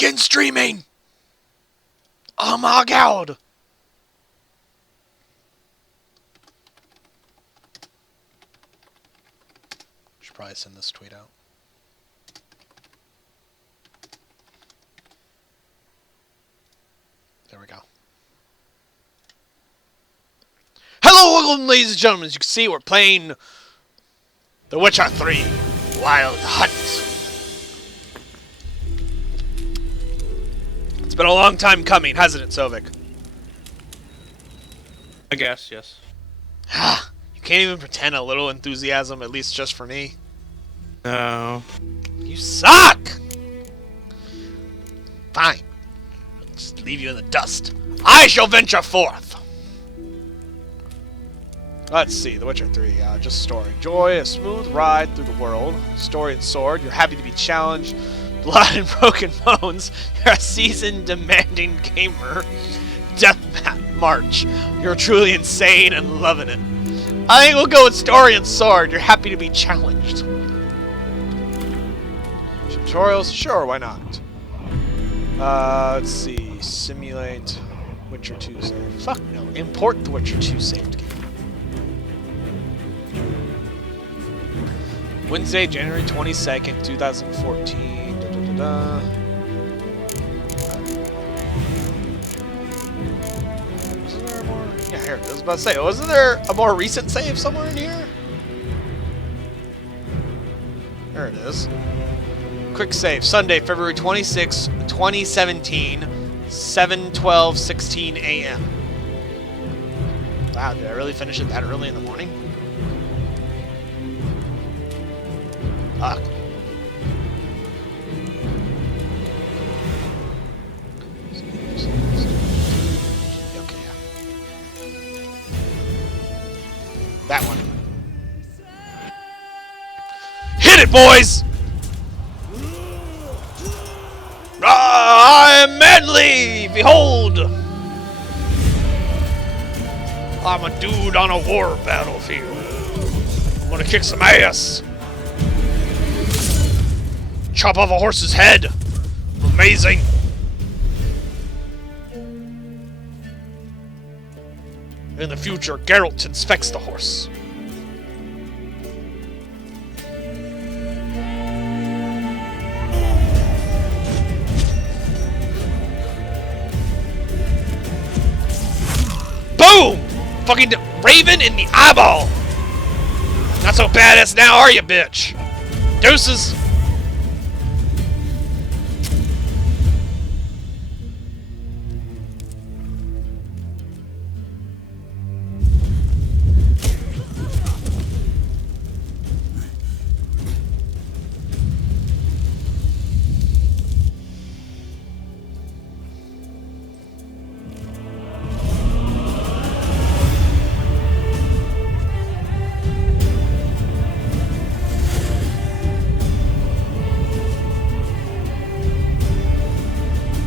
Begin streaming! Oh my god! Should probably send this tweet out. There we go. Hello, welcome, ladies and gentlemen. As you can see, we're playing The Witcher 3 Wild Hunt. It's been a long time coming, hasn't it, Sovik? I guess, yes. You can't even pretend a little enthusiasm, at least just for me. No. You suck! Fine. I'll just leave you in the dust. I shall venture forth! Let's see, The Witcher 3, just story. Enjoy a smooth ride through the world. Story and sword. You're happy to be challenged. Blood and broken bones. You're a seasoned, demanding gamer. Death march. You're truly insane and loving it. I think we'll go with story and sword. You're happy to be challenged. Tutorials? Sure, why not? Let's see. Simulate Witcher 2 save. Fuck no. Import the Witcher 2 saved game. Wednesday, January 22nd, 2014. Wasn't there a more? Yeah, here it is. I was about to say, wasn't there a more recent save somewhere in here? There it is. Quick save. Sunday, February 26, 2017, 7:12:16 a.m. Wow, did I really finish it that early in the morning? Fuck. Okay, yeah. That one. Hit it, boys! I am manly! Behold! I'm a dude on a war battlefield. I'm gonna kick some ass. Chop off a horse's head. Amazing. In the future, Geralt inspects the horse. Boom! Fucking Raven in the eyeball. Not so badass now, are you, bitch? Deuces.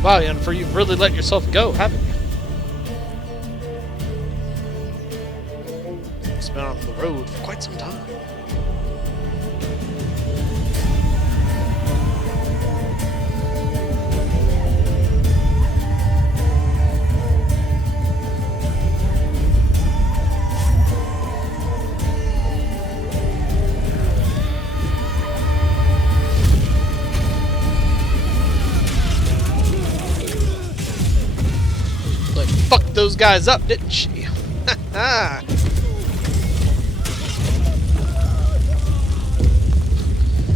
Wow, Yennefer, you've really let yourself go, haven't you? It's been on the road for quite some time. Fucked those guys up, didn't she?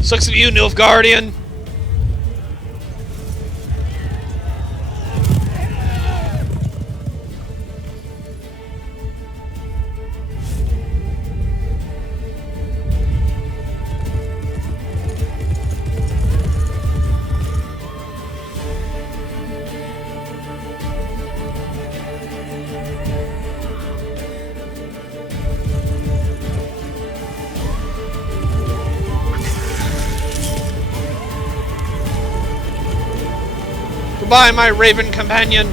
Sucks of you, Nilfgaardian. Goodbye, my raven companion.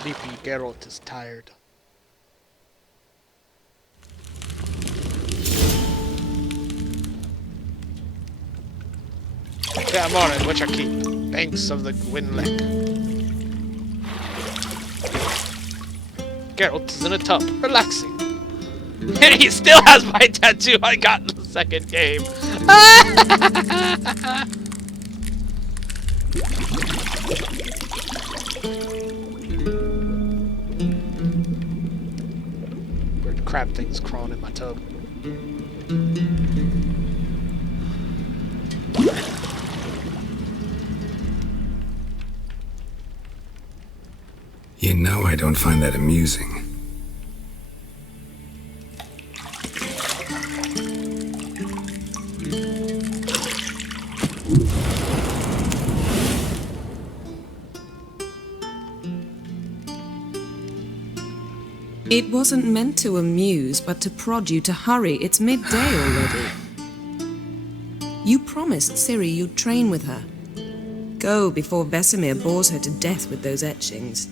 sleepy. Geralt is tired. Yeah, I'm on it. Witcher Keep. Banks of the Gwynlek. Geralt is in a tub, relaxing. And he still has my tattoo I got in the second game. Weird crab things crawling in my tub. You know I don't find that amusing. It wasn't meant to amuse, but to prod you to hurry. It's midday already. You promised Ciri you'd train with her. Go before Vesemir bores her to death with those etchings.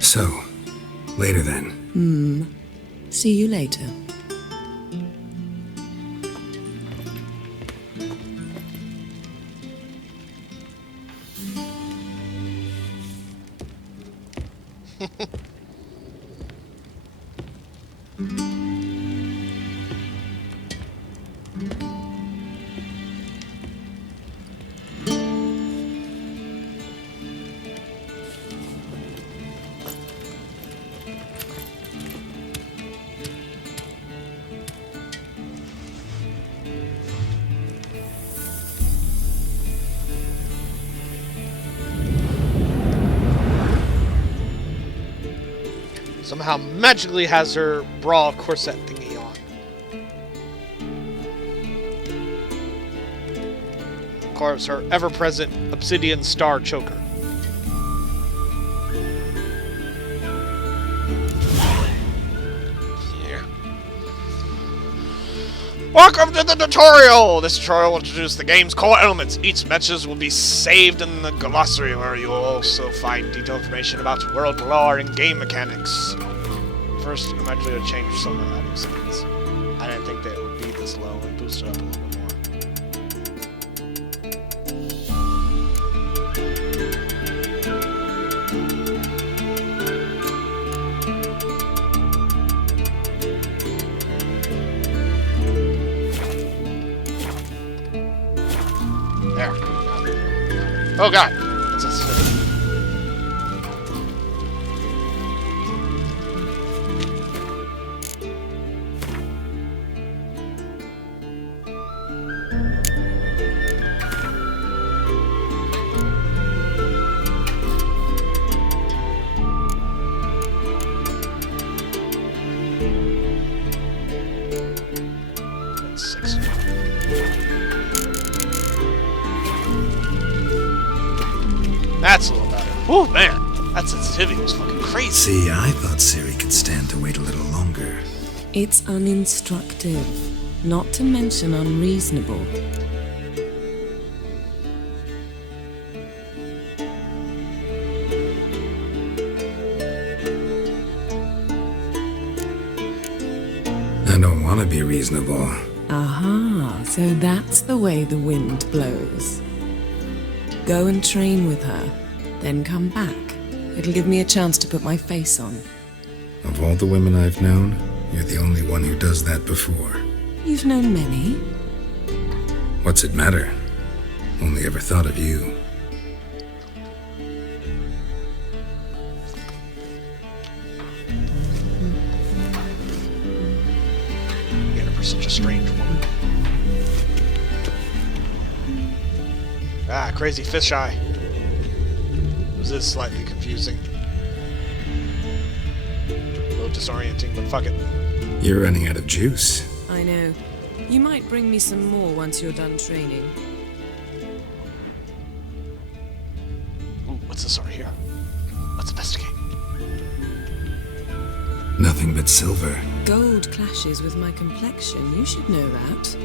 So, later then. See you later. Somehow magically has her bra corset thingy on. Of course, her ever-present obsidian star choker. Yeah. Welcome to the tutorial! This tutorial will introduce the game's core elements. Each message will be saved in the glossary, where you will also find detailed information about world lore and game mechanics. First, I'm actually going to change some of the audio settings. I didn't think that it would be this low and boost it up a little bit more. There. Oh god! That's a That's a little better. Oh man, that sensitivity was fucking crazy. See, I thought Ciri could stand to wait a little longer. It's uninstructive, not to mention unreasonable. I don't want to be reasonable. Aha, so that's the way the wind blows. Go and train with her, then come back. It'll give me a chance to put my face on. Of all the women I've known, you're the only one who does that before. You've known many. What's it matter? Only ever thought of you. Yennefer's such a strange woman. Ah, crazy fisheye. This is slightly confusing. A little disorienting, but fuck it. You're running out of juice. I know. You might bring me some more once you're done training. Ooh, what's this over here? Let's investigate. Nothing but silver. Gold clashes with my complexion. You should know that.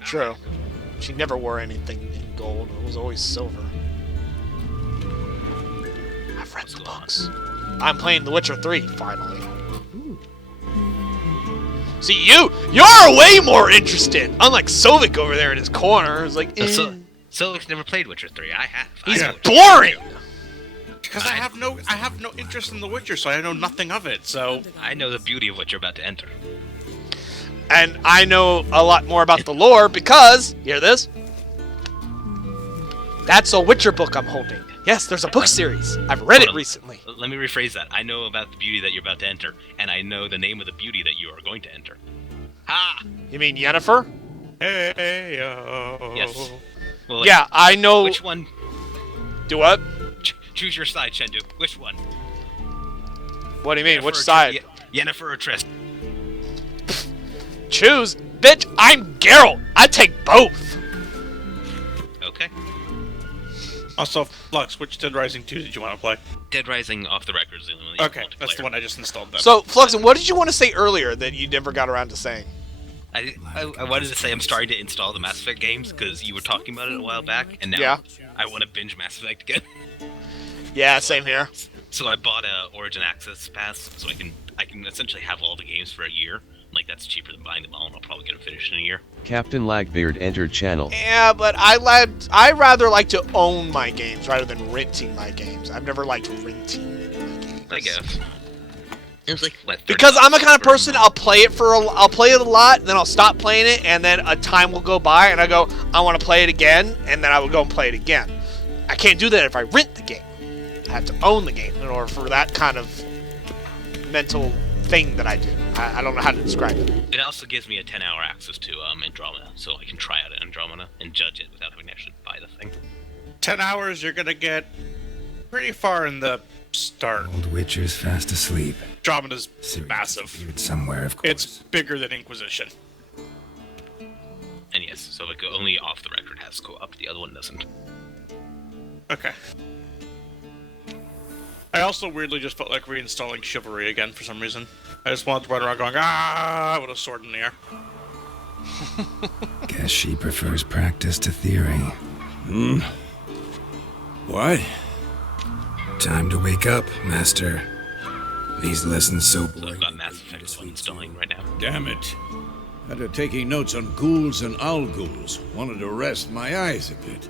True. She never wore anything in gold. It was always silver. I've read the books. I'm playing The Witcher 3, finally. See, you're way more interested! Unlike Sovik over there in his corner. It's like, Sovik's never played Witcher 3. I have. he's I know boring! Because I have no interest in The Witcher, so I know nothing of it. So I know the beauty of what you're about to enter. And I know a lot more about the lore because, you hear this? That's a Witcher book I'm holding. Yes, there's a book series. I've read it recently. Let me rephrase that. I know about the beauty that you're about to enter, and I know the name of the beauty that you are going to enter. Ha! You mean Yennefer? Hey, yo. Yes. Well, Yeah, I know. Which one? Do what? Choose your side, Shendu. Which one? What do you mean? Yennefer Which or side? Yennefer or Triss? Choose? Bitch, I'm Geralt. I take both. Okay. Also, Flux, which Dead Rising 2 did you want to play? Dead Rising off the record is the only Okay, that's multiplayer. the one I just installed then. So, Fluxen, what did you want to say earlier that you never got around to saying? I wanted to say I'm starting to install the Mass Effect games because you were talking about it a while back, and now Yeah. I want to binge Mass Effect again. Yeah, same here. So I bought a Origin Access Pass, so I can essentially have all the games for a year. Like, that's cheaper than buying them all, and I'll probably get them finished in a year. Captain Lagbeard entered channel. Yeah, but I rather like to own my games rather than renting my games. I've never liked renting my games. I guess. It was like, what, 30 Because I'm the kind of for a person, month? I'll play it a lot, then I'll stop playing it, and then a time will go by, and I go, I want to play it again, and then I would go and play it again. I can't do that if I rent the game. I have to own the game in order for that kind of mental thing that I do. I don't know how to describe it. It also gives me a 10-hour access to Andromeda, so I can try out Andromeda and judge it without having to actually buy the thing. 10 hours, you're gonna get pretty far in the start. Old Witcher's fast asleep. Andromeda's Sirius massive. disappeared somewhere, of course. It's bigger than Inquisition. And yes, so like only off the record has co-op, the other one doesn't. Okay. I also weirdly just felt like reinstalling Chivalry again for some reason. I just wanted to run around going, ah, with a sword in the air. Guess she prefers practice to theory. What? Time to wake up, Master. These lessons so So boring. I've got Mass Effect 1 installing right now. Damn it. After taking notes on ghouls and owl ghouls, wanted to rest my eyes a bit.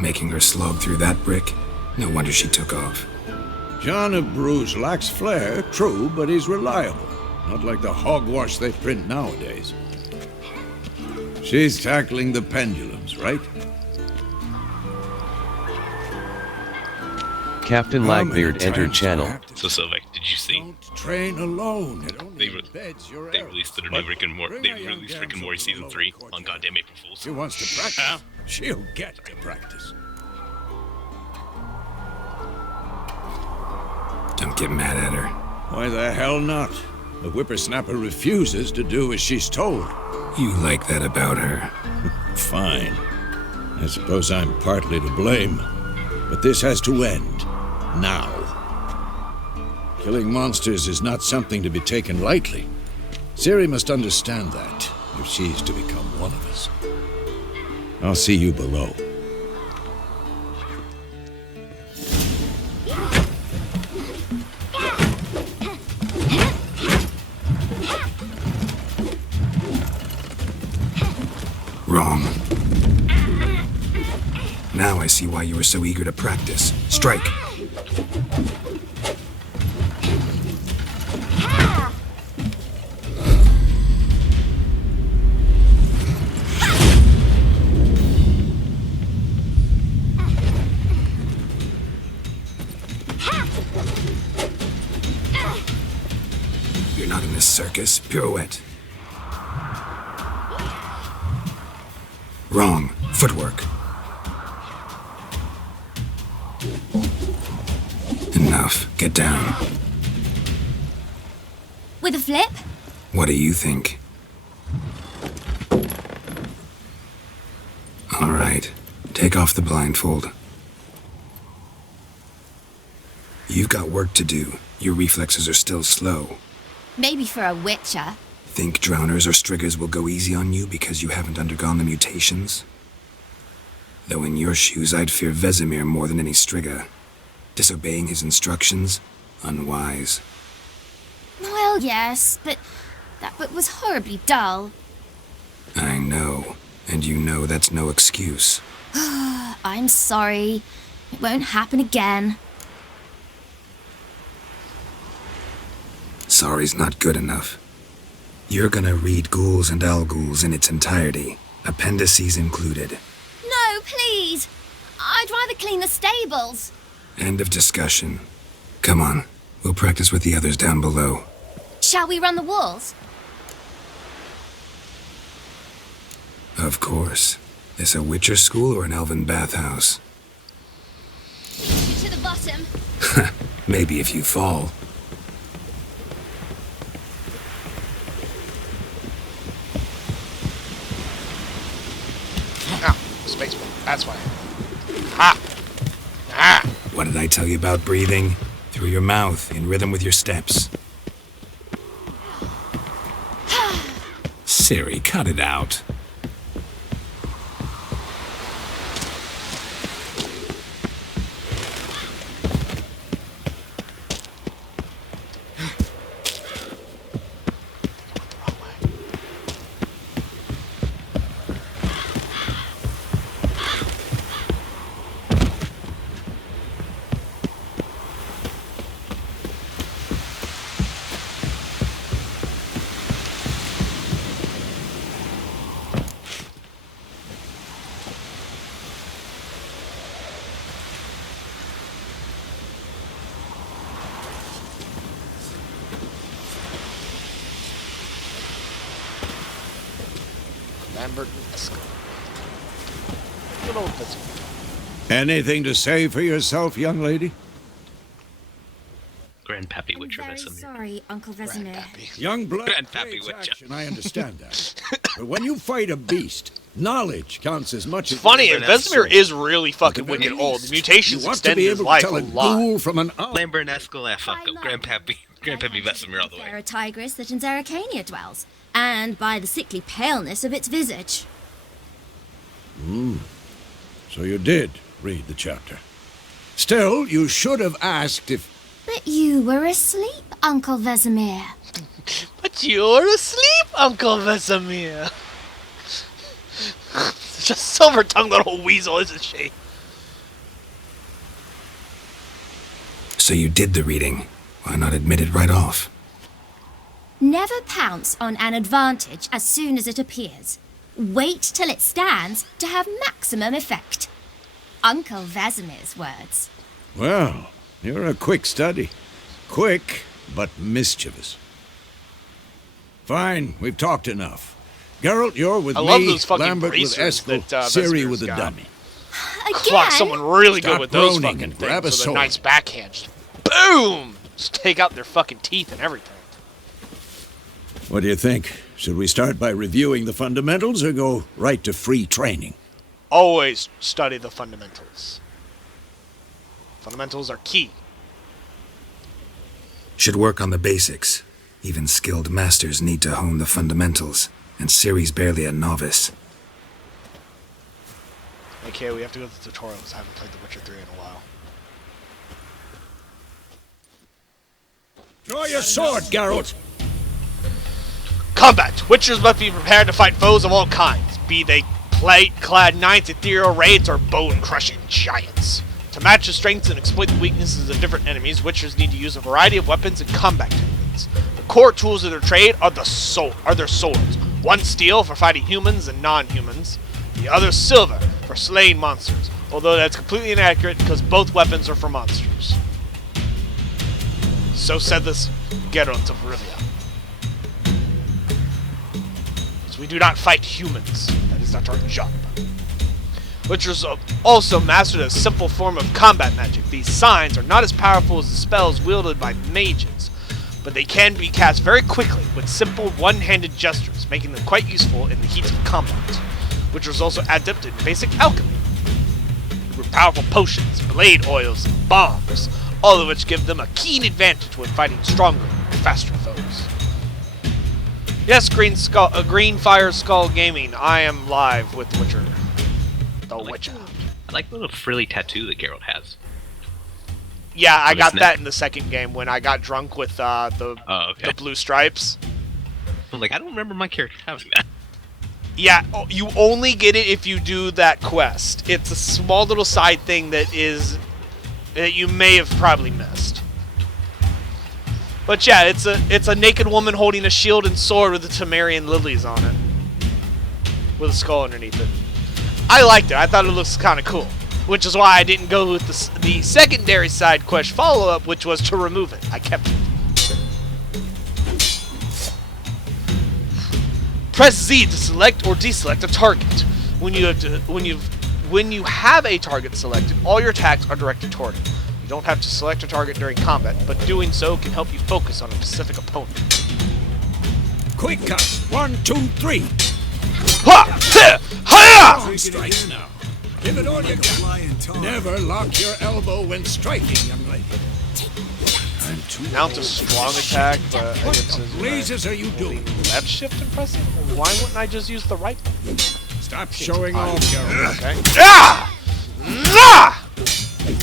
Making her slog through that brick? No wonder she took off. John of Bruges lacks flair, true, but he's reliable. Not like the hogwash they print nowadays. She's tackling the pendulums, right? Captain How many Lagbeard entered times channel. do I have to So Sylvek, did you see? Don't train alone. It only They embeds your They error. released the new Rick and Morty. Bring They a young released Rick and damsel Morty from season the 3 lower on court. goddamn April Fools. She wants to practice. She'll get to practice. Don't get mad at her. Why the hell not? The whippersnapper refuses to do as she's told. You like that about her. Fine. I suppose I'm partly to blame. But this has to end. Now. Killing monsters is not something to be taken lightly. Ciri must understand that, if she's to become one of us. I'll see you below. Wrong. Now I see why you were so eager to practice. Strike. You're not in this circus. Pirouette. Wrong. Footwork. Enough. Get down. With a flip? What do you think? All right. Take off the blindfold. You've got work to do. Your reflexes are still slow. Maybe for a witcher. Think drowners or striggers will go easy on you because you haven't undergone the mutations? Though in your shoes, I'd fear Vesemir more than any strigger. Disobeying his instructions? Unwise. Well, yes, but that book was horribly dull. I know. And you know that's no excuse. I'm sorry. It won't happen again. Sorry's not good enough. You're gonna read Ghouls and Alghouls in its entirety, appendices included. No, please! I'd rather clean the stables. End of discussion. Come on, we'll practice with the others down below. Shall we run the walls? Of course. This a Witcher school or an elven bathhouse? Lead you to the bottom. Maybe if you fall. Ow, spacebar. That's why. Ha! Ah! What did I tell you about breathing? Through your mouth, in rhythm with your steps. Siri, cut it out. Lambert and Esco. Good old visit. Anything to say for yourself, young lady? Grandpappy I'm Witcher very Vesemir. sorry, Uncle Vesemir. Grandpappy. Young blood Grandpappy creates Witcher. action, I understand that. But when you fight a beast, knowledge counts as much as... It's funny, Lambert Vesemir Esco. is really fucking At the very wicked old. least, The mutations you want to extended be his able life to tell a a lot. ghoul from an... Lambert Esco, fuck him. Grandpappy Vesemir all the way. There a tigress that in Zeracania dwells, and by the sickly paleness of its visage. So you did read the chapter. Still, you should have asked if... But you were asleep, Uncle Vesemir. But you're asleep, Uncle Vesemir. Such a silver-tongued little weasel, isn't she? So you did the reading. Why not admit it right off? Never pounce on an advantage as soon as it appears. Wait till it stands to have maximum effect. Uncle Vesemir's words. Well, you're a quick study. Quick, but mischievous. Fine, we've talked enough. Geralt, you're with I me, love those fucking Lambert with bracers Eskel, that, Ciri Vesemir's with the got. dummy. Clock someone really Stop good with those groaning fucking and grab things a with a sword. nice backhand. Boom! Just take out their fucking teeth and everything. What do you think? Should we start by reviewing the fundamentals or go right to free training? Always study the fundamentals. Fundamentals are key. Should work on the basics. Even skilled masters need to hone the fundamentals, and Ciri's barely a novice. Okay, we have to go to the tutorials. I haven't played The Witcher 3 in a while. Draw your sword, Geralt! Combat! Witchers must be prepared to fight foes of all kinds, be they plate-clad knights, ethereal raids, or bone-crushing giants. To match the strengths and exploit the weaknesses of different enemies, Witchers need to use a variety of weapons and combat techniques. The core tools of their trade are their swords. One steel for fighting humans and non-humans, the other silver for slaying monsters, although that's completely inaccurate because both weapons are for monsters. So said this Geralt of Rivia. We do not fight humans. That is not our job. Witchers also mastered a simple form of combat magic. These signs are not as powerful as the spells wielded by mages, but they can be cast very quickly with simple one-handed gestures, making them quite useful in the heat of combat. Witchers also adept in basic alchemy. With powerful potions, blade oils, and bombs, all of which give them a keen advantage when fighting stronger and faster foes. Yes, Green Fire Skull Gaming, I am live with Witcher. The Witcher. I like the little frilly tattoo that Geralt has. Yeah, I On his got neck. that in the second game when I got drunk with the blue stripes. I'm like, I don't remember my character having that. Yeah, you only get it if you do that quest. It's a small little side thing that you may have probably missed. But yeah, it's a naked woman holding a shield and sword with the Temerian lilies on it, with a skull underneath it. I liked it. I thought it looks kind of cool, which is why I didn't go with the secondary side quest follow-up, which was to remove it. I kept it. Press Z to select or deselect a target. When you have a target selected, all your attacks are directed toward it. You don't have to select a target during combat, but doing so can help you focus on a specific opponent. Quick cut. 1, 2, 3. Ha! Ha! Ha! 3 strikes now. Give it all you got. Never lock your elbow when striking, young lady. I'm too Mount a old. strong attack, but I What guess the blazes are you doing? left shift and press it? Why wouldn't I just use the right? Stop showing off, Geralt. Okay. Ah! Ah!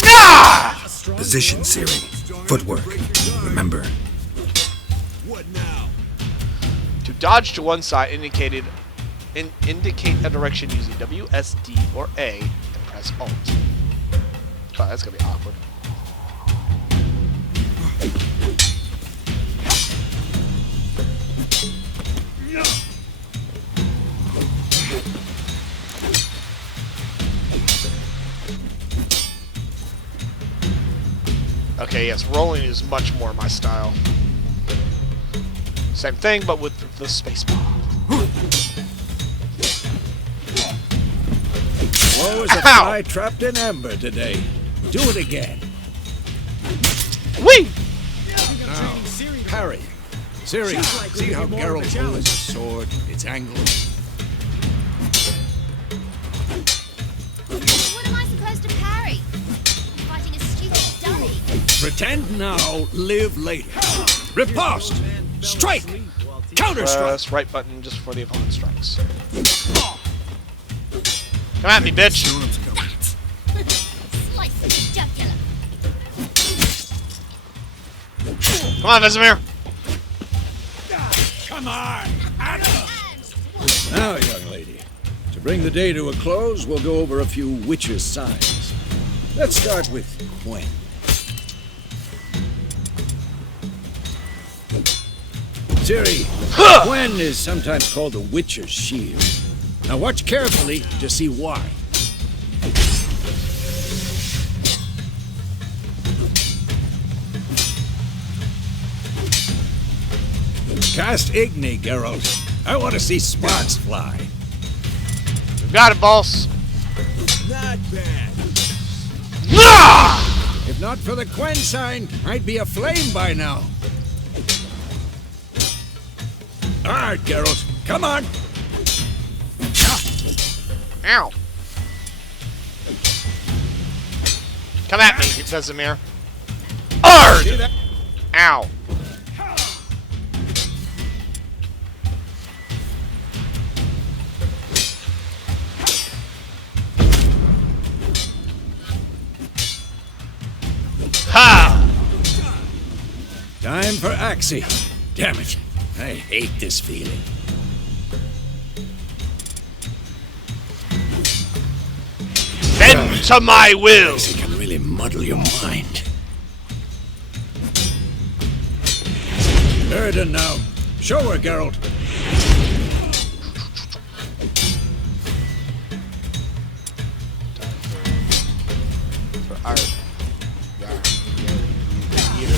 Ah! Position, Siri. Footwork. Remember. To dodge to one side, indicate a direction using W, S, D, or A, and press Alt. Oh, that's gonna be awkward. Okay, yes, rolling is much more my style. Same thing, but with the spacebar. Woe is a fly trapped in amber today. Do it again. Whee! Now, parry. Siri, see how Geralt holds his sword, its angle. What am I supposed to parry? I'm fighting a stupid dummy. Pretend now, live later. Riposte! Strike! Counter-strike! Press right button just before the opponent strikes. Come at me, bitch! Slice the jugular. Come on, Vesemir! Come on! Now, young lady, to bring the day to a close, we'll go over a few witches' signs. Let's start with Gwen. Ciri, Gwen is sometimes called the Witcher's Shield. Now watch carefully to see why. Cast Igni, Geralt. I want to see sparks fly. You got it, boss. Not bad. Ah! If not for the Gwen sign, I'd be aflame by now. All right, Geralt, come on. Ow. Come at me, Vesemir. Ard! Ow. Ha! Time for Axie. Damn it, I hate this feeling. Bend to my will! Axie can really muddle your mind. Erden now. Show her, Geralt. For Ard.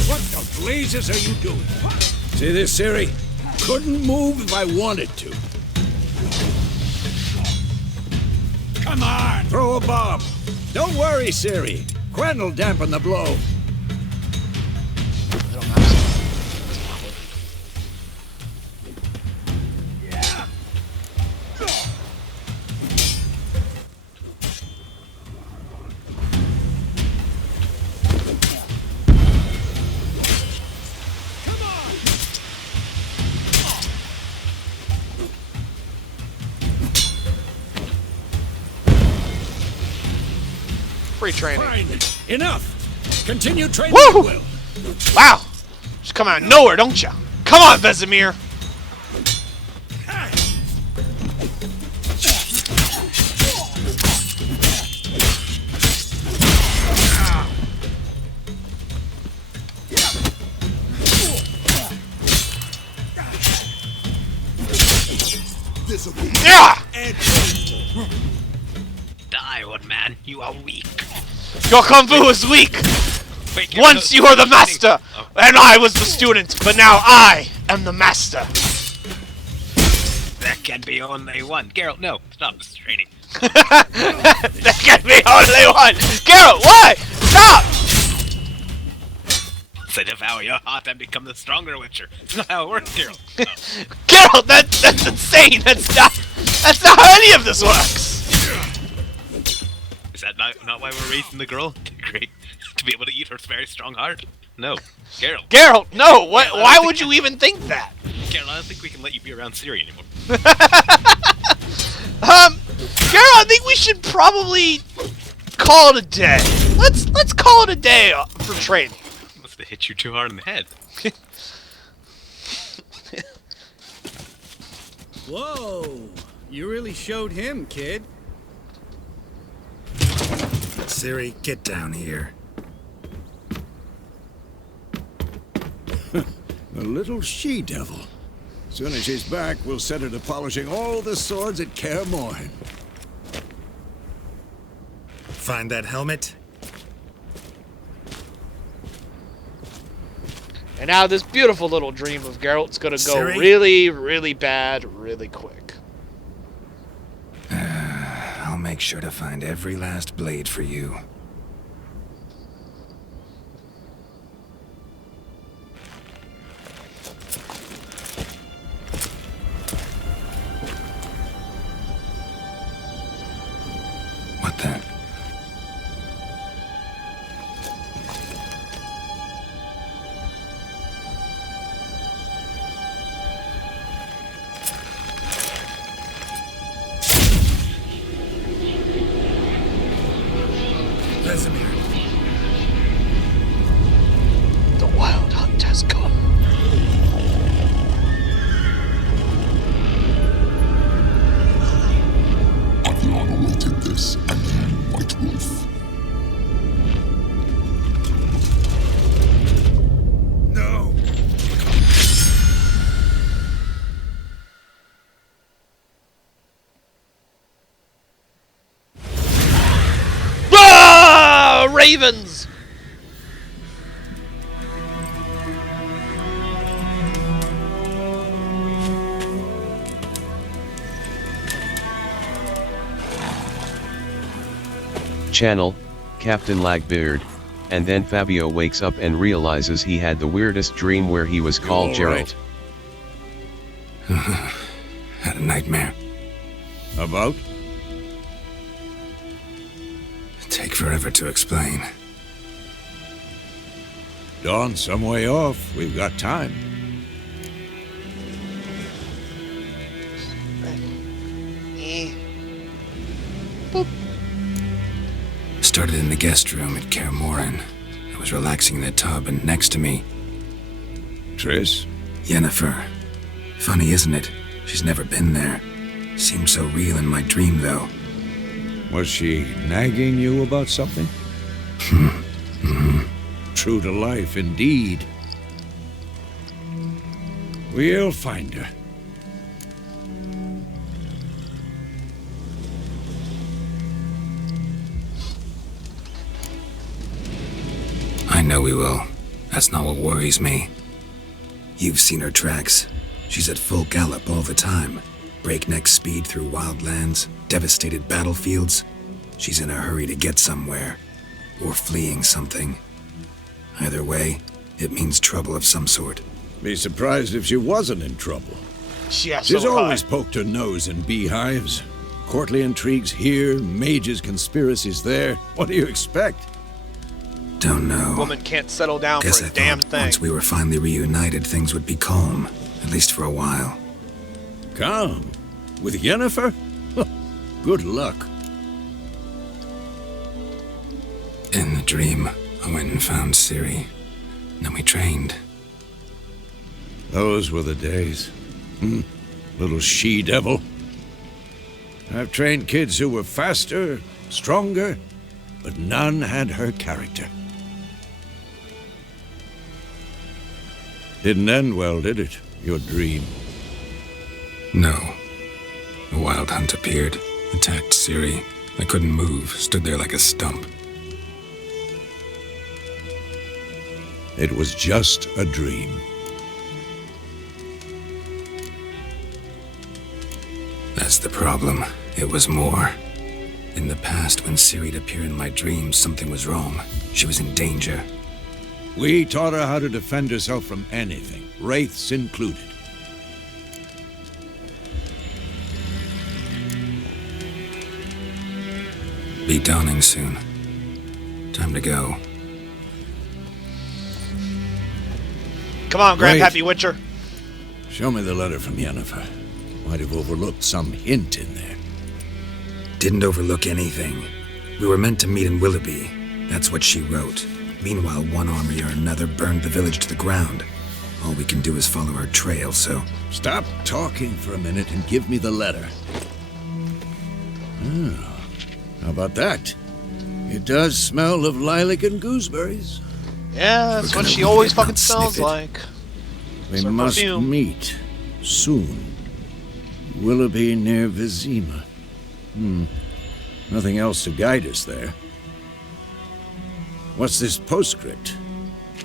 What the blazes are you doing? See this, Ciri? Couldn't move if I wanted to. Come on! Throw a bomb. Don't worry, Ciri. Gwen will dampen the blow. Free training. Fine. Enough. Continue training Woo! at will. Wow! Just come out of nowhere, don't you? Come on, Vesemir! Yeah! Die, old man. You are weak. Your kung fu is weak! Wait, Once you were the master, and I was the student, but now I am the master. There can be only one. Geralt, no. Stop this training. There can be only one! Geralt, why? Stop! So devour your heart and become the stronger Witcher. That's not how it works, Geralt. No. Geralt, that's insane! That's not how any of this works! Is that not why we're raising the girl? Great. To be able to eat her very strong heart? No. Geralt. Geralt, no! Why would you even think that? Geralt, I don't think we can let you be around Ciri anymore. Geralt, I think we should probably call it a day. Let's call it a day for training. Must have hit you too hard in the head. Whoa! You really showed him, kid. Ciri, get down here. A little she-devil. Soon as she's back, we'll set her to polishing all the swords at Kaer Morhen. Find that helmet? And now this beautiful little dream of Geralt's gonna go Ciri? really, really bad, really quick. I'll make sure to find every last blade for you. What then? Vesemir. The wild hunt has come. I've long awaited this, and you, White Wolf. No! Ah! Ravens! Channel, Captain Lagbeard, and then Fabio wakes up and realizes he had the weirdest dream where he was called all Geralt. right? Had a nightmare. About? Take forever to explain. Dawn's some way off. We've got time. Started in the guest room at Kaer Morhen. I was relaxing in the tub, and next to me, Triss? Yennefer. Funny, isn't it? She's never been there. Seemed so real in my dream, though. Was she nagging you about something? True to life, indeed. We'll find her. I know we will. That's not what worries me. You've seen her tracks. She's at full gallop all the time. Breakneck speed through wildlands, devastated battlefields. She's in a hurry to get somewhere. Or fleeing something. Either way, it means trouble of some sort. Be surprised if she wasn't in trouble. Yeah, She's so always poked her nose in beehives. Courtly intrigues here, mages' conspiracies there. What do you expect? Don't know. woman can't settle down Guess for I a damn thought thing. once we were finally reunited, things would be calm. At least for a while. Calm? With Yennefer? Good luck. dream, I went and found Ciri. Then we trained. Those were the days. Little she-devil. I've trained kids who were faster, stronger, but none had her character. Didn't end well, did it? Your dream? No. A wild hunt appeared, attacked Ciri. I couldn't move, stood there like a stump. It was just a dream. That's the problem. It was more. In the past, when Ciri'd appear in my dreams, something was wrong. She was in danger. We taught her how to defend herself from anything, wraiths included. Be dawning soon. Time to go. Come on, Great. Grandpappy Witcher. Show me the letter from Yennefer. Might have overlooked some hint in there. Didn't overlook anything. We were meant to meet in Willoughby. That's what she wrote. Meanwhile, one army or another burned the village to the ground. All we can do is follow her trail, so... Stop talking for a minute and give me the letter. Oh, how about that? It does smell of lilac and gooseberries. Yeah, that's We're what gonna she leave always it, not fucking sniff smells it. like. We It's her must perfume. meet soon. Willoughby near Vizima. Nothing else to guide us there. What's this postscript?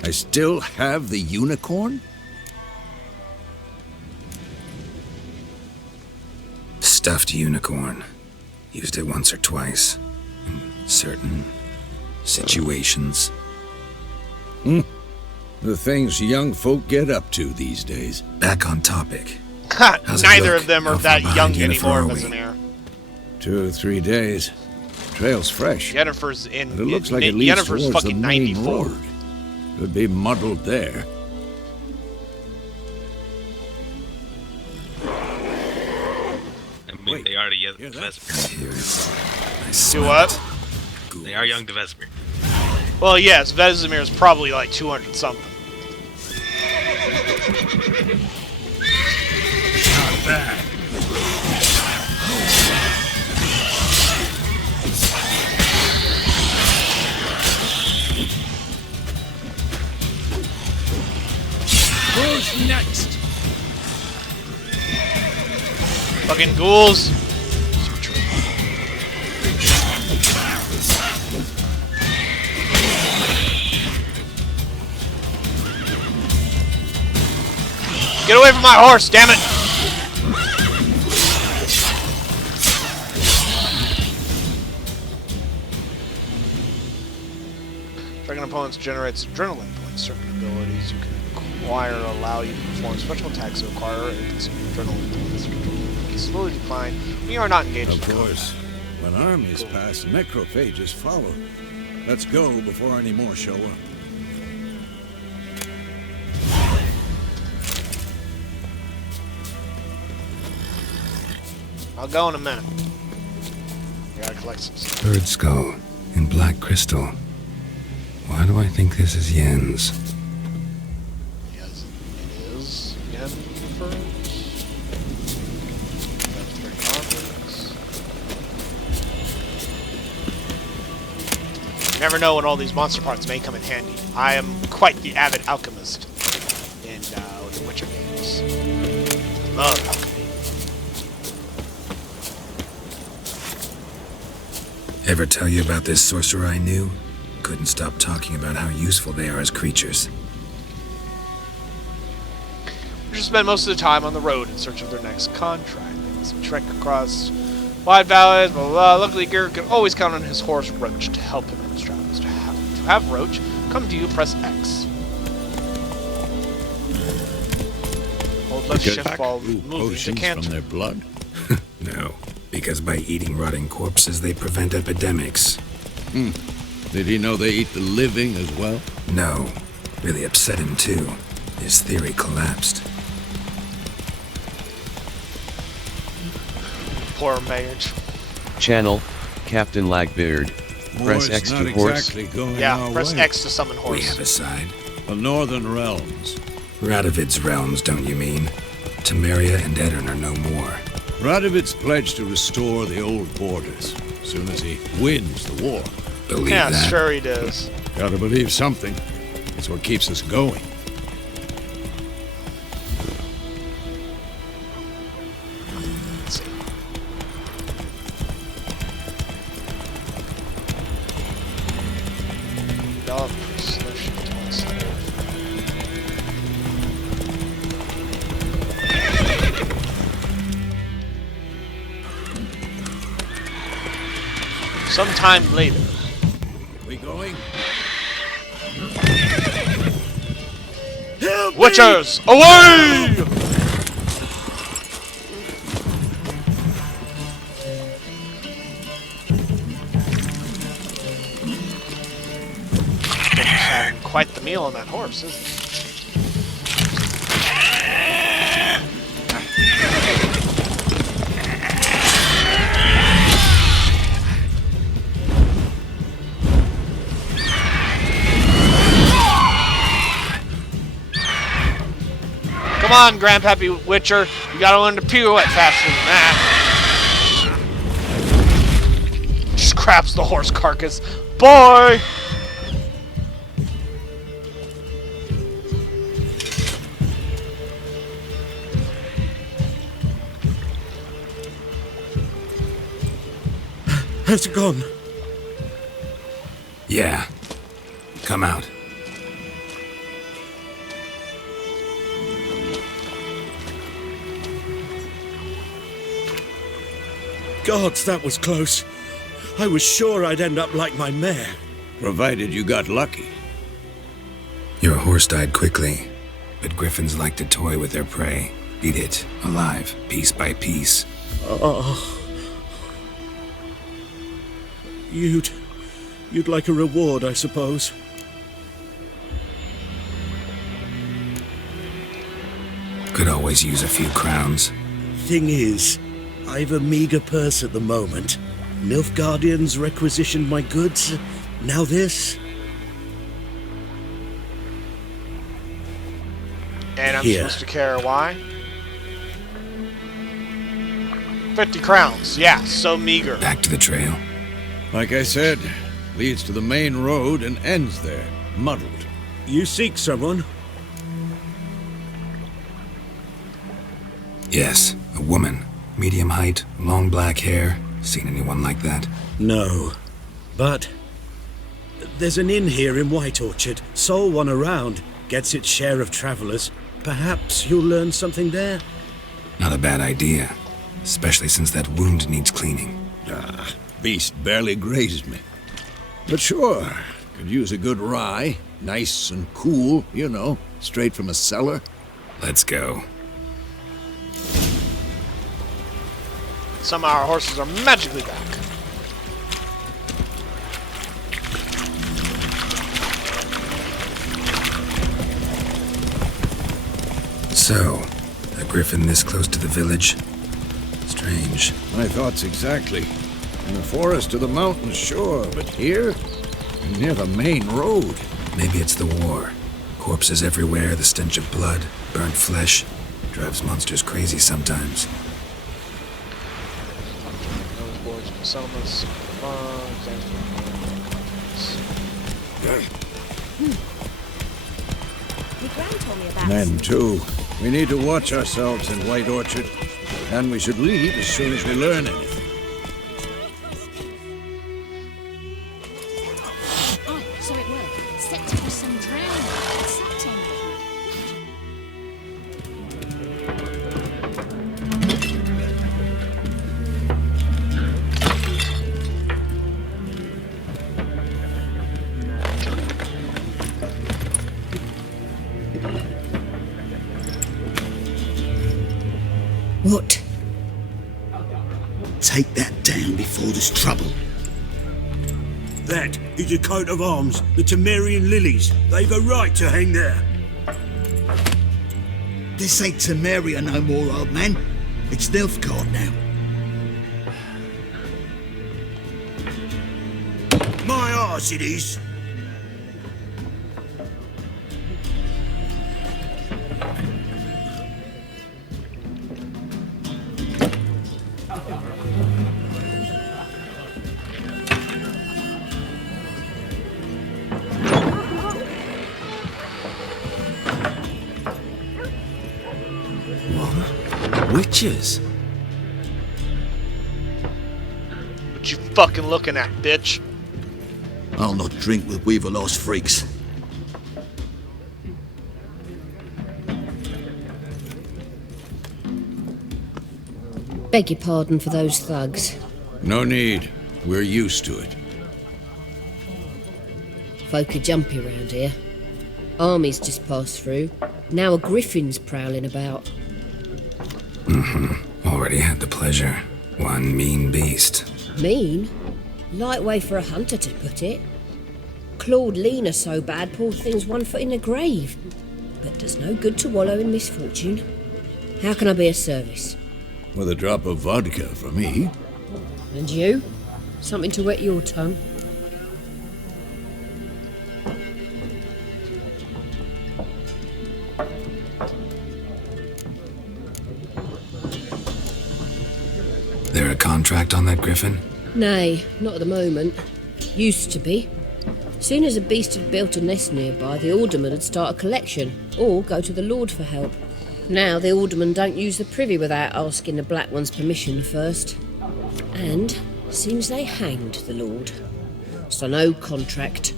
I still have the unicorn? Stuffed unicorn. Used it once or twice. In certain situations. The things young folk get up to these days. Back on topic. How's it Neither look? of them are How far that young behind Yennefer anymore, are we? Vesemir. 2 or 3 days. Trail's fresh. Yennefer's in. But it looks like it leads Yennefer's towards the fucking main 94. road. Could be muddled there. I mean, they are young hear to that? Vesemir. Here it's... I Do smell what? it. They are young to Vesemir. Well, yes, Vesemir's probably like 200 something. Not bad. Who's next? Fucking ghouls. Get away from my horse, damn it! Striking opponents generates adrenaline points. Certain abilities you can acquire allow you to perform special attacks that require a consume adrenaline points. Adrenaline points slowly decline. We are not engaged Of in course. combat. When armies pass, necrophages follow. Let's go before any more show up. I'll go in a minute. Gotta collect some stuff. Bird skull in black crystal. Why do I think this is Yen's? Yes, it is. Again, first. That's 3 objects. You never know when all these monster parts may come in handy. I am quite the avid alchemist in the Witcher games. I love alchemy. Ever tell you about this sorcerer I knew? Couldn't stop talking about how useful they are as creatures. We should spend most of the time on the road in search of their next contract. They must trek across wide valleys, blah, blah, blah. Luckily, Garrett can always count on his horse, Roach, to help him in his travels. To have Roach come to you, press X. Hold left shift while Brew moving to potions canter. from their blood? No, because by eating rotting corpses, they prevent epidemics. Did he know they eat the living as well? No, really upset him too. His theory collapsed. Poor marriage. Channel, Captain Lagbeard. Press War's X not to horse. exactly going Yeah, our press way. X to summon We horse. have a side. The Northern Realms. Radovid's realms, don't you mean? Temeria and Edirn are no more. Radovid's pledged to restore the old borders as soon as he wins the war. Believe Yeah, that? sure he does. Gotta believe something. It's what keeps us going. Let's see. Develop solution to unstable. Sometime later. We going? Witchers, away! Having quite the meal on that horse, isn't he? Come on, Grandpappy Witcher. You gotta learn to pirouette faster than that. Just grabs the horse carcass. Boy! Has it gone? Yeah. Come out. Gods, that was close. I was sure I'd end up like my mare. Provided you got lucky. Your horse died quickly, but griffins like to toy with their prey. Eat it, alive, piece by piece. Oh. You'd like a reward, I suppose. Could always use a few crowns. Thing is, I've a meager purse at the moment. Nilfgaardians requisitioned my goods. Now this. And I'm Here. supposed to care why? 50 crowns. Yeah, so meager. Back to the trail. Like I said, leads to the main road and ends there, muddled. You seek someone? Yes, a woman. Medium height, long black hair. Seen anyone like that? No. But there's an inn here in White Orchard. Sole one around. Gets its share of travelers. Perhaps you'll learn something there? Not a bad idea. Especially since that wound needs cleaning. Beast barely grazed me. But sure, could use a good rye. Nice and cool, you know, straight from a cellar. Let's go. Somehow our horses are magically back. So, a griffin this close to the village? Strange. My thoughts exactly. In the forest or the mountains, sure, but here? Near the main road. Maybe it's the war. Corpses everywhere, the stench of blood, burnt flesh. Drives monsters crazy sometimes. Those boards and settlements. My gran told me about Men, too. We need to watch ourselves in White Orchard. And we should leave as soon as we learn anything. Oh, so it will. Set to some drown. Something. What? Take that down before there's trouble. That is a coat of arms, the Temerian lilies. They've a right to hang there. This ain't Temeria no more, old man. It's Nilfgaard now. farce it is. Witches? What you fucking looking at, bitch? I'll not drink with Weaver lost freaks. Beg your pardon for those thugs. No need. We're used to it. Folk are jumpy round here. Armies just passed through. Now a griffin's prowling about. Already had the pleasure. One mean beast. Mean? Light way for a hunter to put it. Clawed Lena so bad, poor thing's 1 foot in the grave. But does no good to wallow in misfortune. How can I be of service? With a drop of vodka for me. And you? Something to wet your tongue? There a contract on that griffin? Nay, not at the moment. Used to be. Soon as a beast had built a nest nearby, the alderman would start a collection, or go to the Lord for help. Now the alderman don't use the privy without asking the Black One's permission first. And seems they hanged the Lord. So no contract.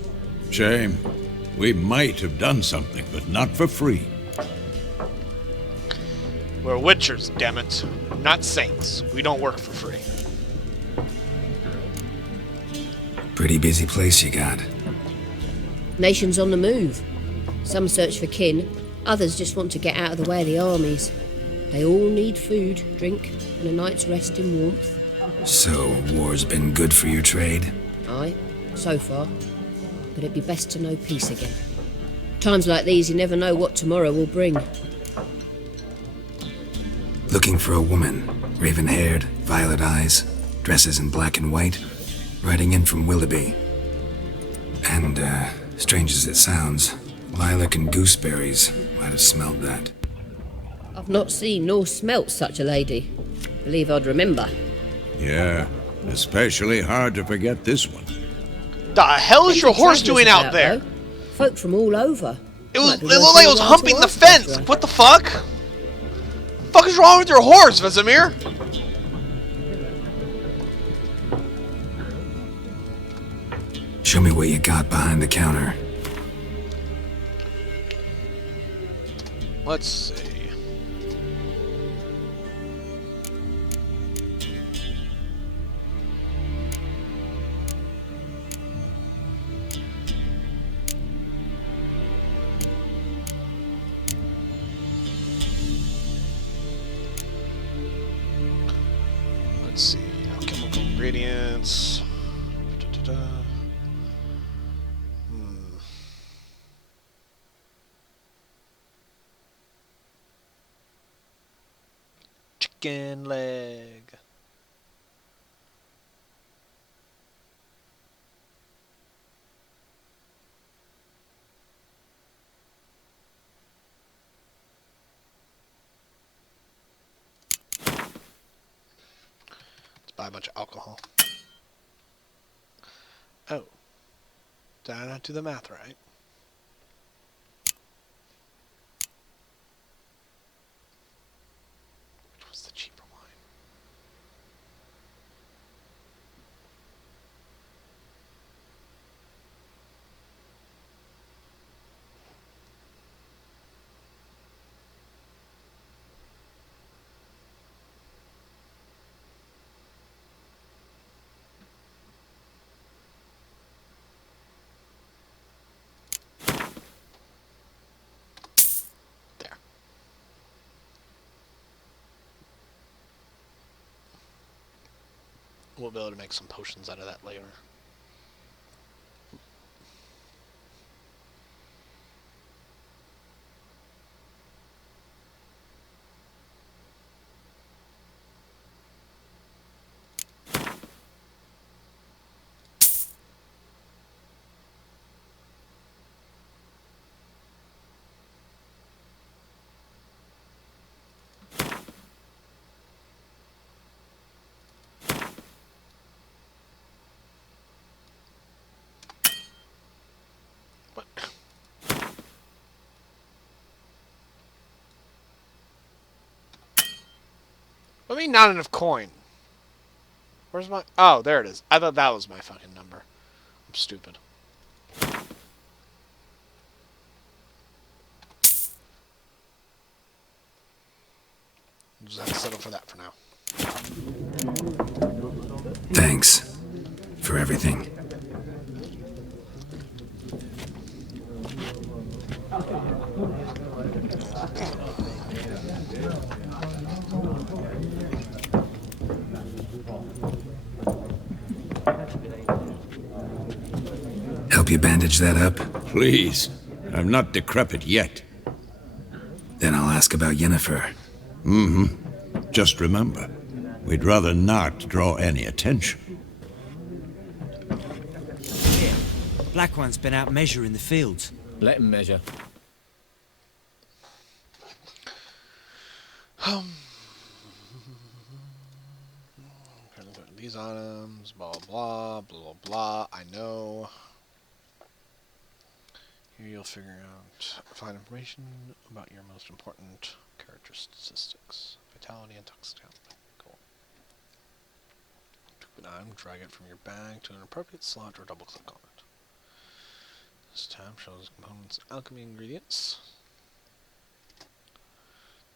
Shame. We might have done something, but not for free. We're witchers, damn it. Not saints. We don't work for free. Pretty busy place you got. Nations on the move. Some search for kin, others just want to get out of the way of the armies. They all need food, drink, and a night's rest in warmth. So, war's been good for your trade? Aye, so far. But it'd be best to know peace again. Times like these, you never know what tomorrow will bring. Looking for a woman. Raven-haired, violet eyes, dresses in black and white. Riding in from Willoughby. And, strange as it sounds, lilac and gooseberries might have smelled that. I've not seen nor smelt such a lady. Believe I'd remember. Yeah, especially hard to forget this one. The hell is your horse doing out about, there? though. Folk from all over. It Might be looked worth like it your was while humping to the ask fence. after her. What the fuck? Fuck is wrong with your horse, Vesemir? Show me what you got behind the counter. Let's see. Let's see. Chemical ingredients. Da-da-da. Chicken leg. Let's buy a bunch of alcohol. Oh. Did I not do the math right? Which was the cheaper wine? There. We'll be able to make some potions out of that later. What do you mean not enough coin? Where's my... Oh, there it is. I thought that was my fucking number. I'm stupid. We'll just have to settle for that for now. Thanks for everything. Help you bandage that up? Please. I'm not decrepit yet. Then I'll ask about Yennefer. Mm-hmm. Just remember, we'd rather not draw any attention. Here, Black One's been out measuring the fields. Let him measure. These items, blah, blah, blah, blah, blah. I know. Here you'll find information about your most important character statistics. Vitality and toxicity. Cool. Took an item, drag it from your bag to an appropriate slot or double click on it. This tab shows components and alchemy ingredients.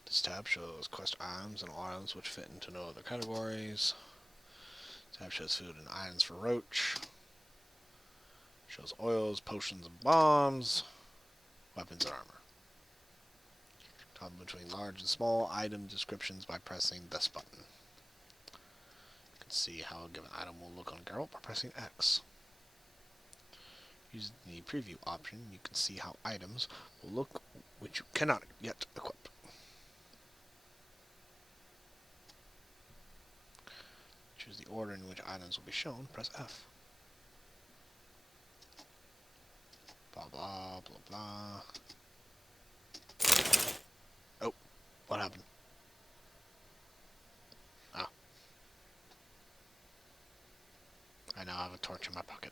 This tab shows quest items and all items which fit into no other categories. This tab shows food and items for Roach. Shows oils, potions, and bombs. Weapons and armor. Toggle between large and small item descriptions by pressing this button. You can see how a given item will look on Geralt by pressing X. Using the preview option, you can see how items will look which you cannot yet equip. Choose the order in which items will be shown, press F. Blah, blah, blah, blah. Oh, what happened? Oh. I now have a torch in my pocket.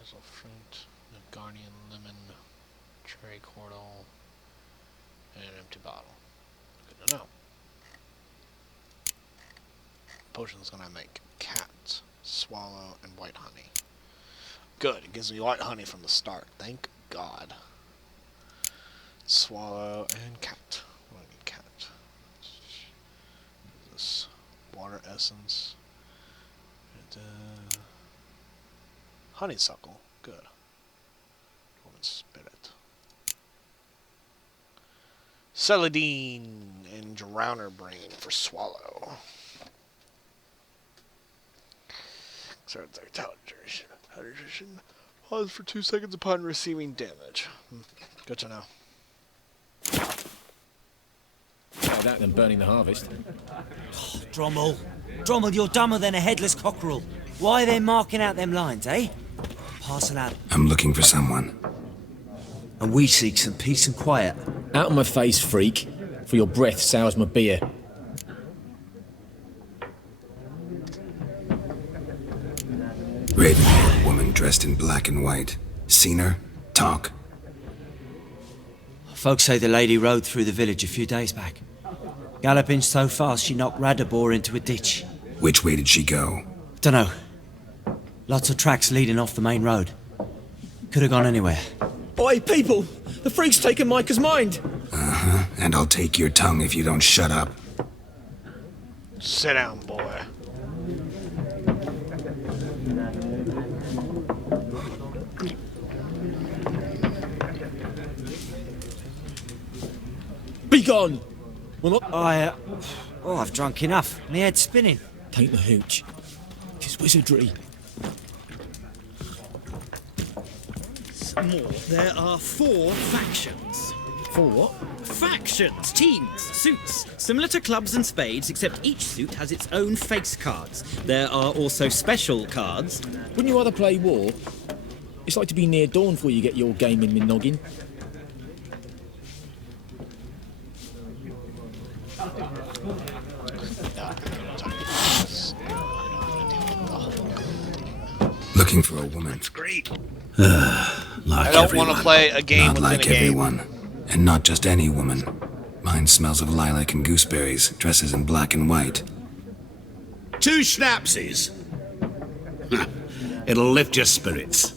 Hazel fruit, Guardian lemon, cherry cordial, and an empty bottle. Good to know. Potion's gonna make cat, swallow, and white honey. Good, it gives me white honey from the start. Thank God. Swallow and cat. What do I need cat? This water essence. And, honeysuckle. Good. Woman's spirit. Celadine and Drowner Brain for swallow. Certain television. Pause for 2 seconds upon receiving damage. Good to know. Better that than burning the harvest. Oh, Drommel, you're dumber than a headless cockerel. Why are they marking out them lines, eh? Parcel out. I'm looking for someone. And we seek some peace and quiet. Out of my face, freak. For your breath sours my beer. Raven-haired woman dressed in black and white. Seen her? Talk. Folks say the lady rode through the village a few days back. Galloping so fast she knocked Radabor into a ditch. Which way did she go? Dunno. Lots of tracks leading off the main road. Could have gone anywhere. Oi, people! The freak's taken Micah's mind! Uh-huh, and I'll take your tongue if you don't shut up. Sit down, boy. Be gone! Well, not... I've drunk enough. My head's spinning. Tain't the hooch. 'Tis wizardry. More. There are 4 factions. 4 what? Factions, teams, suits. Similar to clubs and spades, except each suit has its own face cards. There are also special cards. Wouldn't you rather play war? It's like to be near dawn before you get your game in my noggin. Looking for a woman. That's great. I don't want to play a game Not within like a game. everyone. And not just any woman. Mine smells of lilac and gooseberries, dresses in black and white. 2 schnapsies. It'll lift your spirits.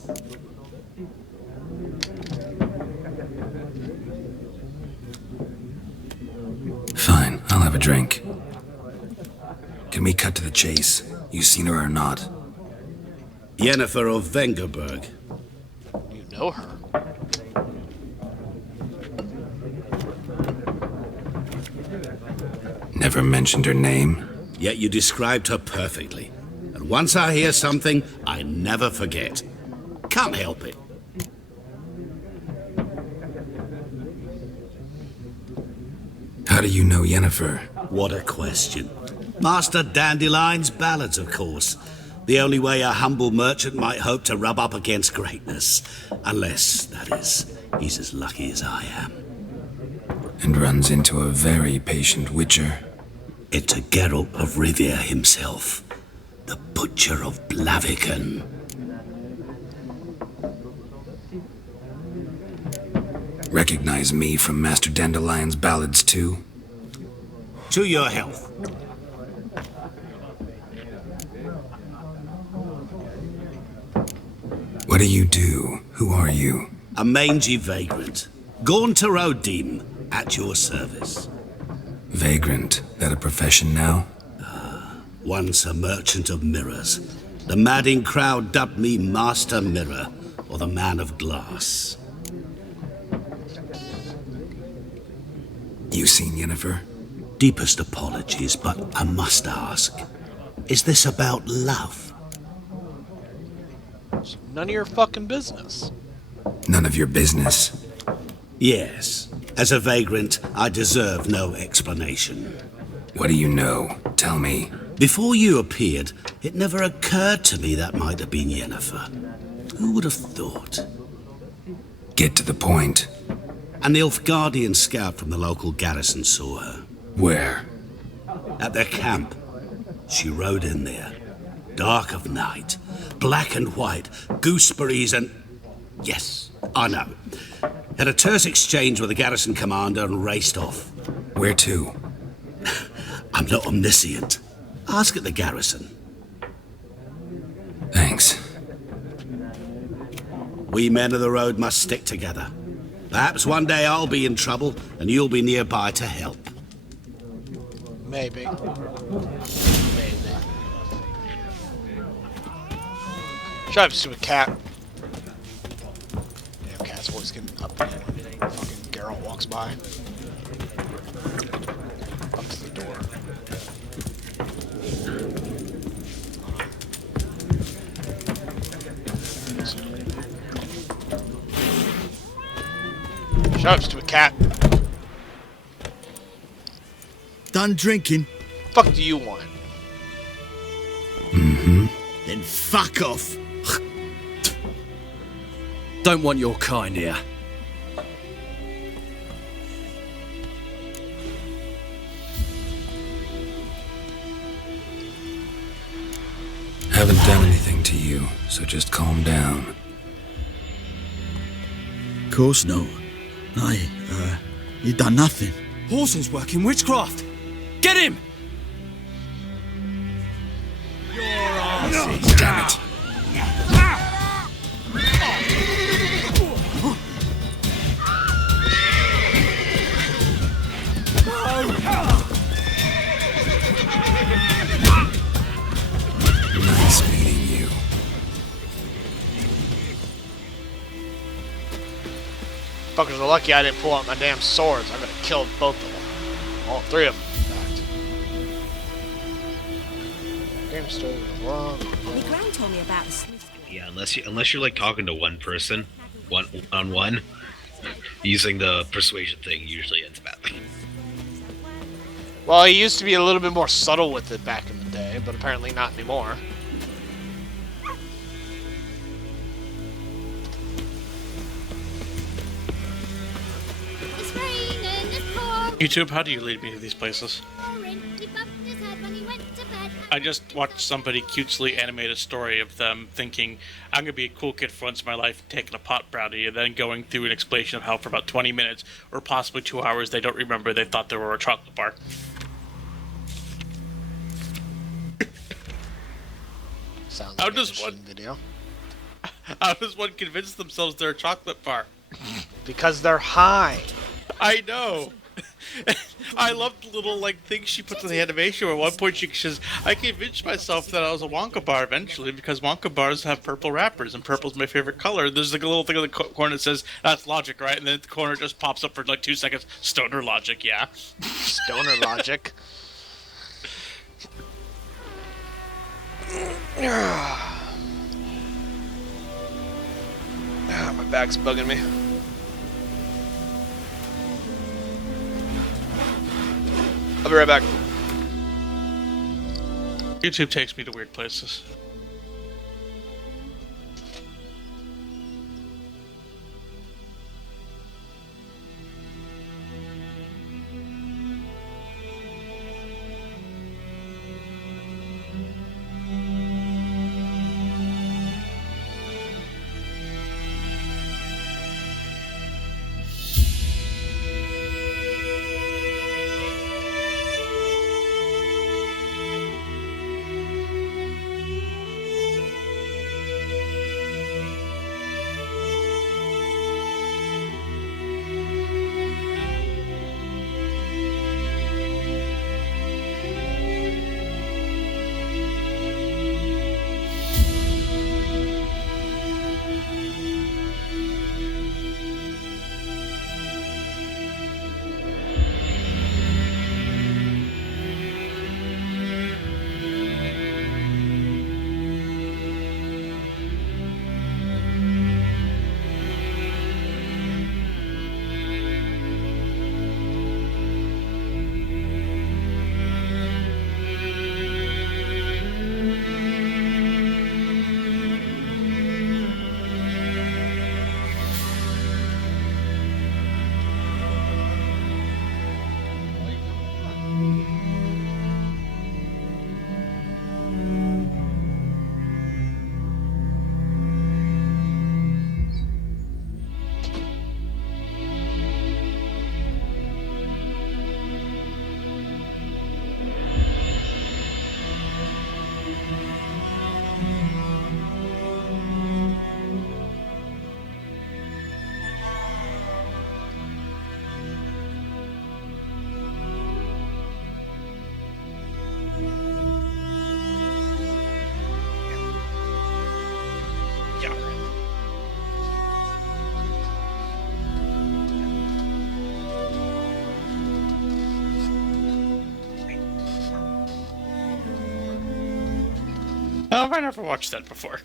Fine, I'll have a drink. Can we cut to the chase? You seen her or not? Yennefer of Vengerberg. You know her. Never mentioned her name. Yet you described her perfectly. And once I hear something, I never forget. Can't help it. How do you know Yennefer? What a question. Master Dandelion's ballads, of course. The only way a humble merchant might hope to rub up against greatness. Unless, that is, he's as lucky as I am. And runs into a very patient witcher. It's a Geralt of Rivia himself. The Butcher of Blaviken. Recognize me from Master Dandelion's ballads too? To your health. What do you do? Who are you? A mangy vagrant. Gaunter O'Dim, at your service. Vagrant. That a profession now? Once a merchant of mirrors. The madding crowd dubbed me Master Mirror, or the Man of Glass. You seen Yennefer? Deepest apologies, but I must ask. Is this about love? It's none of your fucking business. None of your business. Yes. As a vagrant, I deserve no explanation. What do you know? Tell me. Before you appeared, it never occurred to me that might have been Yennefer. Who would have thought? Get to the point. A Nilfgaardian scout from the local garrison saw her. Where? At their camp. She rode in there. Dark of night. Black and white. Gooseberries and... Yes, I know. Had a terse exchange with the garrison commander and raced off. Where to? I'm not omniscient. Ask at the garrison. Thanks. We men of the road must stick together. Perhaps one day I'll be in trouble and you'll be nearby to help. Maybe. Shut up, stupid cat. Damn cat's always getting up when fucking Geralt walks by. Up to the door. Shut up, stupid cat. Done drinking? Fuck do you want? Mm-hmm. Then fuck off. Don't want your kind here. Haven't done anything to you, so just calm down. Course no. You done nothing. Horson's working witchcraft. Get him! Damn it. Nice meeting you. Fuckers are lucky I didn't pull out my damn swords. I could have killed both of them. All three of them, in fact. Game story was long. My gran told me about the Smith. Yeah, unless you're like talking to one person, one on one, using the persuasion thing usually ends badly. Well, he used to be a little bit more subtle with it back in the day, but apparently not anymore. It's raining, it's pouring. YouTube, how do you lead me to these places? He bumped his head when he went to bed. I just watched somebody cutely animate a story of them thinking, I'm going to be a cool kid for once in my life, taking a pot brownie, and then going through an explanation of how for about 20 minutes, or possibly 2 hours, they don't remember they thought they were a chocolate bar. Sounds How like does an interesting video. How does one convince themselves they're a chocolate bar? Because they're high. I know. I love the little like things she puts in the animation. At one point, she says, "I convinced myself that I was a Wonka bar eventually because Wonka bars have purple wrappers, and purple's my favorite color." There's like a little thing in the corner that says, "That's logic, right?" And then the corner just pops up for like 2 seconds. Stoner logic, yeah. Stoner logic. My back's bugging me. I'll be right back. YouTube takes me to weird places. How have I never watched that before?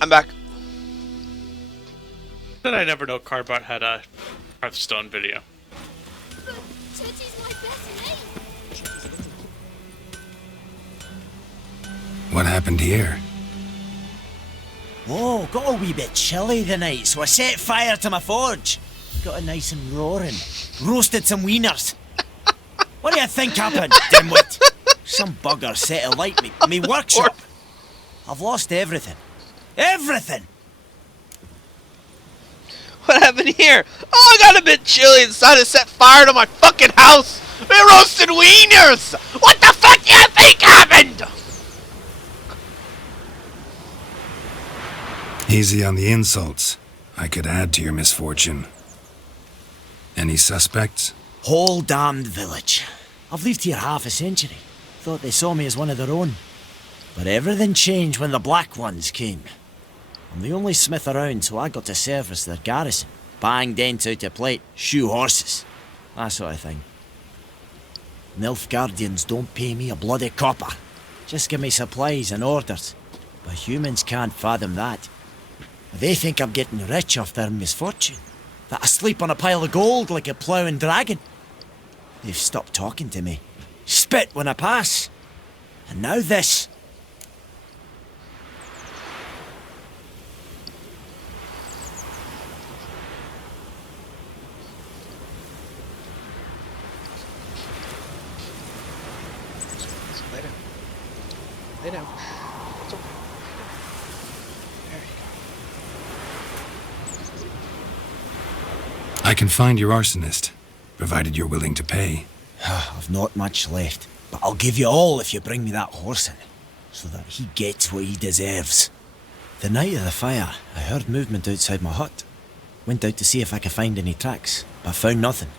I'm back. Did I never know Carbot had a Hearthstone video? What happened here? Oh, got a wee bit chilly the night, so I set fire to my forge. Got it nice and roaring. Roasted some wieners. What do you think happened, dimwit? Some bugger set alight me workshop. I've lost everything. Everything! What happened here? Oh, I got a bit chilly and decided to set fire to my fucking house. We roasted wieners. What the fuck do you think happened? Easy on the insults. I could add to your misfortune. Any suspects? Whole damned village. I've lived here half a century. Thought they saw me as one of their own. But everything changed when the Black Ones came. I'm the only smith around, so I got to service their garrison. Bang dents out of plate, shoe horses. That sort of thing. Nilfgaardians don't pay me a bloody copper. Just give me supplies and orders. But humans can't fathom that. They think I'm getting rich off their misfortune. That I sleep on a pile of gold like a ploughing dragon. They've stopped talking to me. Spit when I pass. And now this. Lay down. Lay down. It's okay. There you go. I can find your arsonist, provided you're willing to pay. I've not much left, but I'll give you all if you bring me that horse in, so that he gets what he deserves. The night of the fire, I heard movement outside my hut. Went out to see if I could find any tracks, but found nothing.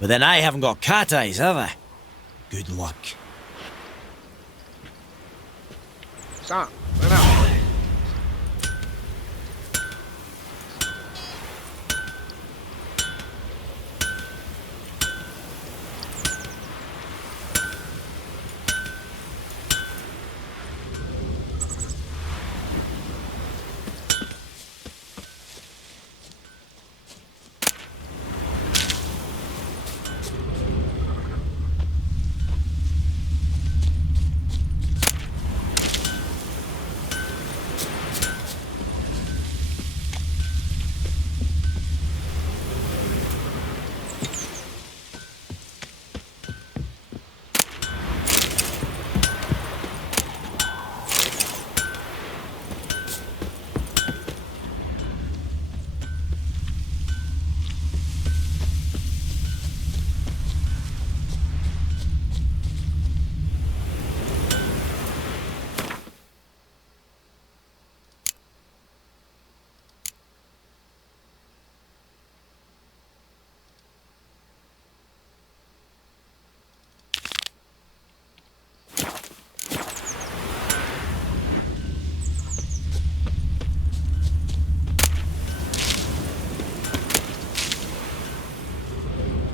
But then I haven't got cat eyes, have I? Good luck. Stop. Lay down.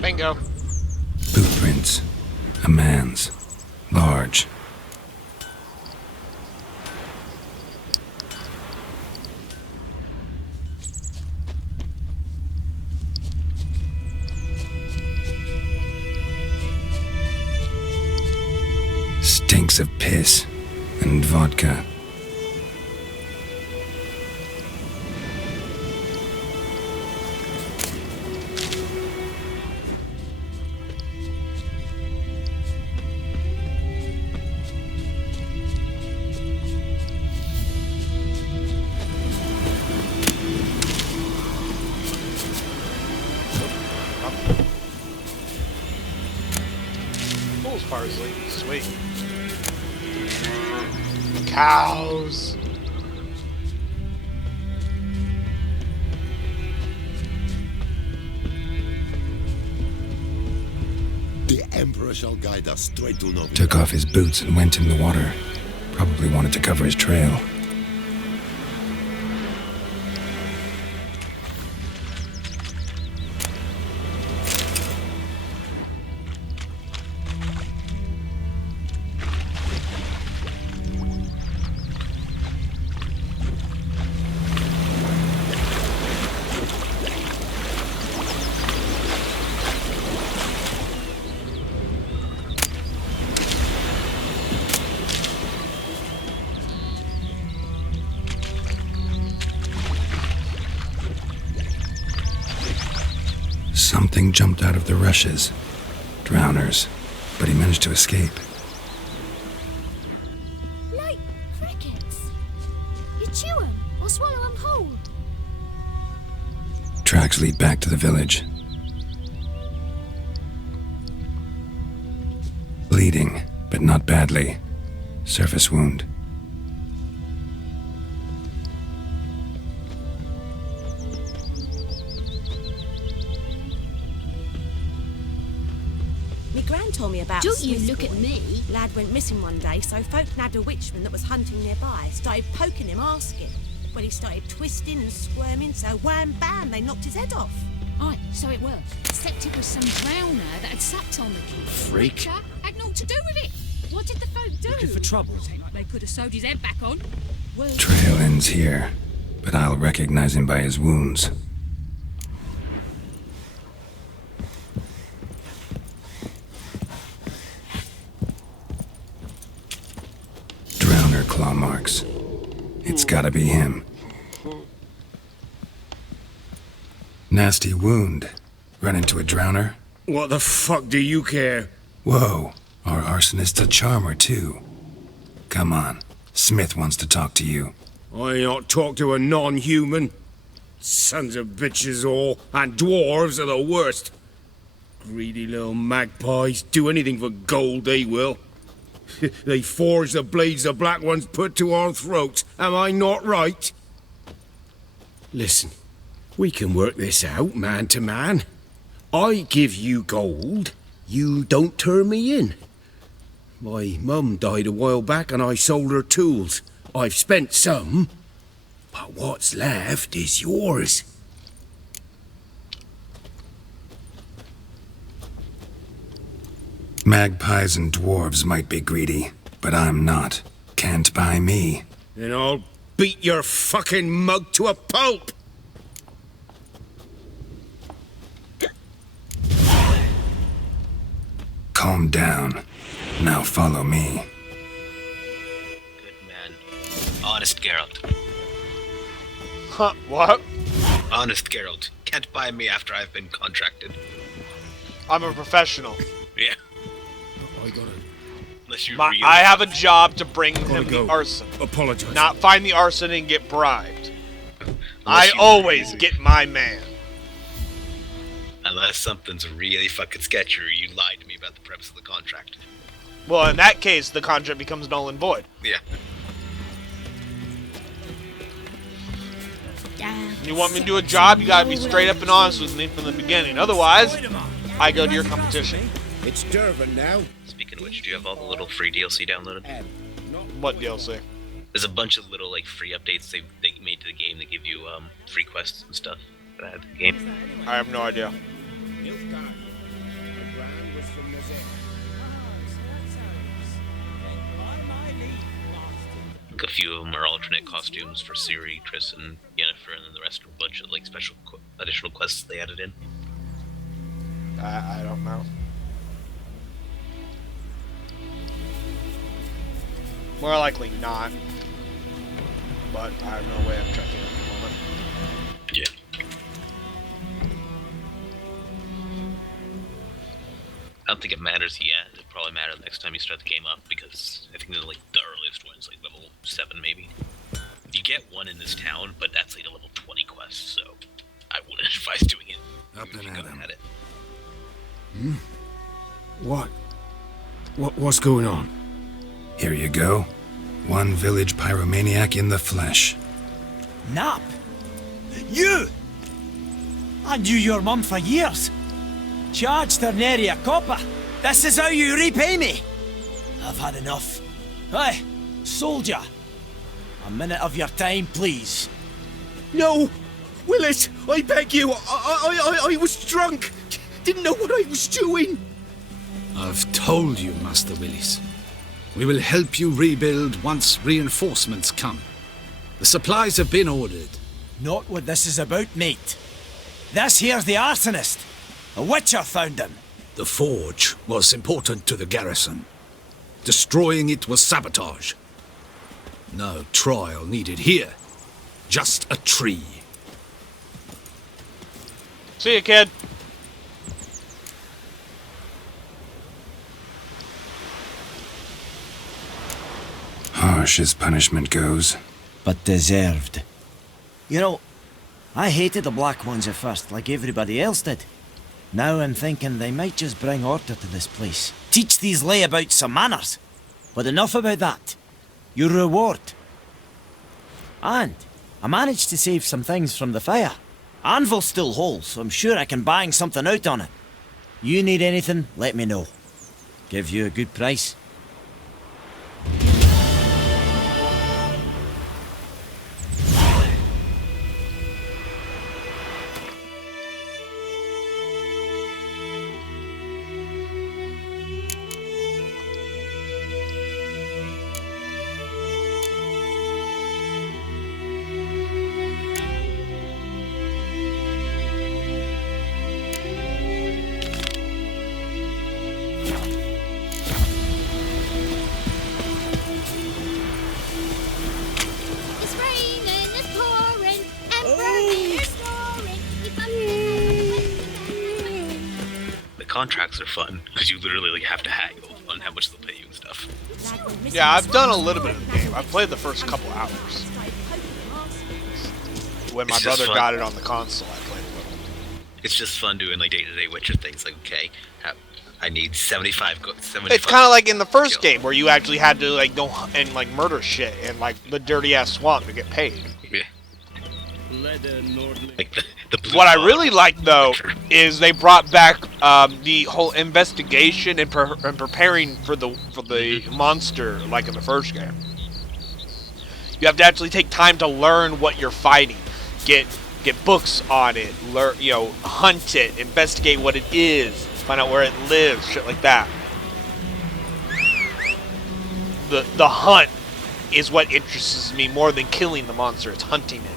Bingo. Bootprints. A man's. Large. Stinks of piss and vodka. Fool's parsley. Sweet. Cows. The Emperor shall guide us straight to Novi. Took off his boots and went in the water. Probably wanted to cover his trail. Something jumped out of the rushes. Drowners. But he managed to escape. Like crickets. You chew 'em or swallow 'em whole. Tracks lead back to the village. Bleeding, but not badly. Surface wound. Me gran told me about. Don't you Smith's look at boy. me. Lad went missing one day, so folk nabbed a witchman that was hunting nearby. Started poking him, asking. Well, he started twisting and squirming, so wham bam, they knocked his head off. Aye, so it was. Except it was some drowner that had sucked on the kid. Freak. Witcher had naught to do with it. What did the folk do? Looking for trouble. Ain't like they could have sewed his head back on. Well, Trail ends here, but I'll recognize him by his wounds. Drowner claw marks. It's gotta be him. Nasty wound. Run into a drowner? What the fuck do you care? Whoa, our arsonist's a charmer too. Come on, Smith wants to talk to you. I not talk to a non-human. Sons of bitches all, and dwarves are the worst. Greedy little magpies, do anything for gold, they will. They forge the blades the black ones put to our throats, am I not right? Listen, we can work this out, man to man. I give you gold, you don't turn me in. My mum died a while back and I sold her tools. I've spent some, but what's left is yours. Magpies and dwarves might be greedy, but I'm not. Can't buy me. Then I'll beat your fucking mug to a pulp! Calm down. Now follow me. Good man. Honest Geralt. Huh, what? Honest Geralt. Can't buy me after I've been contracted. I'm a professional. Yeah. I gotta... Unless you I have a job to bring him go. the arson. Apologize. Not find the arson and get bribed. Unless I you always really- get my man. Unless something's really fucking sketchy or you lied to me about the premise of the contract. Well, in that case, the contract becomes null and void. Yeah. You want me to do a job, you gotta be straight up and honest with me from the beginning. Otherwise, I go to your competition. It's Durban now. Speaking of which, do you have all the little free DLC downloaded? What DLC? There's a bunch of little like free updates they made to the game that give you free quests and stuff that add to the game. I have no idea. A few of them are alternate costumes for Ciri, Triss, and Yennefer, and then the rest are a bunch of like special additional quests they added in. I don't know. More likely not. But I have no way of checking it at the moment. Yeah. I don't think it matters yet. It'll probably matter the next time you start the game up because I think they're like the earliest ones, like level 7 maybe. You get one in this town, but that's like a level 20 quest, so I wouldn't advise doing it. Up and at him. It. Hmm? What's going on? Here you go. One village pyromaniac in the flesh. Nap? You! I knew your mum for years. Charged her nary a copper. This is how you repay me. I've had enough. Hey, soldier. A minute of your time, please. No! Willis, I beg you, I was drunk. Didn't know what I was doing. I've told you, Master Willis. We will help you rebuild once reinforcements come. The supplies have been ordered. Not what this is about, mate. This here's the arsonist. A witcher found him. The forge was important to the garrison. Destroying it was sabotage. No trial needed here. Just a tree. See you, kid. harsh as punishment goes. But deserved. You know, I hated the Black Ones at first, like everybody else did. Now I'm thinking they might just bring order to this place. Teach these layabouts some manners. But enough about that. Your reward. And I managed to save some things from the fire. Anvil's still whole, so I'm sure I can bang something out on it. You need anything, let me know. Give you a good price. It's raining, it's pouring, and burning, it's snoring. Keep up. The contracts are fun because you literally like have to haggle on how much they'll pay you and stuff. Yeah, I've done a little bit of the game. I've played the first couple hours. When my It's just brother fun. got it on the console, I played a little. It's just fun doing like day-to-day Witcher things. Like, okay, I need 75. It's kind of like in the first game where you actually had to like go and like murder shit in like the dirty ass swamp to get paid. Yeah. Like the blue What I bog really like though is they brought back the whole investigation and, preparing for the monster like in the first game. You have to actually take time to learn what you're fighting, get books on it, learn, hunt it, investigate what it is, find out where it lives, shit like that. The hunt is what interests me more than killing the monster. It's hunting it.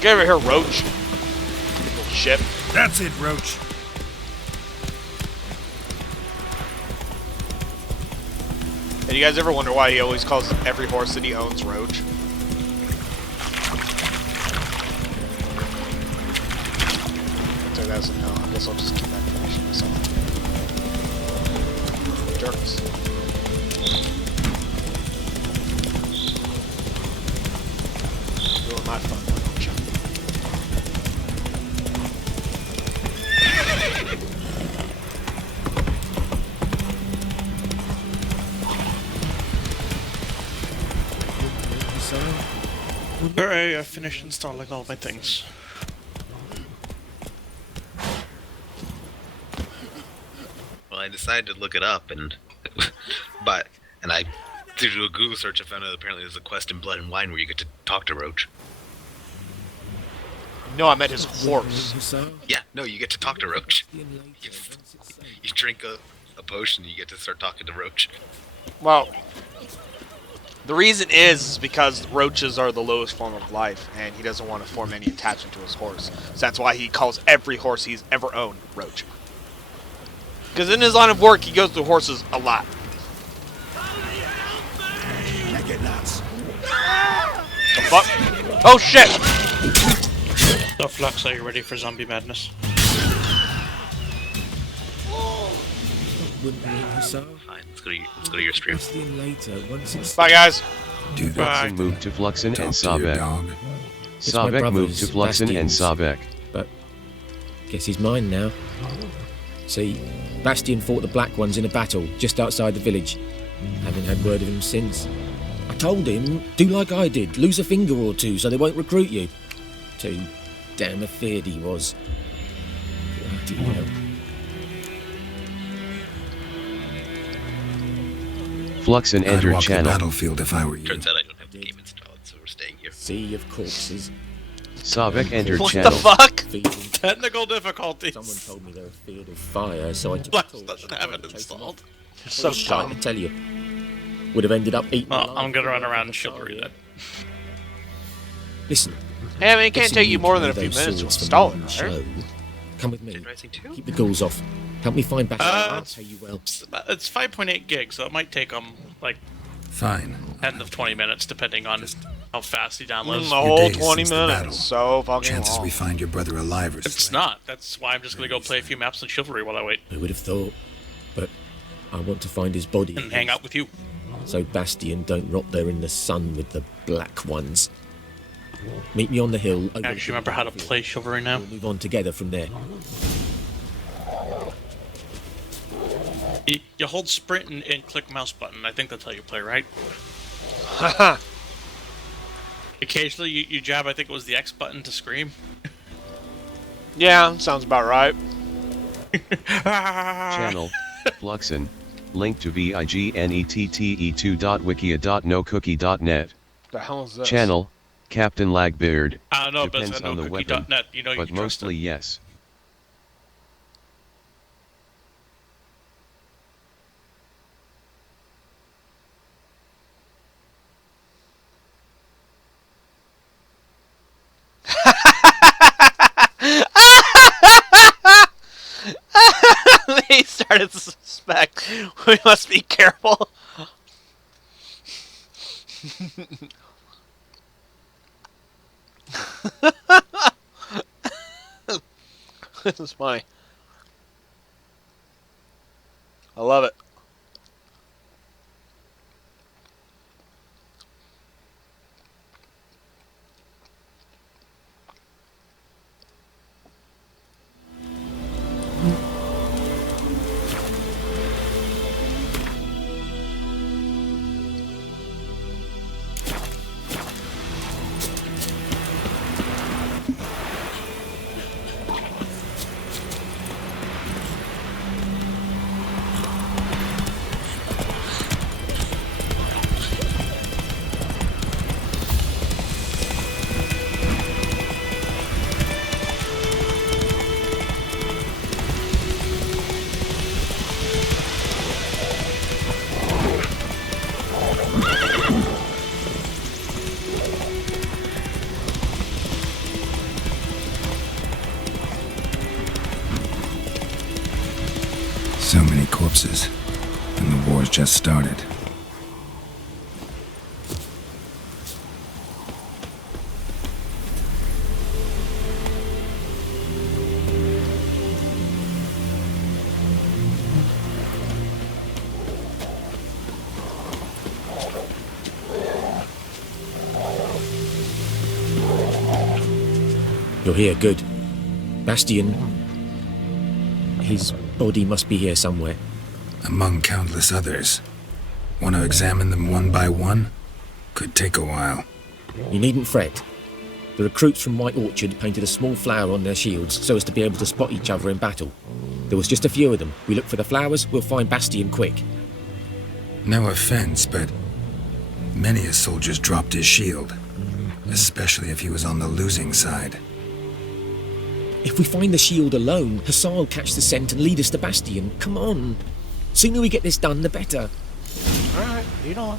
Get over here, Roach. Little shit. That's it, Roach. And you guys ever wonder why he always calls every horse that he owns Roach? So that's a no. I guess I'll just keep that information myself. Jerks. Doing my fun, don't you? Alright, I finished installing all my things. Well, I decided to look it up, and I through a Google search, I found out apparently there's a quest in Blood and Wine where you get to talk to Roach. No, I meant his horse. Yeah, no, you get to talk to Roach. You drink a potion, you get to start talking to Roach. Well, the reason is because roaches are the lowest form of life, and he doesn't want to form any attachment to his horse. So that's why he calls every horse he's ever owned Roach. Because in his line of work, he goes through horses a lot. The fuck? Oh shit! So, Flux, are you ready for zombie madness? Fine, let's go to your stream. Bye, guys. Fluxen moved to Fluxen and Talk to your Sabek. dog. It's my Sabek moved brother's, to Fluxen and Bastian's. Sabek. But guess he's mine now. See, Bastian fought the Black Ones in a battle just outside the village. Haven't had word of him since. I told him, do like I did, lose a finger or two so they won't recruit you. Too damn afeard he was. Bloody hell. Fluxen I'd entered walk the channel. battlefield if I were you. Turns out I don't have the game installed, so we're staying here. Sea of corpses. Sabek entered What channel. the fuck? Technical difficulties. Someone told me they were feared of fire, so I took Flux a torch doesn't and have it chased installed. them off. So What was trying dumb. to tell you. Would have ended up eating. Well, alive I'm gonna run by around the chivalry then. Listen. Hey, I mean, it can't listen, take you more than a carry few those minutes to swords for install me it, and right? show. Come with me. Dead Rising 2? Keep the ghouls off. Help me find Bastian. I'll pay you well. It's 5.8 gigs, so it might take them like Fine. 10 to 20 minutes, depending on how fast he downloads. The whole days 20 since the battle. minutes. So fucking Chances long. we find your brother alive or It's not. That's why I'm just gonna go play a few maps in chivalry while I wait. Who would have thought? but I want to find his body. And hang out with you. So Bastion don't rot there in the sun with the black ones. Meet me on the hill. I actually remember how to play chivalry now. We'll move on together from there. You hold sprint and click mouse button. I think that's how you play, right? Haha. Occasionally you jab, I think it was the X button to scream. Yeah, sounds about right. Channel, Fluxen, link to vignette2.wikia.nocookie.net. The hell is this? Channel, Captain Lagbeard. I don't know, but depends it's on the weapon, nocookie.net. You know, you but can trust mostly yes. They started to suspect. We must be careful. This is funny. I love it. So many corpses, and the war's just started. You're here, good. Bastion. His body must be here somewhere. Among countless others. Want to examine them one by one? Could take a while. You needn't fret. The recruits from White Orchard painted a small flower on their shields so as to be able to spot each other in battle. There was just a few of them. We look for the flowers, we'll find Bastion quick. No offense, but many a soldier's dropped his shield. Especially if he was on the losing side. If we find the shield alone, Hassan will catch the scent and lead us to Bastion. Come on. Sooner we get this done, the better. Alright, lead on.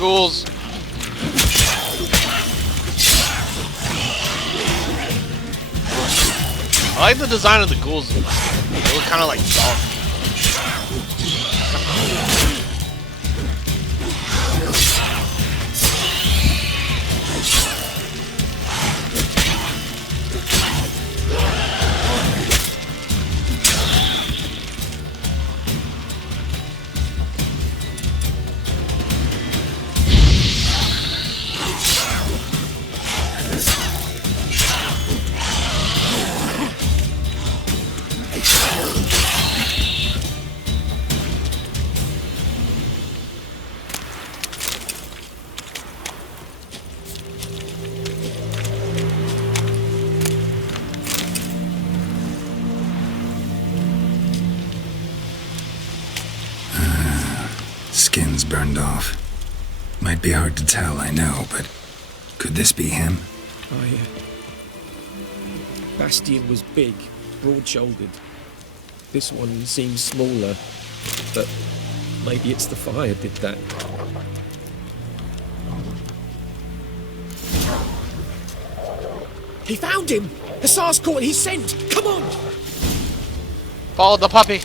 Ghouls. I like the design of the ghouls. They look kind of like dark. Skin's burned off. Might be hard to tell, I know, but could this be him? Oh, yeah. Bastion was big, broad-shouldered. This one seems smaller, but maybe it's the fire did that. He found him! Hussar's caught his scent! Come on! Follow the puppy.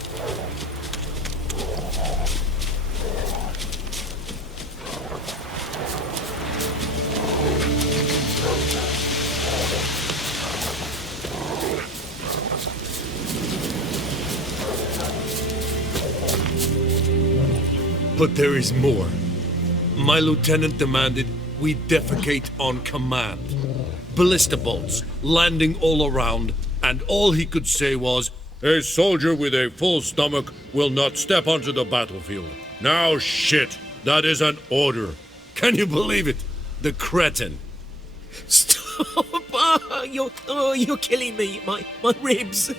But there is more. My lieutenant demanded we defecate on command. Ballista bolts landing all around, and all he could say was, "A soldier with a full stomach will not step onto the battlefield." Now shit, that is an order. Can you believe it? The cretin. Stop! You're killing me. My ribs.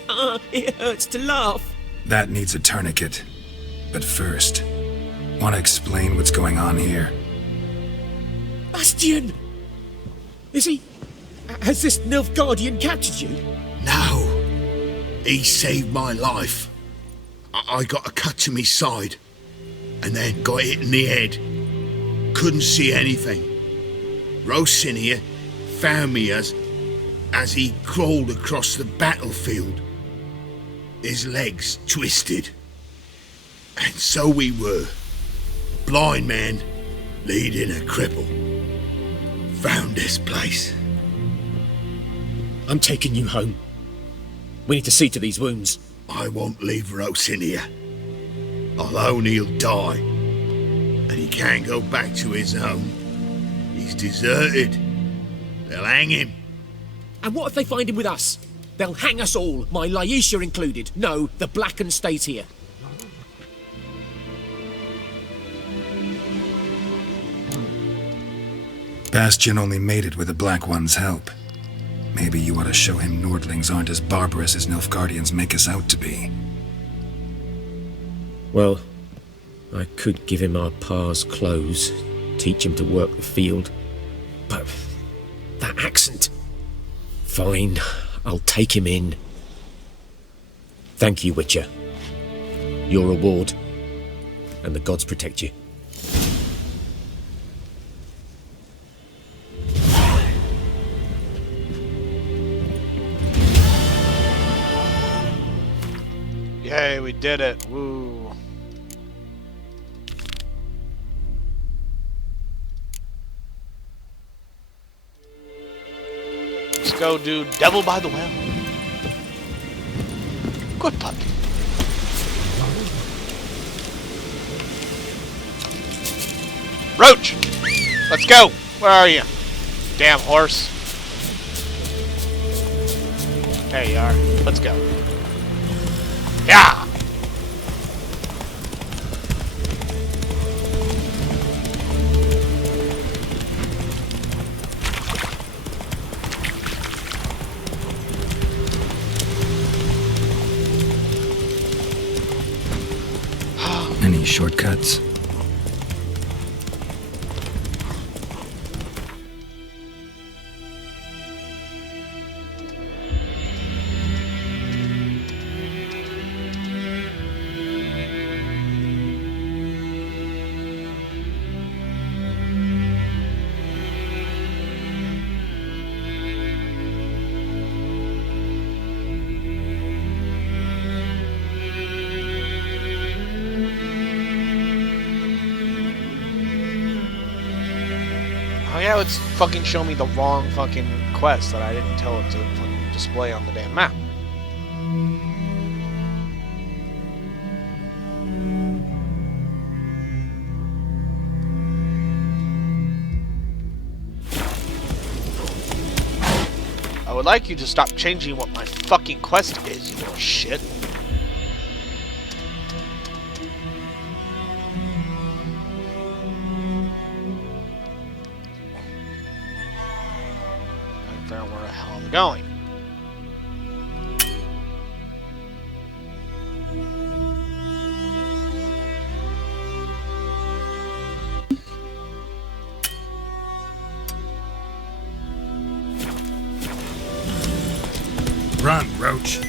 It hurts to laugh. That needs a tourniquet. But first, want to explain what's going on here? Bastian! Is he... Has this Nilfgaardian captured you? No. He saved my life. I got a cut to me side, and then got hit in the head. Couldn't see anything. Rosinia found me as he crawled across the battlefield. His legs twisted. And so we were. Blind man leading a cripple. Found this place. I'm taking you home. We need to see to these wounds. I won't leave Rosinia. Alone he'll die. And he can't go back to his home. He's deserted. They'll hang him. And what if they find him with us? They'll hang us all, my Laisha included. No, the Blacken stays here. Bastian only made it with the Black One's help. Maybe you ought to show him Nordlings aren't as barbarous as Nilfgaardians make us out to be. Well, I could give him our pa's clothes, teach him to work the field. But that accent... Fine, I'll take him in. Thank you, Witcher. Your reward, and the gods protect you. Yay, we did it. Woo. Let's go do Devil by the Well. Good puppy. Roach! Let's go! Where are you? Damn horse. There you are. Let's go. Yeah! Any shortcuts? Oh yeah, it's fucking show me the wrong fucking quest that I didn't tell it to fucking display on the damn map. I would like you to stop changing what my fucking quest is, you little shit. Where the hell am I going? Run, Roach.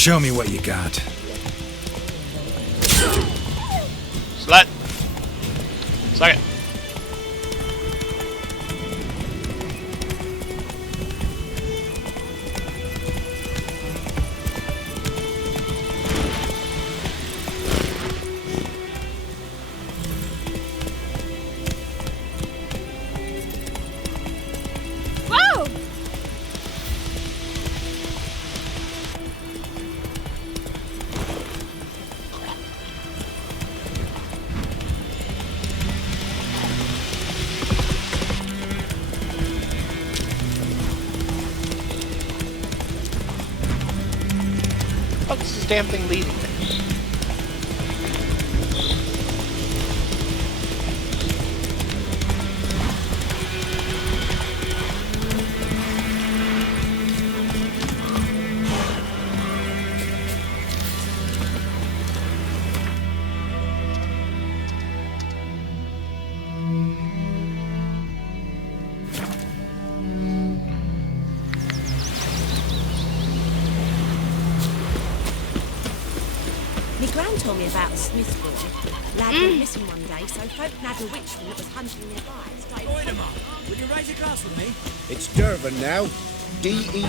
Show me what you got. Slut. Suck it. Whoa! What's this damn thing leading me? Me gran told me about a Smith boy. Lad went missing one day, so folk nabbed a witchman that was hunting nearby. Will you raise a glass with me? It's Durban now.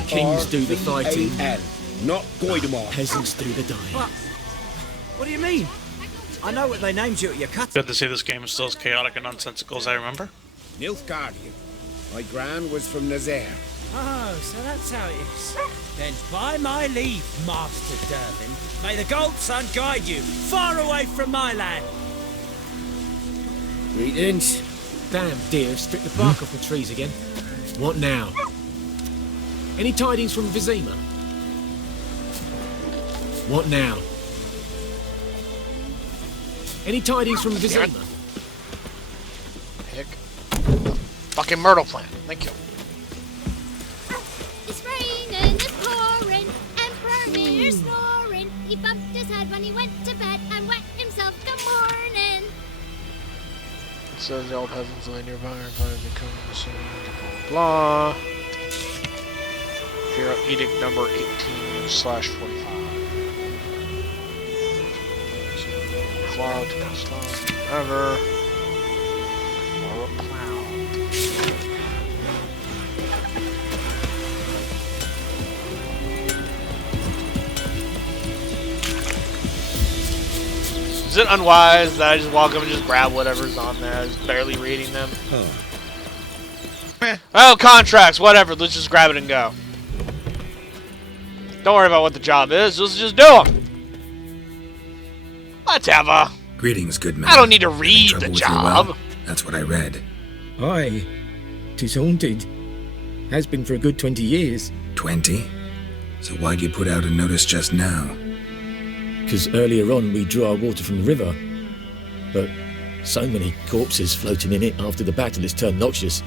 Kings do the fighting. D-E-R-B-A-N, not Goidemar. Peasants do the dying. What do you mean? I know what they named you at your cut. Good to see this game is still as chaotic and nonsensical as I remember. Nilfgaardian. My gran was from Nazaire. Oh, so that's how it is. Then by my leave, Master Durban, may the Gold Sun guide you far away from my land. Greetings. Damn deer, stripped the bark off the trees again. What now? Any tidings from Vizima? What now? Any tidings from Vizima? Pick. Fucking myrtle plant. Thank you. It's raining, it's pouring, Emperor Mirror snoring. He bumped his head when he went to bed and wet himself. Good morning. It says the old peasants lay nearby are invited to come to the scene. Blah blah. Here, edict number 18/45. Cloud, whatever. Or a cloud. Is it unwise that I just walk up and just grab whatever's on there? I was barely reading them. Oh, contracts, whatever. Let's just grab it and go. Don't worry about what the job is. Let's just do them. Whatever. Greetings, good man. I don't need to read Trouble the with your job. well? That's what I read. Aye. 'Tis haunted. Has been for a good 20 years. 20? So why'd you put out a notice just now? 'Cause earlier on we drew our water from the river. But so many corpses floating in it after the battle it's turned noxious.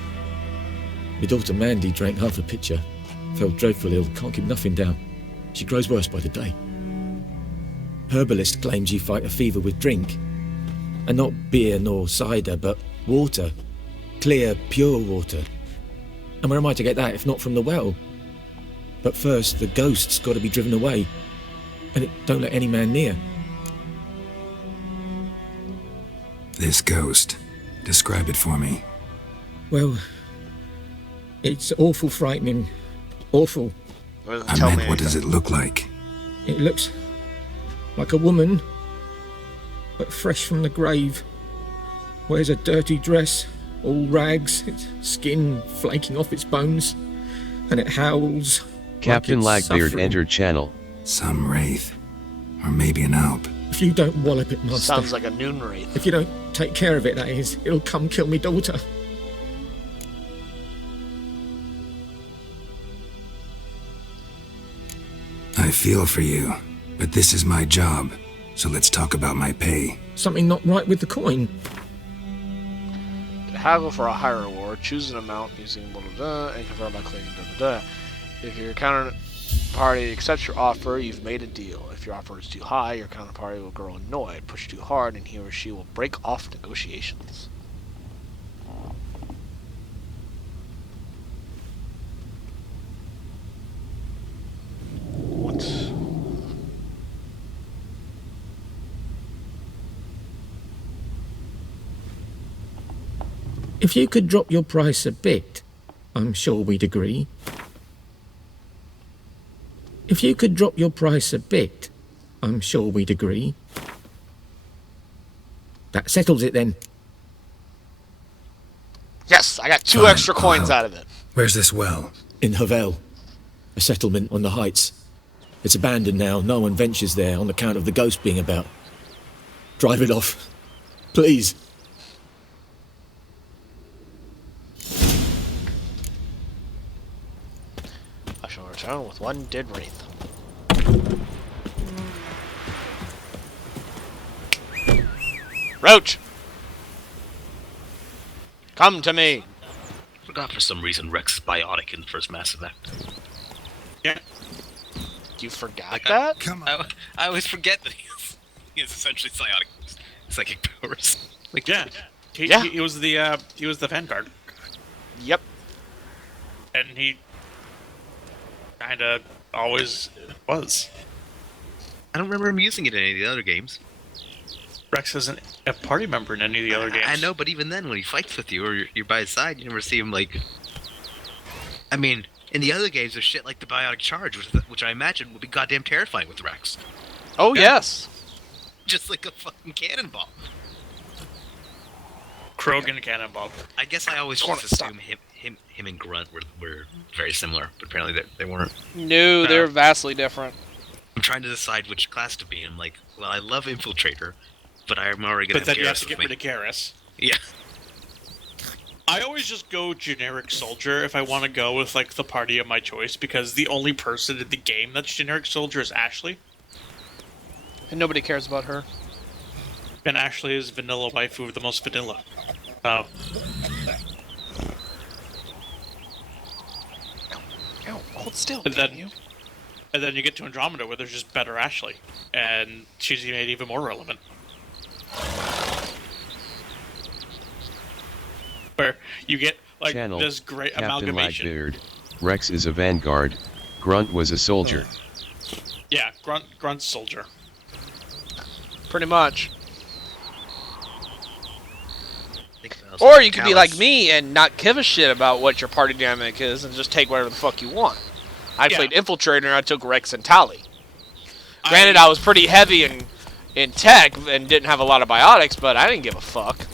My daughter Mandy drank half a pitcher. Fell dreadful ill, can't keep nothing down. She grows worse by the day. Herbalist claims you fight a fever with drink. And not beer nor cider, but water. Clear, pure water. And where am I to get that if not from the well? But first, the ghost's got to be driven away. And it don't let any man near. This ghost. Describe it for me. Well, it's awful frightening. Awful. I meant, what does it look like? It looks like a woman, but fresh from the grave. Wears a dirty dress, all rags, its skin flaking off its bones, and it howls. Captain like it's Lagbeard suffering. entered channel. Some wraith. Or maybe an alp. If you don't wallop it, Master. Sounds like a noon wraith. If you don't take care of it, that is, it'll come kill me daughter. I feel for you, but this is my job, so let's talk about my pay. Something not right with the coin. To haggle for a higher reward, choose an amount using blah blah blah and confirm by clicking blah blah blah. If your counterparty accepts your offer, you've made a deal. If your offer is too high, your counterparty will grow annoyed, push too hard, and he or she will break off negotiations. What? If you could drop your price a bit, I'm sure we'd agree. If you could drop your price a bit, I'm sure we'd agree. That settles it then. Yes, I got 2 Fine, extra coins I'll out of it. Where's this well? In Havel, a settlement on the heights. It's abandoned now. No one ventures there on account of the ghost being about. Drive it off. Please. I shall return with 1 dead wraith. Roach! Come to me! Forgot for some reason Rex is biotic in the first Mass Effect. Yeah. You forgot that? I always forget that he has essentially psychic powers. Like, yeah. He was the Vanguard. Yep. And he kinda always was. I don't remember him using it in any of the other games. Rex isn't a party member in any of the other games. I know, but even then, when he fights with you or you're by his side, you never see him like. I mean, in the other games, there's shit like the biotic charge, which I imagine would be goddamn terrifying with Rex. Oh yes. Just like a fucking cannonball. Krogan cannonball. I guess I always just assume him and Grunt were very similar, but apparently they weren't. No, they're vastly different. I'm trying to decide which class to be. I'm like, well, I love Infiltrator, but I'm already gonna. But then have you have Garrus to get with rid me. of Garrus. Yeah. I always just go generic soldier if I want to go with like the party of my choice, because the only person in the game that's generic soldier is Ashley. And nobody cares about her. And Ashley is vanilla waifu, the most vanilla. Oh. Hold still, And then you get to Andromeda where there's just better Ashley. And she's made even more relevant. Where you get like Channel, this great Captain amalgamation. Lagbeard. Rex is a vanguard. Grunt was a soldier. Yeah, Grunt's soldier. Pretty much. Or you could be like me and not give a shit about what your party dynamic is and just take whatever the fuck you want. I played Infiltrator and I took Rex and Tali. Granted, I was pretty heavy in tech and didn't have a lot of biotics, but I didn't give a fuck.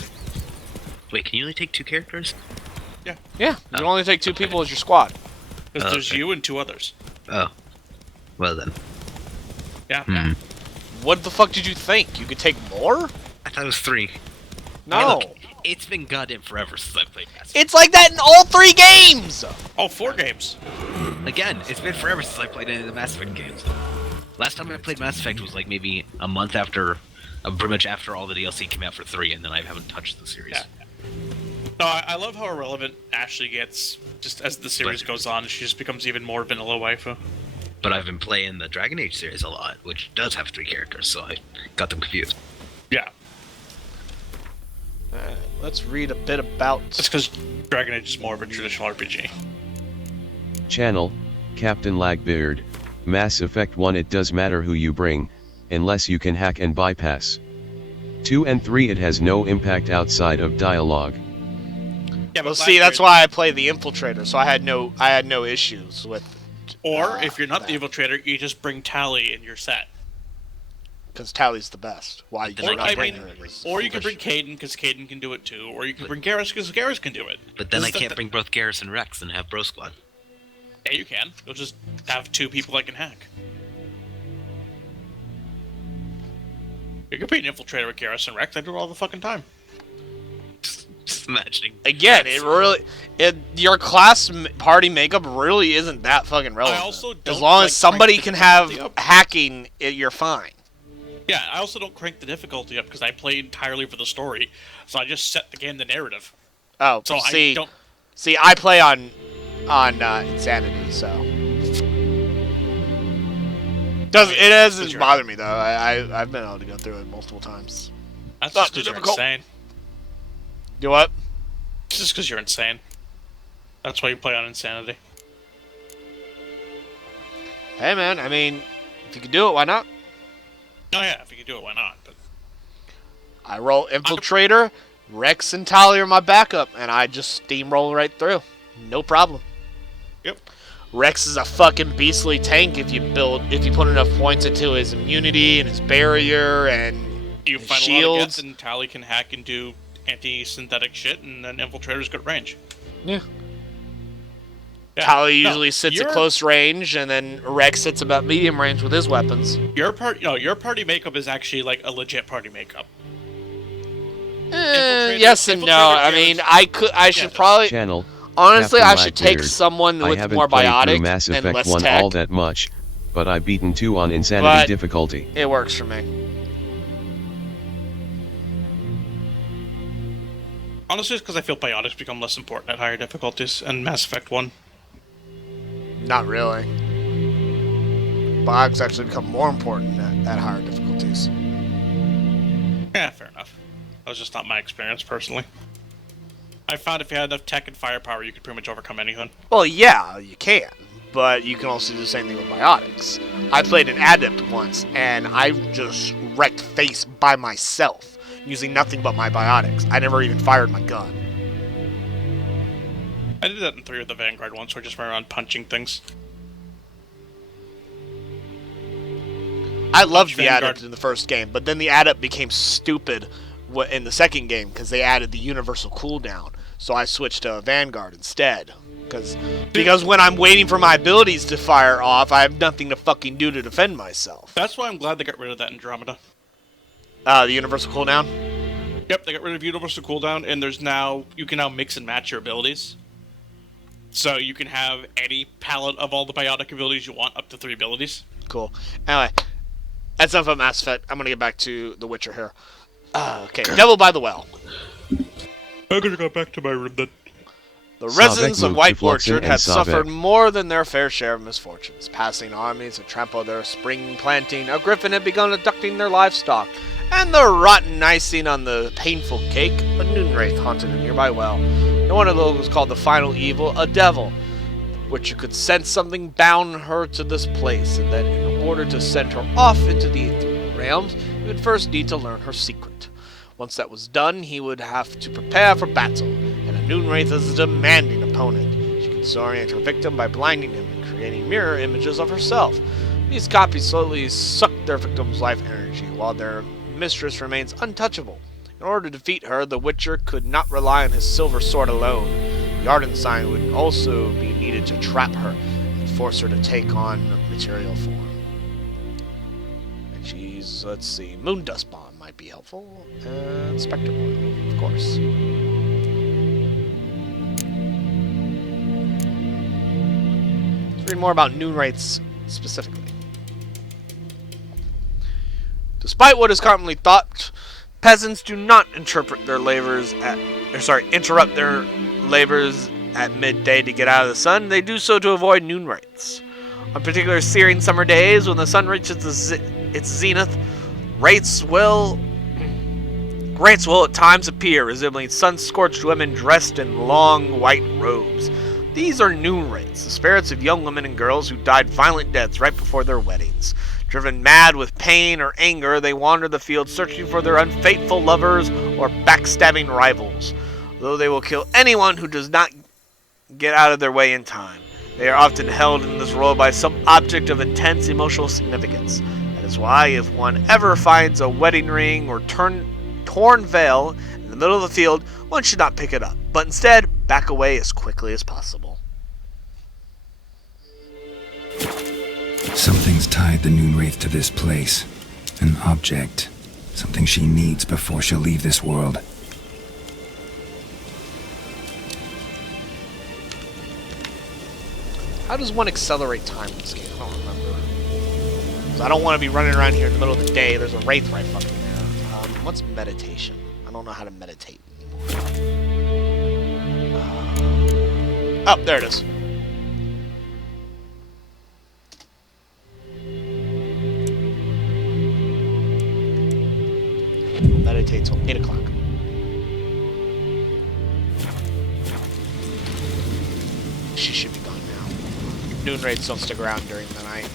Wait, can you only take 2 characters? Yeah. Yeah, you can only take 2 people as your squad. Because there's you and 2 others. Oh. Well then. Yeah. What the fuck did you think? You could take more? I thought it was 3. No. Hey, look, it's been goddamn forever since I played Mass Effect. It's like that in all 3 games! Oh, 4 games. Again, it's been forever since I played any of the Mass Effect games. Last time I played Mass Effect was like maybe a month after, pretty much after all the DLC came out for 3, and then I haven't touched the series. Yeah. No, I love how irrelevant Ashley gets just as the series goes on. She just becomes even more vanilla waifu. But I've been playing the Dragon Age series a lot, which does have 3 characters, so I got them confused. Yeah. Let's read a bit about... That's because Dragon Age is more of a traditional RPG. Channel, Captain Lagbeard. Mass Effect 1, it does matter who you bring, unless you can hack and bypass. 2 and 3, it has no impact outside of dialogue. Yeah, well, see, that's why I play the Infiltrator, so I had no issues with... Or, if you're not the Infiltrator, you just bring Tali in your set. Because Tally's the best. Why you Or, not I bring mean, her is or you can foolish. bring Caden, because Caden can do it too. Or you can bring Garrus, because Garrus can do it. But then I can't bring both Garrus and Rex and have Bro Squad. Yeah, you can. You'll just have 2 people that can hack. You can be an Infiltrator with Garrus and Rex. I do it all the fucking time. Just imagining. Again, your class party makeup really isn't that fucking relevant. I also as don't long like as somebody crank the can have difficulty up. hacking, you're fine. Yeah, I also don't crank the difficulty up because I play entirely for the story, so I just set the game to narrative. Oh, so see, I don't. See, I play on Insanity, so it doesn't bother me though. I've been able to go through it multiple times. That's Not just because you're difficult. insane. Do what? It's just because you're insane. That's why you play on Insanity. Hey man, I mean, if you can do it, why not? Oh yeah, if you can do it, why not? But I roll Infiltrator, Rex and Tally are my backup, and I just steamroll right through. No problem. Yep. Rex is a fucking beastly tank if you put enough points into his immunity and his barrier and You his find a lot of shields. gets, and Tally can hack and do anti-synthetic shit, and then Infiltrator's good range. Yeah. Yeah. Tally No, usually sits at your- close range, and then Rex sits about medium range with his weapons. Your party makeup is actually like a legit party makeup. Yes and no. I mean, I should probably. Channel. Honestly, Captain I should take Blackbeard. someone I with haven't more played through biotic Mass and Effect less 1 tech. all that much, but I've beaten 2 on Insanity But difficulty. it works for me. Honestly, it's because I feel biotics become less important at higher difficulties, and Mass Effect 1. Not really. Biotics actually become more important at higher difficulties. Yeah, fair enough. That was just not my experience, personally. I found if you had enough tech and firepower, you could pretty much overcome anything. Well, yeah, you can, but you can also do the same thing with biotics. I played an adept once, and I just wrecked face by myself, using nothing but my biotics. I never even fired my gun. I did that in 3 of the Vanguard once, where I just ran around punching things. I loved the Vanguard. adept in the first game, but then the adept became stupid in the second game because they added the universal cooldown. So I switched to Vanguard instead. Because when I'm waiting for my abilities to fire off, I have nothing to fucking do to defend myself. That's why I'm glad they got rid of that in Andromeda. The universal cooldown? Yep, they got rid of universal cooldown, and you can now mix and match your abilities. So you can have any palette of all the biotic abilities you want, up to 3 abilities. Cool. Anyway, that's enough about Mass Effect. I'm going to get back to The Witcher here. Okay, Devil by the Well. I'm going to go back to my room then. The residents of White Fluxen Orchard and had Savek. suffered more than their fair share of misfortunes. Passing armies had trampled their spring planting, a griffin had begun abducting their livestock, and the rotten icing on the painful cake, a noon wraith haunted a nearby well. And one of those was called the final evil, a devil, which could sense something bound her to this place, and that in order to send her off into the ethereal realms, he would first need to learn her secret. Once that was done, he would have to prepare for battle, and a noon wraith is a demanding opponent. She can disorient her victim by blinding him and creating mirror images of herself. These copies slowly suck their victim's life energy, while their mistress remains untouchable. In order to defeat her, the Witcher could not rely on his silver sword alone. The Ardent Sign would also be needed to trap her and force her to take on material form. And she's, let's see, Moon Dust Bomb might be helpful, and Spectre Oil, of course. Let's read more about Noon Wraiths specifically. Despite what is commonly thought, peasants do not interrupt their labors at midday to get out of the sun. They do so to avoid noon wraiths. On particular searing summer days, when the sun reaches its zenith, wraiths will at times appear, resembling sun-scorched women dressed in long white robes. These are noon wraiths, the spirits of young women and girls who died violent deaths right before their weddings. Driven mad with pain or anger, they wander the field searching for their unfaithful lovers or backstabbing rivals. Though they will kill anyone who does not get out of their way in time. They are often held in this role by some object of intense emotional significance. That is why, if one ever finds a wedding ring or torn veil in the middle of the field, one should not pick it up, but instead back away as quickly as possible. Something's tied the Noon Wraith to this place. An object. Something she needs before she'll leave this world. How does one accelerate time in this game? I don't remember. 'Cause I don't want to be running around here in the middle of the day. There's a wraith right fucking there. What's meditation? I don't know how to meditate anymore. Oh, there it is. Meditate till 8 o'clock. She should be gone now. Noon raids don't stick around during the night.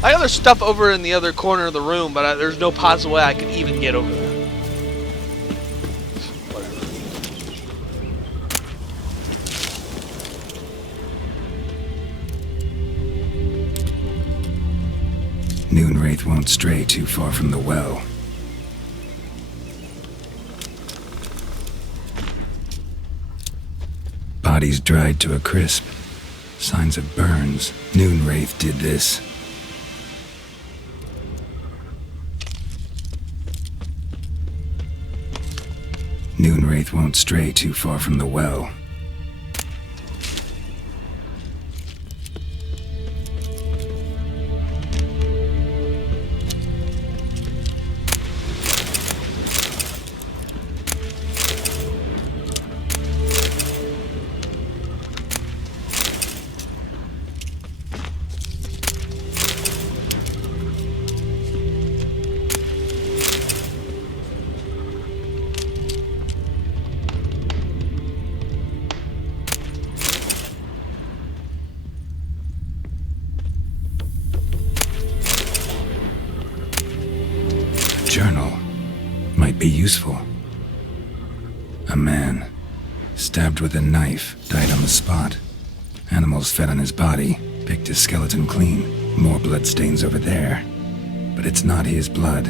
I got other stuff over in the other corner of the room, but there's no possible way I could even get over there. Noonwraith won't stray too far from the well. Bodies dried to a crisp. Signs of burns. Noonwraith did this. Noonwraith won't stray too far from the well. Journal might be useful. A man, stabbed with a knife, died on the spot. Animals fed on his body, picked his skeleton clean. More bloodstains over there. But it's not his blood.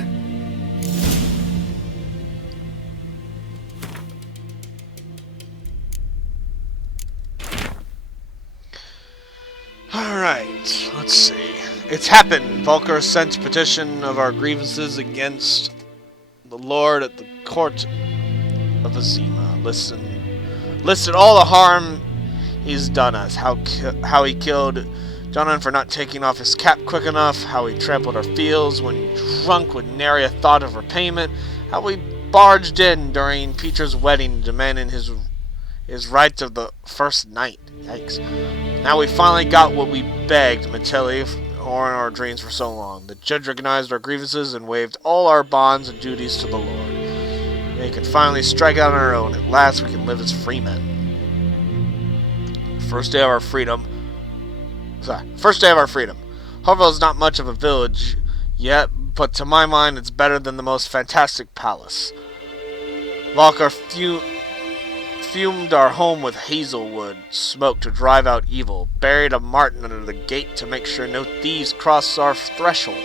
Alright, let's see. It's happened. Volker sent petition of our grievances against the Lord at the court of Azima. Listed all the harm he's done us. How he killed Jonan for not taking off his cap quick enough. How he trampled our fields when drunk with nary a thought of repayment. How we barged in during Peter's wedding demanding his rights of the first night. Yikes. Now we finally got what we begged, Matilli, or in our dreams for so long. The judge recognized our grievances and waived all our bonds and duties to the Lord. We can finally strike out on our own. At last we can live as free men. First day of our freedom. Harville is not much of a village yet, but to my mind it's better than the most fantastic palace. Volker fumed our home with hazelwood smoke to drive out evil, buried a marten under the gate to make sure no thieves crossed our threshold.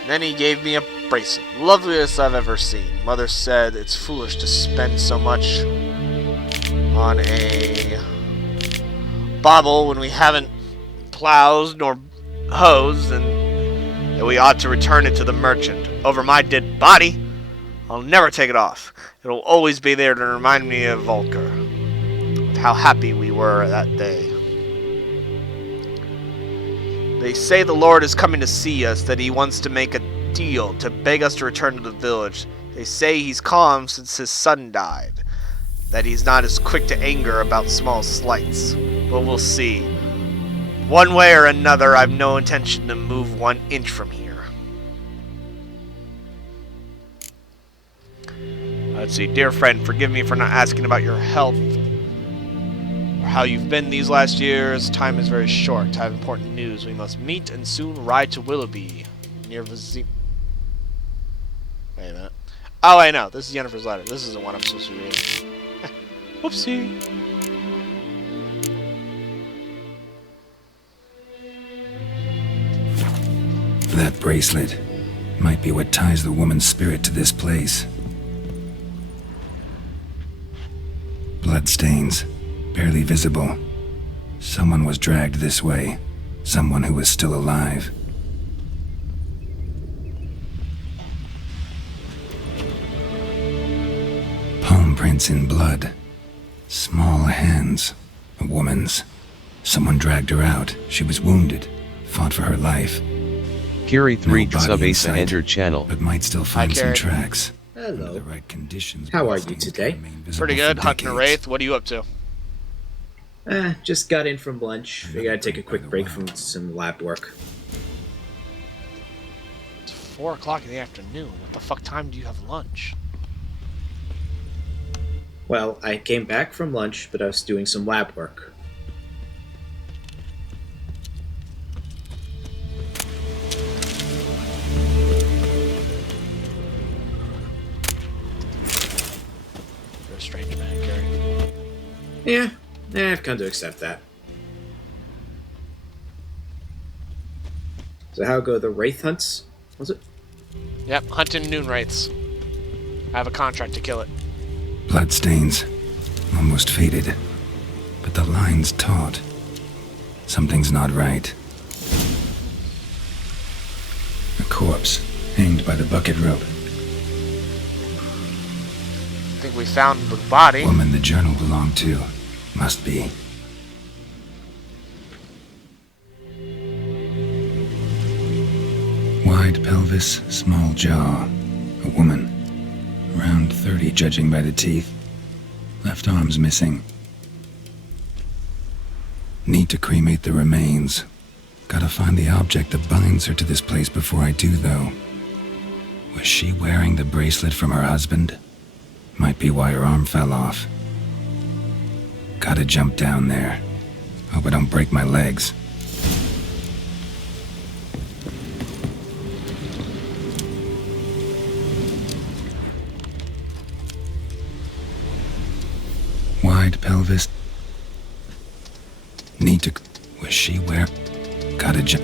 And then he gave me a bracelet, loveliest I've ever seen. Mother said it's foolish to spend so much on a bauble when we haven't plows nor hoes, and that we ought to return it to the merchant. Over my dead body, I'll never take it off. It'll always be there to remind me of Volker, of how happy we were that day. They say the Lord is coming to see us, that he wants to make a deal, to beg us to return to the village. They say he's calm since his son died, that he's not as quick to anger about small slights. But we'll see. One way or another, I've no intention to move 1 inch from here. Let's see. Dear friend, forgive me for not asking about your health or how you've been these last years. Time is very short. I have important news. We must meet and soon ride to Willoughby, near Wait a minute. Oh, I know. This is Yennefer's letter. This isn't what I'm supposed to be reading. Whoopsie. That bracelet might be what ties the woman's spirit to this place. Bloodstains, barely visible. Someone was dragged this way. Someone who was still alive. Palm prints in blood. Small hands. A woman's. Someone dragged her out. She was wounded. Fought for her life. Kiri 3 No sub body in Asa sight, entered channel. but might still find some tracks. Hello. The right conditions. How are you today? Pretty good. Hunting a wraith. What are you up to? Just got in from lunch. Figured I'd take a quick break from some lab work. It's 4 o'clock in the afternoon. What the fuck time do you have lunch? Well, I came back from lunch, but I was doing some lab work. strange man, Gary. Yeah, I've come to accept that. So how go the wraith hunts? Was it? Yep, hunting noon wraiths. I have a contract to kill it. Bloodstains. Almost faded. But the line's taut. Something's not right. A corpse, hanged by the bucket rope. I think we found the body. Woman the journal belonged to. Must be. Wide pelvis, small jaw. A woman. Around 30, judging by the teeth. Left arm's missing. Need to cremate the remains. Gotta find the object that binds her to this place before I do, though. Was she wearing the bracelet from her husband? Might be why her arm fell off. Gotta jump down there. Hope I don't break my legs. Wide pelvis. Need to... Was she where? Gotta jump...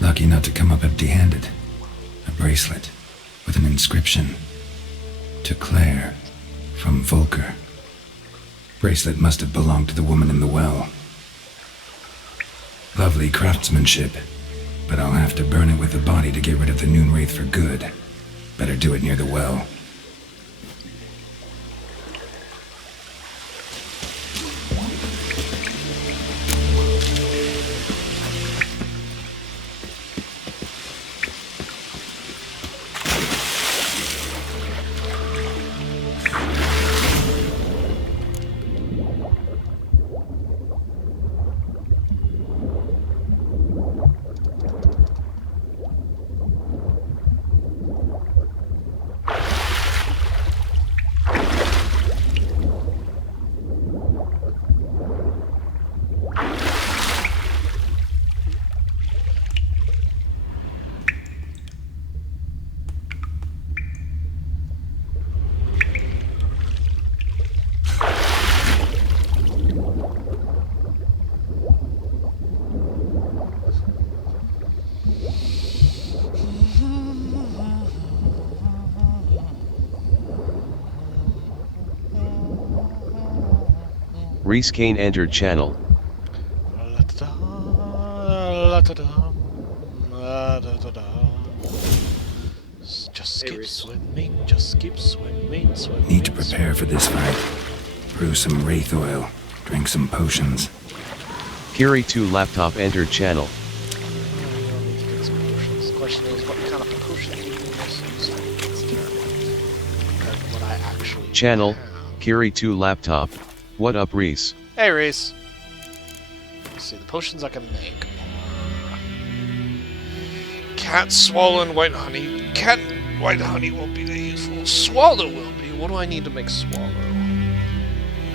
Lucky not to come up empty-handed. A bracelet with an inscription. To Claire, from Volker. Bracelet must have belonged to the woman in the well. Lovely craftsmanship, but I'll have to burn it with the body to get rid of the noon wraith for good. Better do it near the well. Reese Kane entered channel. Just keep swimming, just keep swimming, swimming. Need to prepare for this fight. Brew some wraith oil. Drink some potions. Kiri 2 laptop entered channel. The question is, what kind of potion do you use? What I actually Channel, Kiri 2 laptop. What up, Reese? Hey, Reese. Let's see, the potions I can make are... Cat swollen white honey. Cat white honey won't be that useful. Swallow will be. What do I need to make swallow?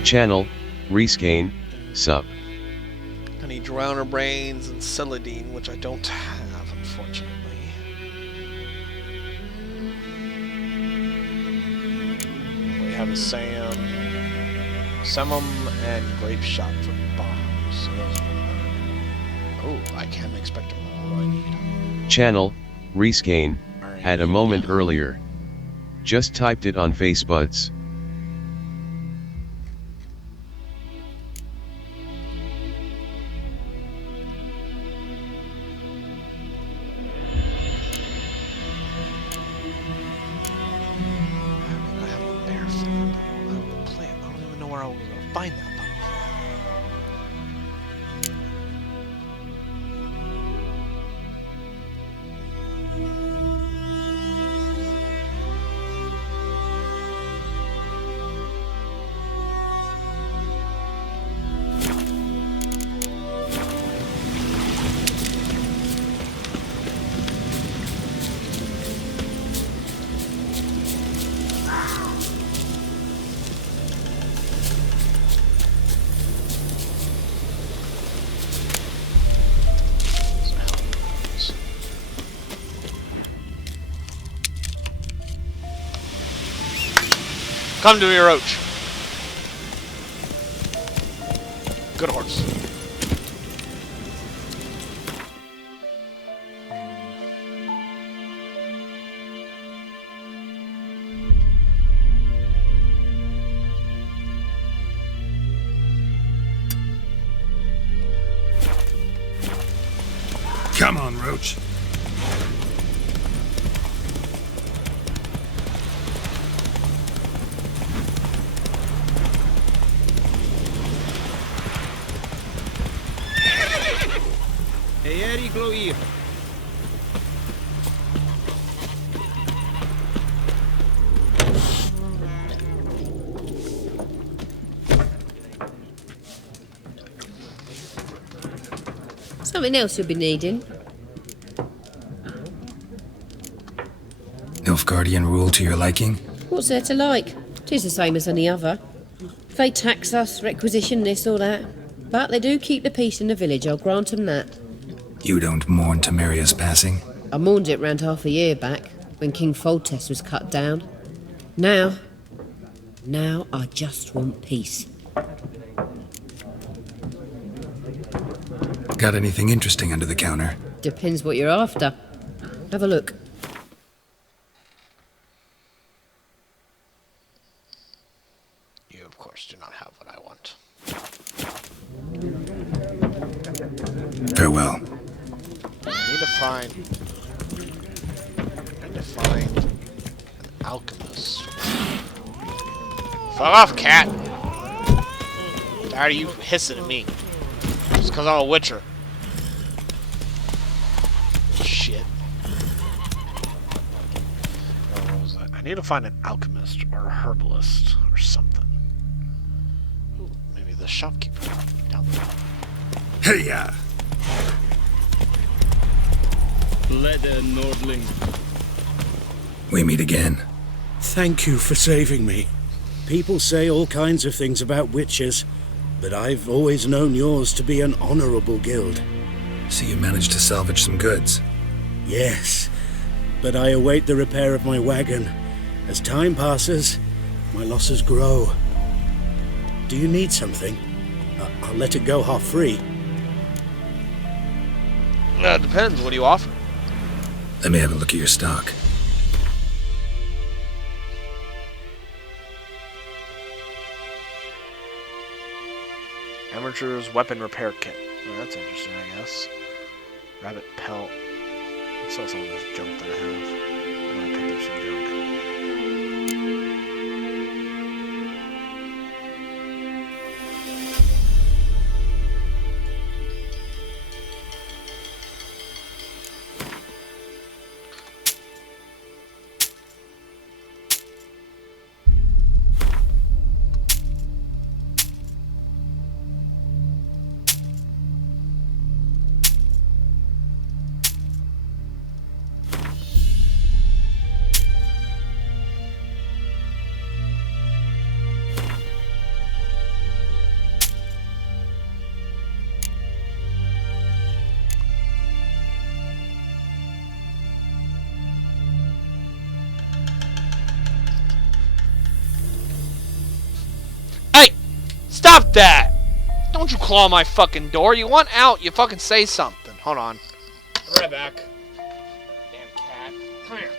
Channel, Reese Kane, sup. I need drowner brains and celadine, which I don't have, unfortunately. We have a Samum and grape shot for bombs. So those are... Oh, I can make spectrum. What do I need? Channel, Reese Kane, had a moment earlier. Just typed it on Facebuds. Come to me, Roach. Good horse. Come on, Roach. Hey, Eddie, glow here. Something else you'll be needing. Nilfgaardian rule to your liking? What's there to like? 'Tis the same as any other. They tax us, requisition this or that. But they do keep the peace in the village, I'll grant 'em that. You don't mourn Temeria's passing? I mourned it round half a year back, when King Foltest was cut down. Now I just want peace. Got anything interesting under the counter? Depends what you're after. Have a look. You, of course, do not have what I want. Farewell. I need to find an alchemist. Fuck off, cat! Tired of you hissing at me. Just because I'm a witcher. Shit. What was that? I need to find an alchemist or a herbalist or something. Ooh, maybe the shopkeeper down there. Hey-ya! Leather, Nordling. We meet again. Thank you for saving me. People say all kinds of things about witches, but I've always known yours to be an honorable guild. So you managed to salvage some goods? Yes, but I await the repair of my wagon. As time passes, my losses grow. Do you need something? I'll let it go half-free. It depends. What do you offer? Let me have a look at your stock. Amateur's weapon repair kit. Oh, that's interesting, I guess. Rabbit pelt. I saw some of this junk that I have. I'm gonna pick up some junk. Stop that! Don't you claw my fucking door. You want out, you fucking say something. Hold on. I'll be right back. Damn cat. Come here.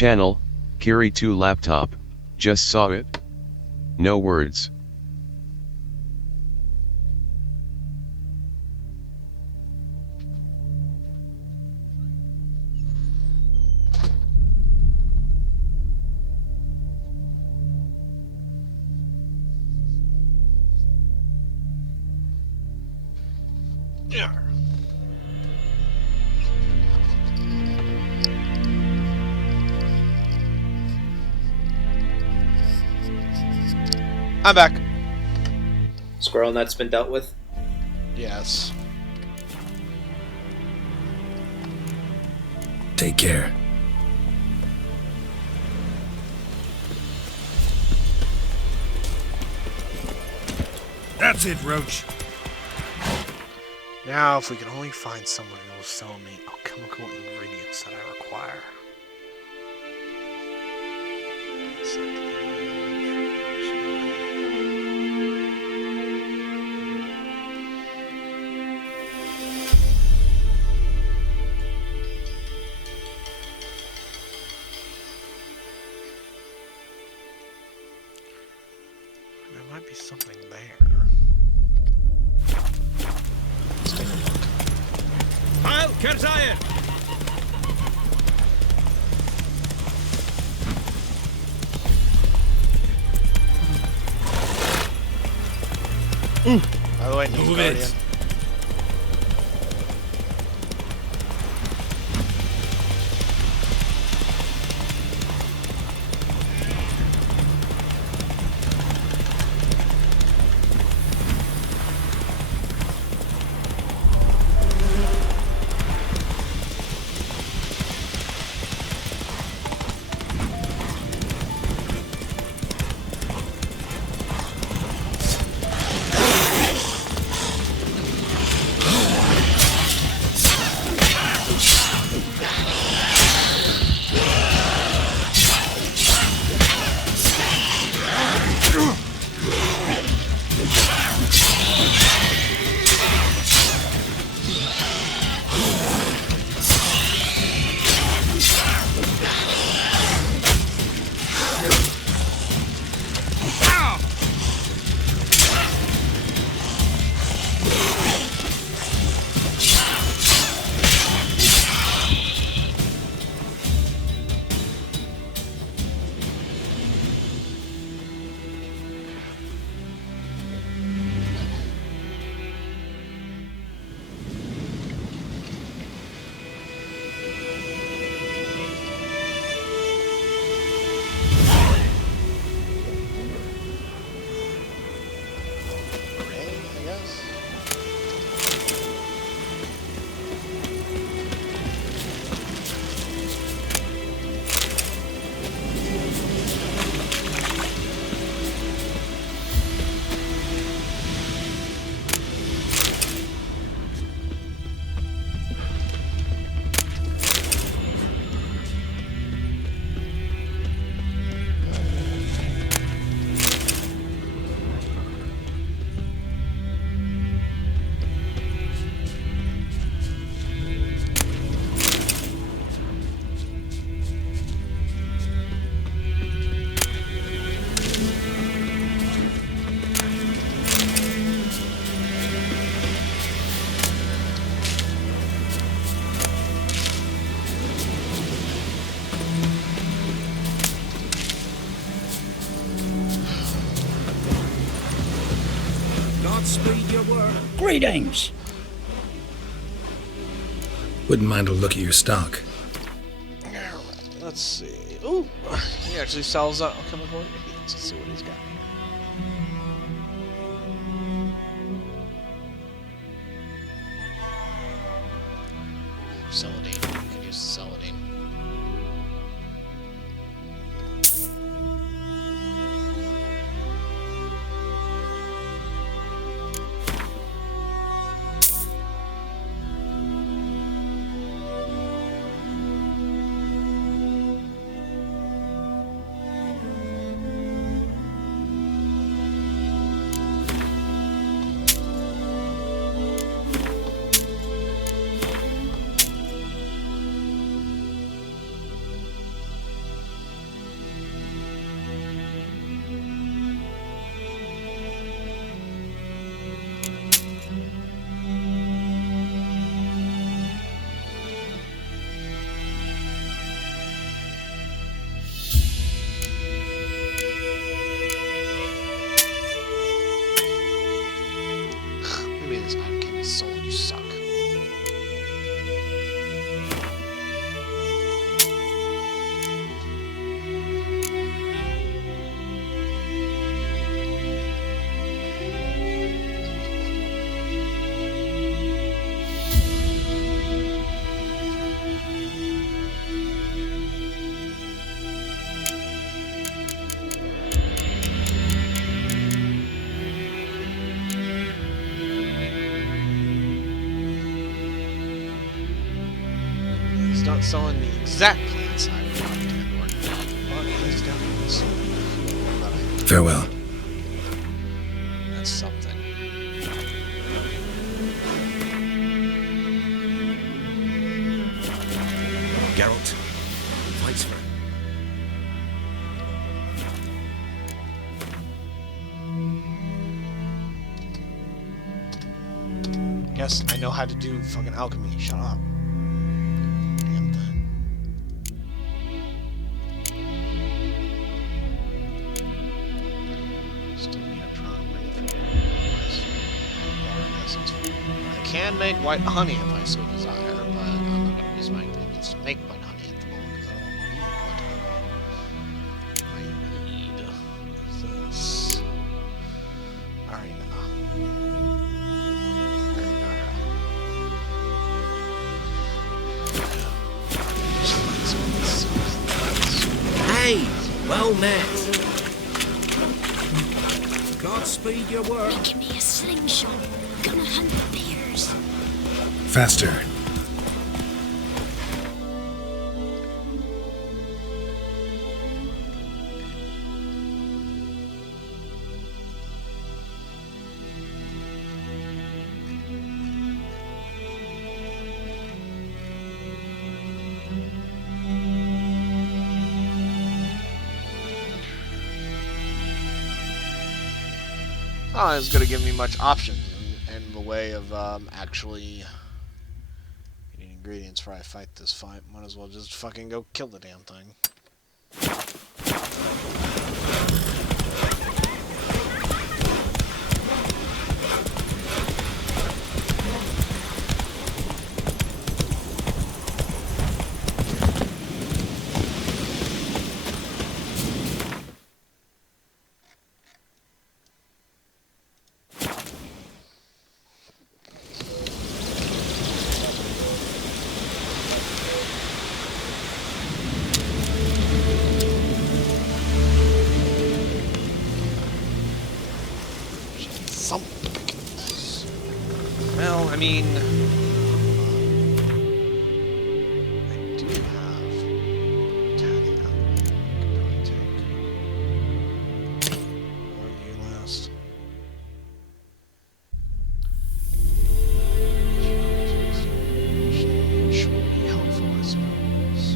Channel, Kiri 2 laptop, just saw it. No words. Yeah. I'm back. Squirrel nut's been dealt with? Yes. Take care. That's it, Roach. Now, if we can only find someone who will sell me alchemical ingredients that I require. There might be something there. Heil, Kerzaier! By the way, no Guardian. Godspeed your work. Greetings. Wouldn't mind a look at your stock. Alright, let's see. Ooh, he actually sells alchemical ingredients. Let's see what he's got here. Celandine. We can use celandine. without selling the exact plants I would like to work with, but he's definitely something that I Farewell. That's something. Geralt fights for it. Yes, I know how to do fucking alchemy. Shut up. Damn thing. Still need a drum ring I can make white honey if I so desire, but I'm not gonna use my ingredients to make white honey at the moment because I don't need white honey. I need this. Alright, Hey, well met. Godspeed your work. Give me a slingshot. Gonna hunt the bears. Faster. Oh, it's gonna give me much options in the way of actually getting ingredients before I fight this fight. Might as well just fucking go kill the damn thing. Well, I mean, I do have tiny apple. I could probably take one of you last. Which would be helpful, I suppose.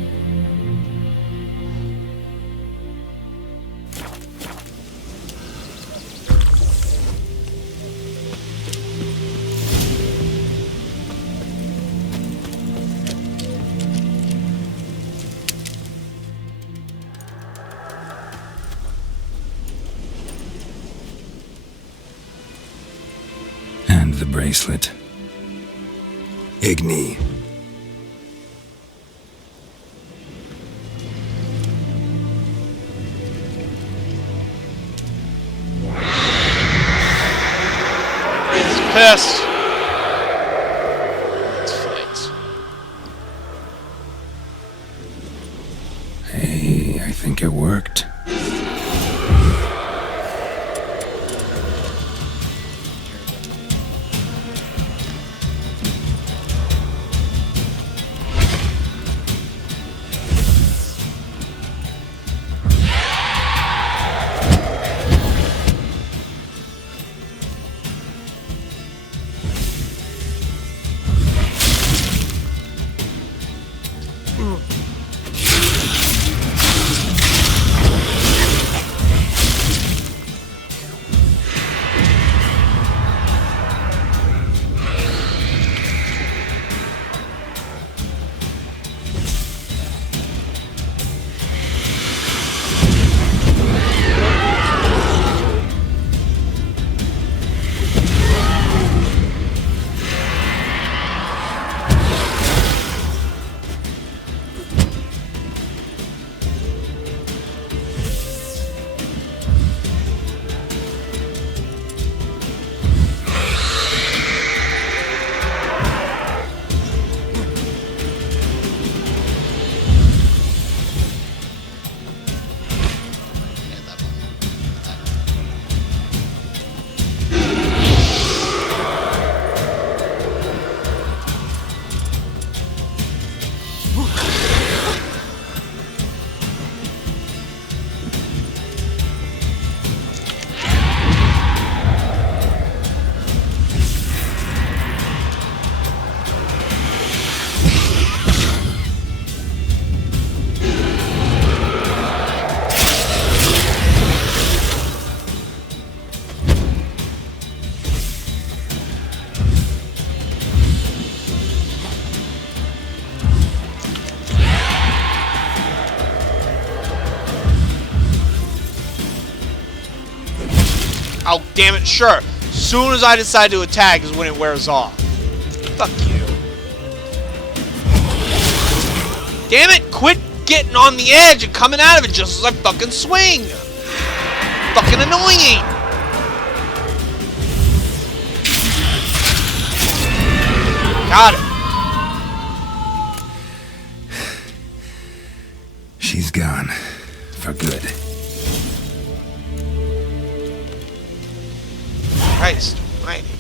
And the bracelet. Igni. It's pissed. Let's fight. Hey, I think it worked. Oh, damn it, sure. Soon as I decide to attack is when it wears off. Fuck you. Damn it, quit getting on the edge and coming out of it just as I fucking swing. Fucking annoying. Got it. She's gone. For good. Christ almighty.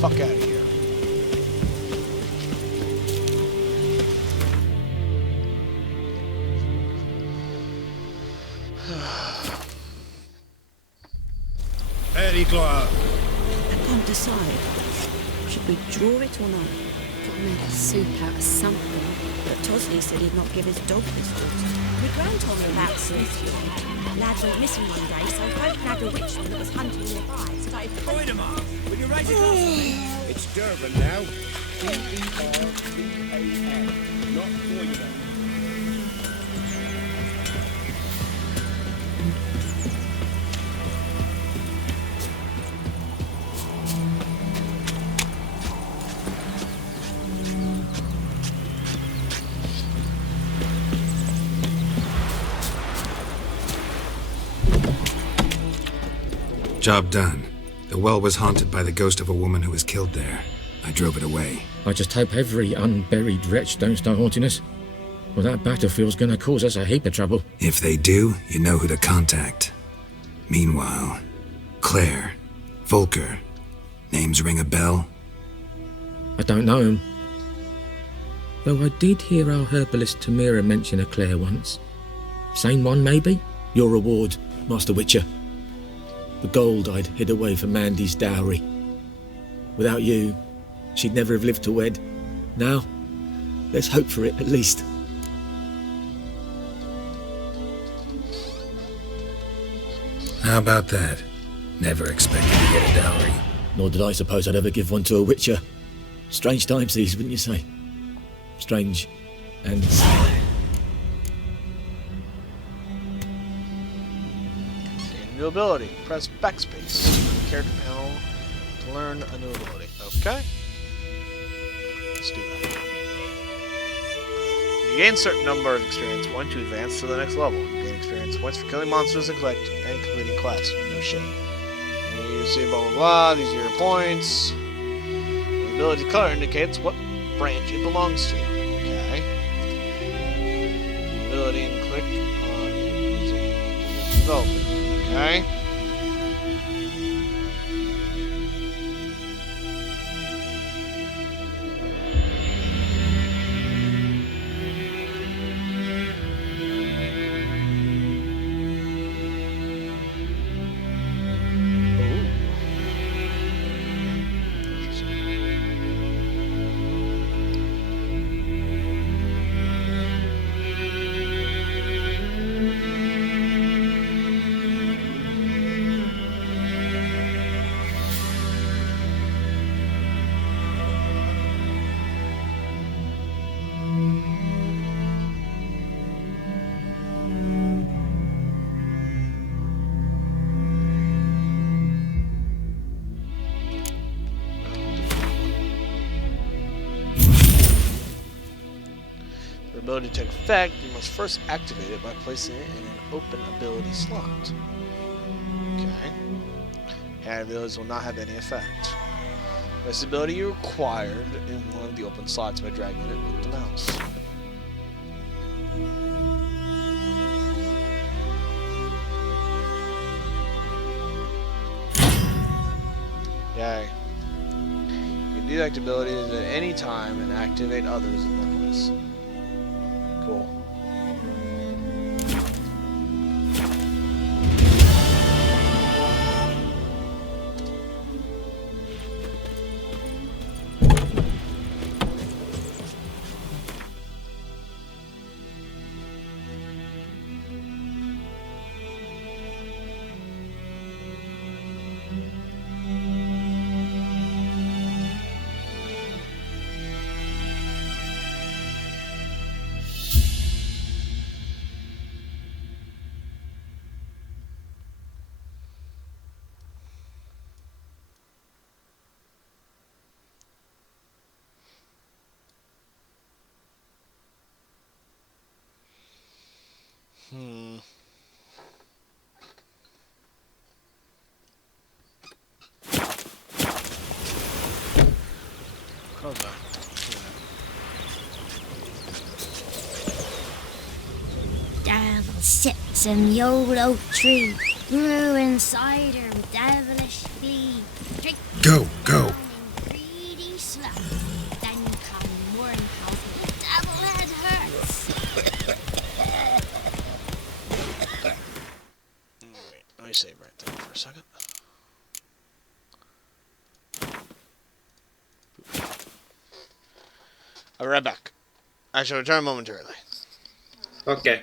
Fuck out of here. Eddie Clark. I can't decide. Should we draw it or not? Gotta make a soup out of something. But Tosley said he'd not give his dog this water. My gran told me about soup. Lad went missing one day, so folk nabbed a witchman that was hunting nearby. Started Point 'em up. Will you raise your glass for me? It's Durban now. D-E-R-B-A-N. Not Boyden. Job done. The well was haunted by the ghost of a woman who was killed there. I drove it away. I just hope every unburied wretch don't start haunting us. Well, that battlefield's gonna cause us a heap of trouble. If they do, you know who to contact. Meanwhile, Claire, Volker, names ring a bell? I don't know him. Though I did hear our herbalist Tamira mention a Claire once. Same one, maybe? Your reward, Master Witcher. The gold I'd hid away for Mandy's dowry. Without you, she'd never have lived to wed. Now, let's hope for it, at least. How about that? Never expected to get a dowry. Nor did I suppose I'd ever give one to a Witcher. Strange times these, wouldn't you say? Strange and sad. New ability. Press backspace. Character panel to learn a new ability. Okay. Let's do that. You gain a certain number of experience points to advance to the next level. You gain experience points for killing monsters and completing quests. No shit. You see blah blah blah. These are your points. The ability color indicates what branch it belongs to. Okay. Ability and click on using development. Okay. For ability to take effect, you must first activate it by placing it in an open ability slot. Okay. And abilities will not have any effect. This ability you acquired in one of the open slots by dragging it with the mouse. Yay. You can deactivate abilities at any time and activate others in their place. Cool. Hmm. Close that. Devil sits in the old oak tree, brewing cider with devilish glee. Drink Go, go. greedy sloth. Then come morn calls the devil head hurts. Wait, let me save right there for a second. I'll be right back. I shall return momentarily. Okay.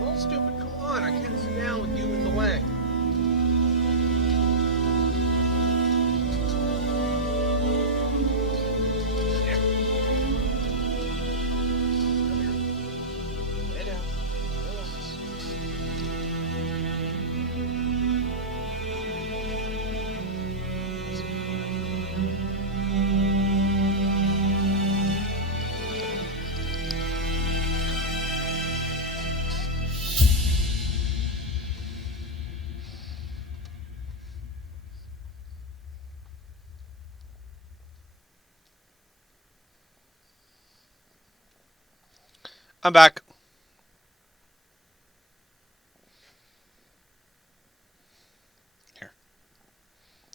Well, stupid, come on. I can't sit down with you in the way. Lay down. Relax. I'm back. Here.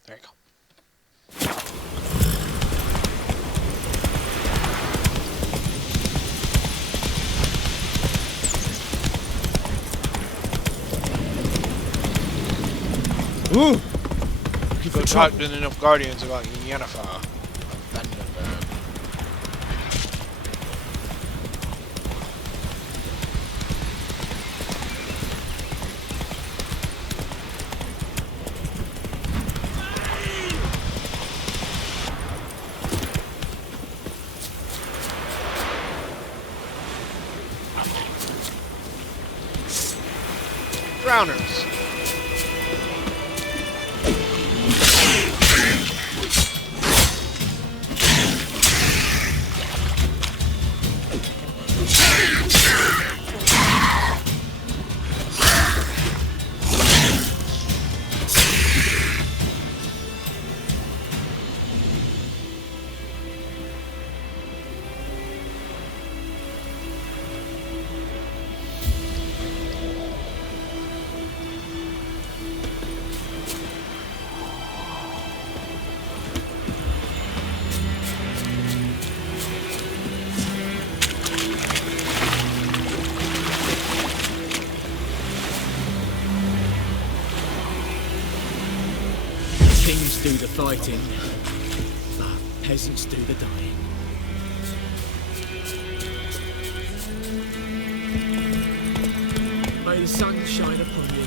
There you go. Go talk to enough guardians about Yennefer. Drowners. Kings do the fighting, but peasants do the dying. May the sun shine upon you.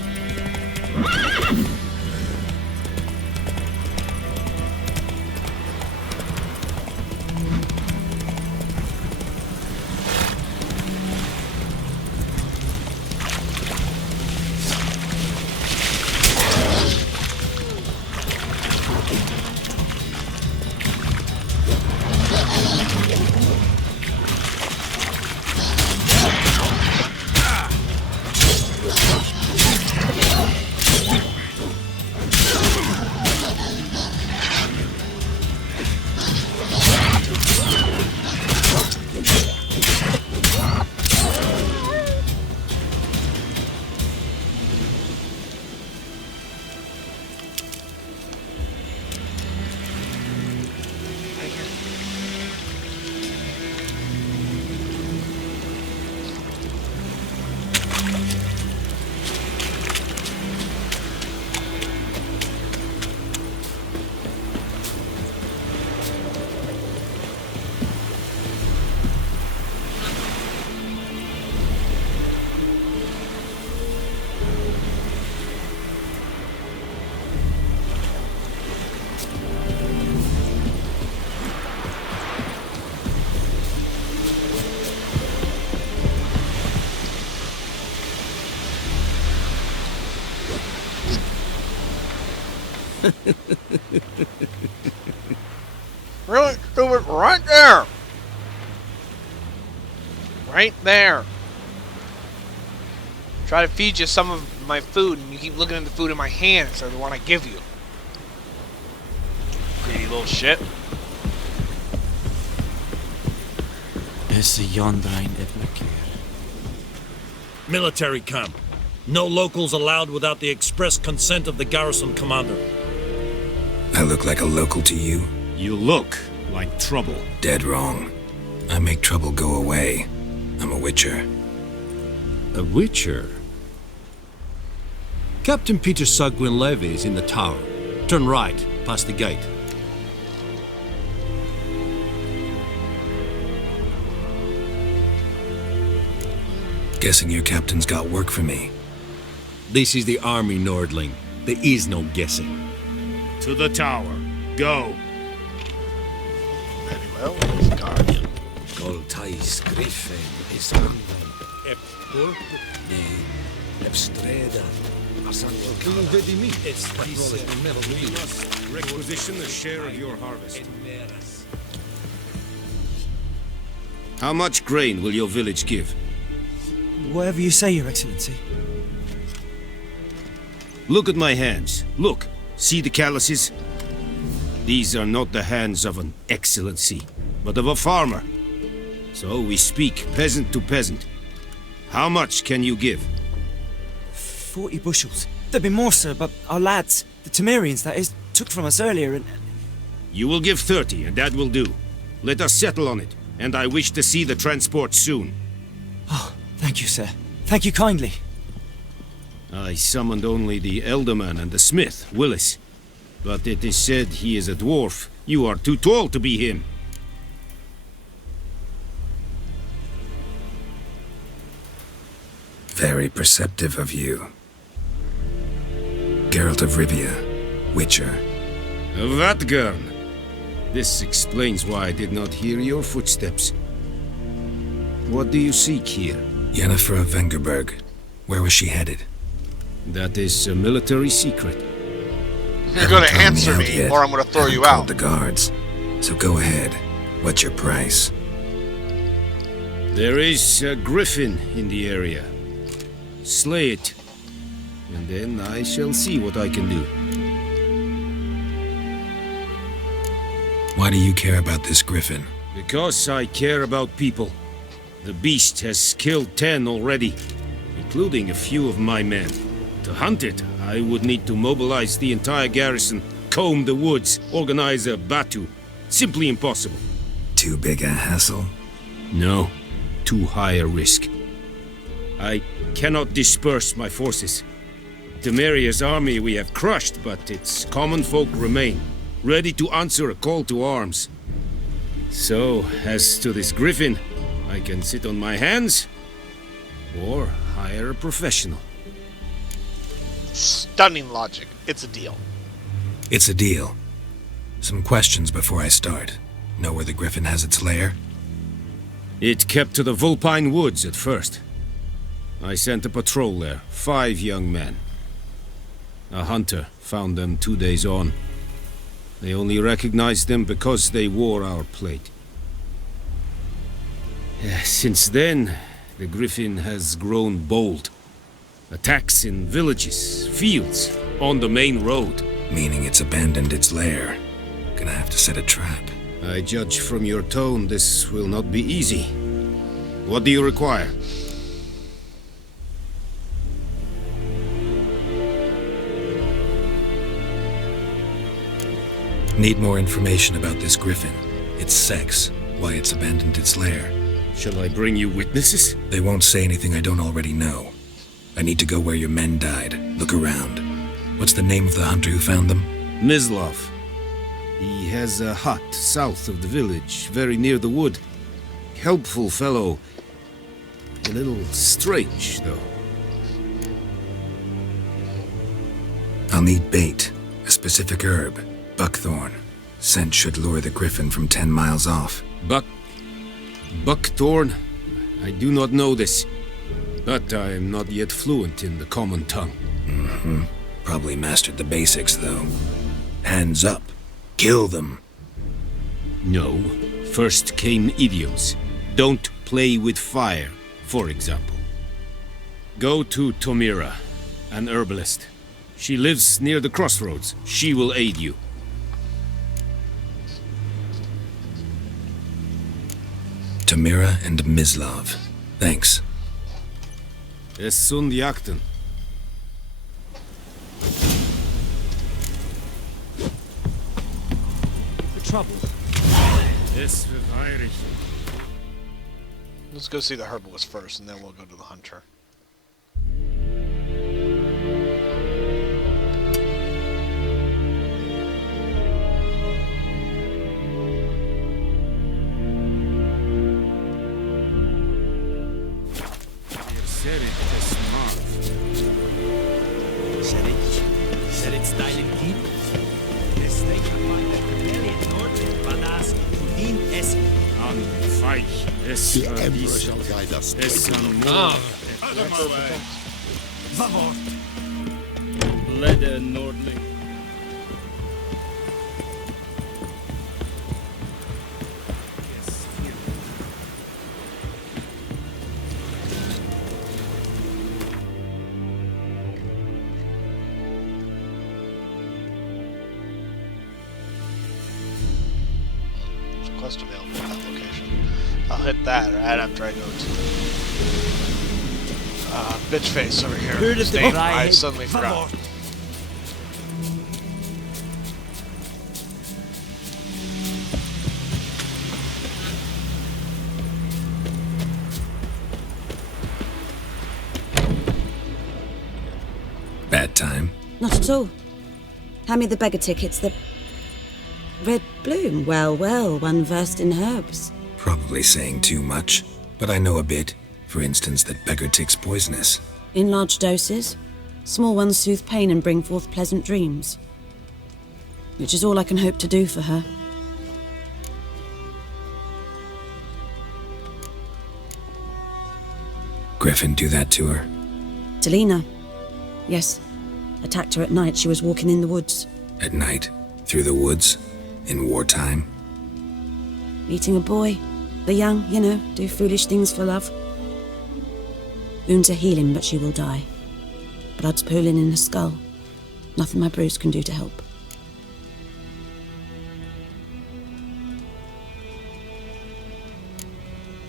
Really stupid right there. Right there. Try to feed you some of my food and you keep looking at the food in my hand instead of the one I give you. Greedy little shit. Is the Yondrain Ibnakir? Military camp. No locals allowed without the express consent of the garrison commander. I look like a local to you? You look like trouble. Dead wrong. I make trouble go away. I'm a witcher. A witcher? Captain Peter Sagwin Levy is in the tower. Turn right, past the gate. Guessing your captain's got work for me. This is the army, Nordling. There is no guessing. To the tower. Go. Very well, His Guardian. Goltais Griffin is Anven. Epur? Ne. Epstreda. King vedi mi. We must requisition the share of your harvest. How much grain will your village give? Whatever you say, Your Excellency. Look at my hands. Look. See the calluses? These are not the hands of an excellency, but of a farmer. So we speak peasant to peasant. How much can you give? 40 bushels. There'd be more, sir, but our lads, the Temerians, that is, took from us earlier and... You will give 30, and that will do. Let us settle on it, and I wish to see the transport soon. Oh, thank you, sir. Thank you kindly. I summoned only the Elderman and the smith, Willis. But it is said he is a dwarf. You are too tall to be him. Very perceptive of you. Geralt of Rivia, Witcher. Vatgern! This explains why I did not hear your footsteps. What do you seek here? Yennefer of Vengerberg. Where was she headed? That is a military secret. You're gonna answer me, or I'm gonna throw you out. The guards. So go ahead. What's your price? There is a griffin in the area. Slay it, and then I shall see what I can do. Why do you care about this griffin? Because I care about people. The beast has killed 10 already, including a few of my men. To hunt it, I would need to mobilize the entire garrison, comb the woods, organize a batu. Simply impossible. Too big a hassle? No, too high a risk. I cannot disperse my forces. Temeria's army we have crushed, but its common folk remain, ready to answer a call to arms. So, as to this griffin, I can sit on my hands, or hire a professional. Stunning logic. It's a deal. It's a deal. Some questions before I start. Know where the griffin has its lair? It kept to the Vulpine Woods at first. I sent a patrol there, 5 young men. A hunter found them 2 days on. They only recognized them because they wore our plate. Since then, the griffin has grown bold. Attacks in villages, fields, on the main road. Meaning it's abandoned its lair. Gonna have to set a trap. I judge from your tone this will not be easy. What do you require? Need more information about this griffin. Its sex, why it's abandoned its lair. Shall I bring you witnesses? They won't say anything I don't already know. I need to go where your men died. Look around. What's the name of the hunter who found them? Mislav. He has a hut south of the village, very near the wood. Helpful fellow. A little strange, though. I'll need bait. A specific herb. Buckthorn. Scent should lure the griffin from 10 miles off. Buckthorn? I do not know this. But I am not yet fluent in the common tongue. Mm-hmm. Probably mastered the basics, though. Hands up. Kill them. No. First came idioms. Don't play with fire, for example. Go to Tomira, an herbalist. She lives near the crossroads. She will aid you. Tomira and Mislav. Thanks. Es sunt jakten. The trouble. Es wird. Let's go see the herbalist first, and then we'll go to the hunter. Said it's styling key. Yes, they can find that Canarian Nord, Banas, Tudin, Es. An Feich, es The Emperor shall guide us. Es an Out of my way. Vavor. Leder Nordling. Quest available at that location. I'll hit that right after I go to bitch face over here. Heard of His the name, Brian? I suddenly forgot. Not at all. Hand me the beggar tickets, the red bloom. Well, well, one versed in herbs. Probably saying too much, but I know a bit. For instance, that beggar tick's poisonous. In large doses. Small ones soothe pain and bring forth pleasant dreams. Which is all I can hope to do for her. Griffin do that to her? Delina. Yes. Attacked her at night. She was walking in the woods. At night? Through the woods? In wartime? Meeting a boy. The young, you know, do foolish things for love. Wounds are healing, but she will die. Blood's pooling in her skull. Nothing my bruise can do to help.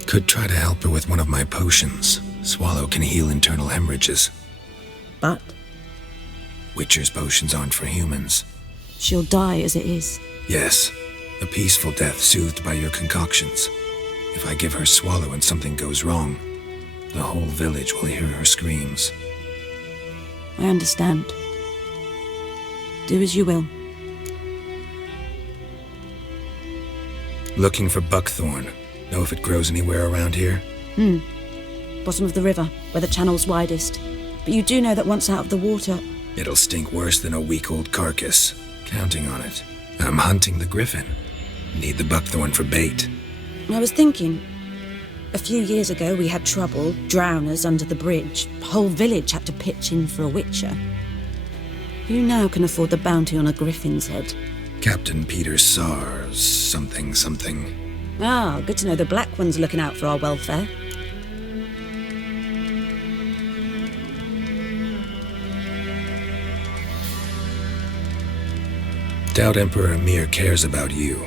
Could try to help her with one of my potions. Swallow can heal internal hemorrhages. But? Witcher's potions aren't for humans. She'll die as it is. Yes. A peaceful death soothed by your concoctions. If I give her Swallow and something goes wrong, the whole village will hear her screams. I understand. Do as you will. Looking for buckthorn. Know if it grows anywhere around here? Bottom of the river, where the channel's widest. But you do know that once out of the water... It'll stink worse than a week-old carcass. Counting on it. I'm hunting the griffin. Need the buckthorn for bait. I was thinking... A few years ago we had trouble, drowners under the bridge. The whole village had to pitch in for a witcher. Who now can afford the bounty on a griffin's head? Captain Peter Sars, something. Ah, good to know the Black One's looking out for our welfare. Doubt Emperor Emir cares about you,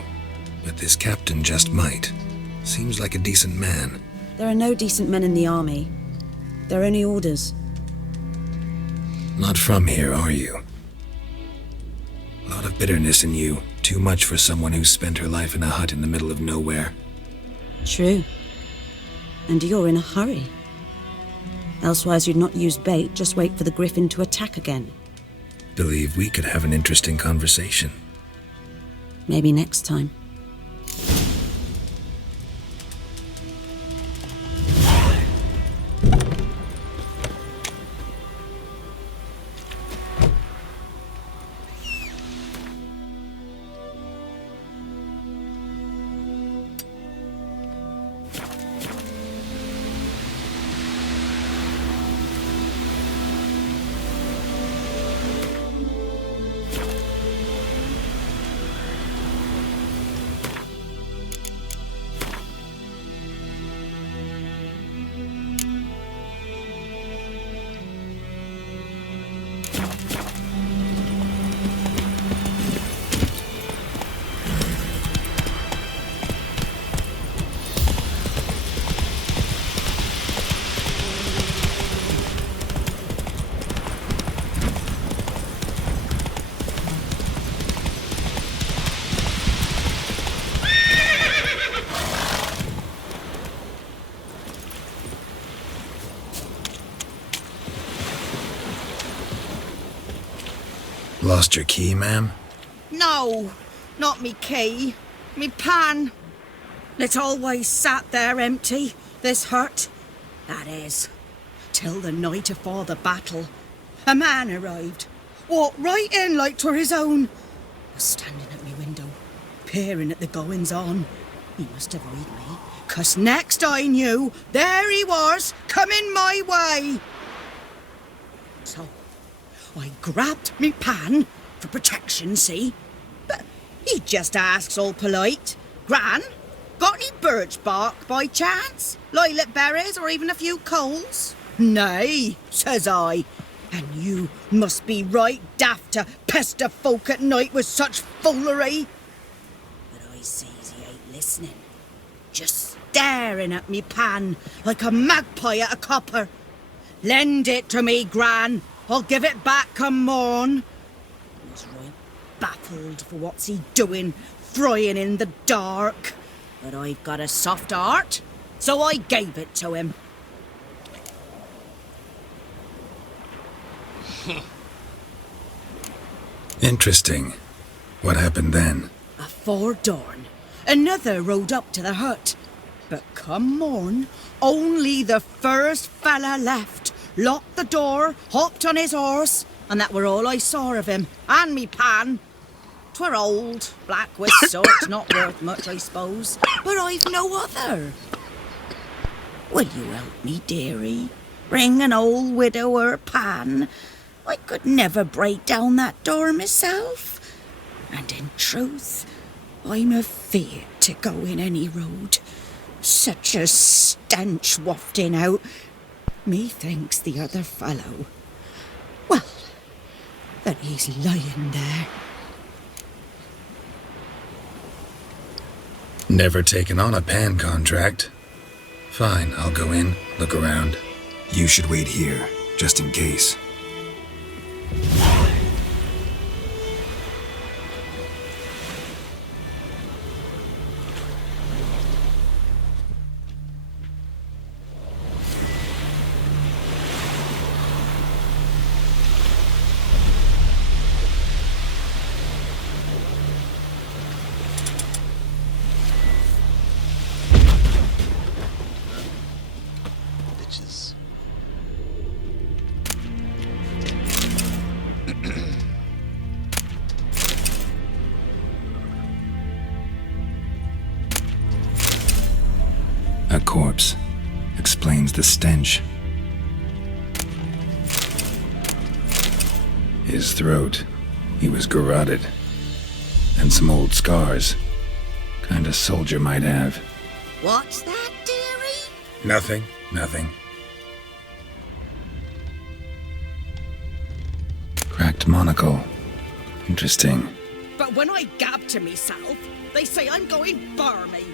but this captain just might. Seems like a decent man. There are no decent men in the army. There are only orders. Not from here, are you? A lot of bitterness in you. Too much for someone who spent her life in a hut in the middle of nowhere. True. And you're in a hurry. Elsewise you'd not use bait, just wait for the griffin to attack again. Believe we could have an interesting conversation. Maybe next time. Lost your key, ma'am? No, not me key. Me pan. It always sat there empty, this hut. That is, till the night afore the battle. A man arrived, walked right in like 'twere his own. Was standing at me window, peering at the goings-on. He must have read me, 'cause next I knew, there he was, coming my way. So, I grabbed me pan, for protection, see? But he just asks all polite, Gran, got any birch bark by chance? Lilac berries or even a few coals? Nay, says I, and you must be right daft to pester folk at night with such foolery. But I sees he ain't listening, just staring at me pan like a magpie at a copper. Lend it to me, Gran. I'll give it back come morn. I was right baffled for what's he doing, frying in the dark. But I've got a soft heart, so I gave it to him. Interesting. What happened then? Afore dawn, another rode up to the hut. But come morn, only the first fella left, locked the door, hopped on his horse, and that were all I saw of him, and me pan. 'Twere old, black with soot, not worth much, I suppose, but I've no other. Will you help me, dearie? Bring an old widower pan. I could never break down that door myself. And in truth, I'm afeard to go in any road. Such a stench wafting out. Methinks the other fellow, well, that he's lying there. Never taken on a pan contract. Fine, I'll go in, look around. You should wait here, just in case. A corpse explains the stench. His throat, he was garroted. And some old scars. Kind of soldier might have. What's that, dearie? Nothing. Cracked monocle. Interesting. But when I gab to myself, they say I'm going barmy.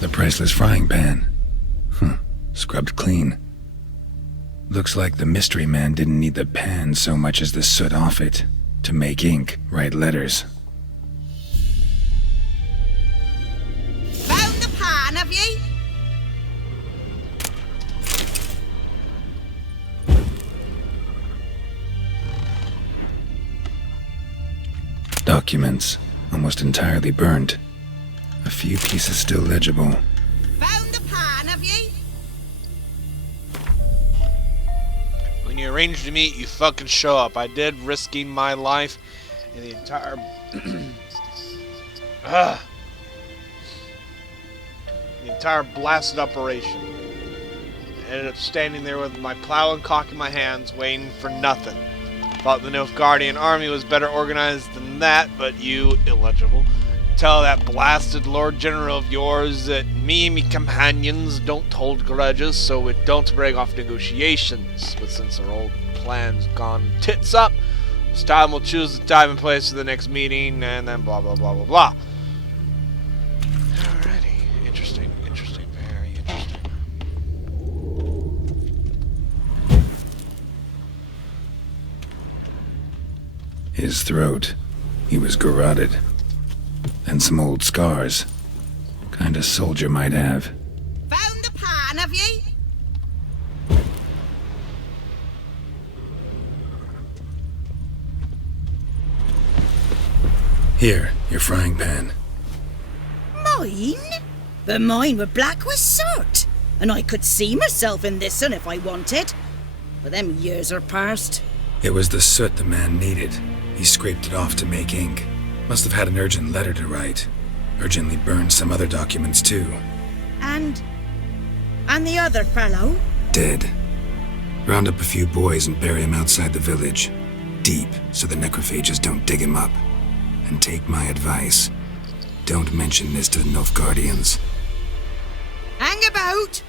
The priceless frying pan. Scrubbed clean. Looks like the mystery man didn't need the pan so much as the soot off it to make ink, write letters. Found the pan, have ye? Documents, almost entirely burnt. A few pieces still legible. Found the pan, have ye? When you arrange to meet, you fucking show up. I did, risking my life and the entire... the entire blasted operation. I ended up standing there with my plow and cock in my hands, waiting for nothing. Thought the Nilfgaardian army was better organized than that, but you, illegible, tell that blasted Lord General of yours that me and me companions don't hold grudges, so it don't break off negotiations. But since our old plan's gone tits up, this time we'll choose the time and place for the next meeting, and then blah blah blah blah blah. Alrighty, interesting, very interesting. His throat, he was garroted. And some old scars. Kind of soldier might have. Found the pan, have ye? Here, your frying pan. Mine? But mine were black with soot, and I could see myself in this one if I wanted. But them years are past. It was the soot the man needed. He scraped it off to make ink. Must have had an urgent letter to write. Urgently burned some other documents too. And the other fellow? Dead. Round up a few boys and bury him outside the village. Deep, so the necrophages don't dig him up. And take my advice. Don't mention this to the Nilfgaardians. Hang about!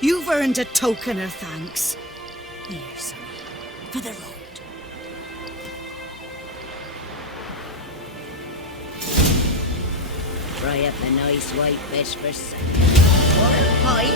You've earned a token of thanks. Here, son, for the road. Fry up a nice white fish for supper. Or a pie.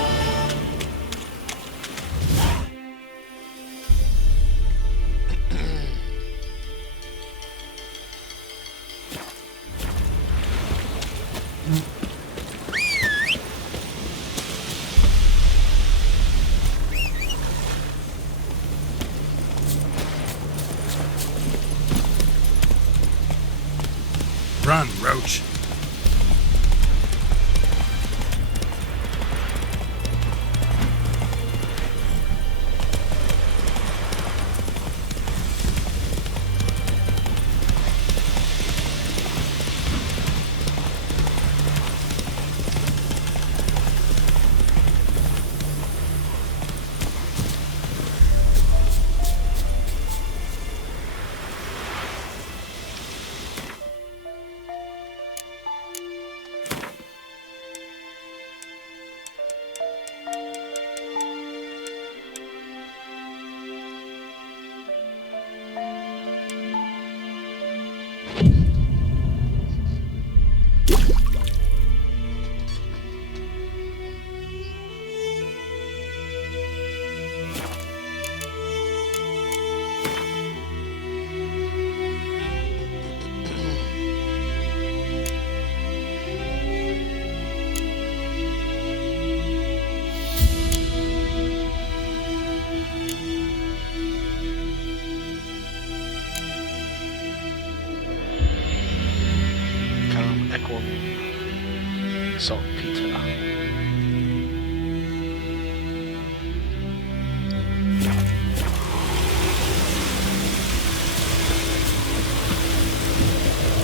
saltpeter.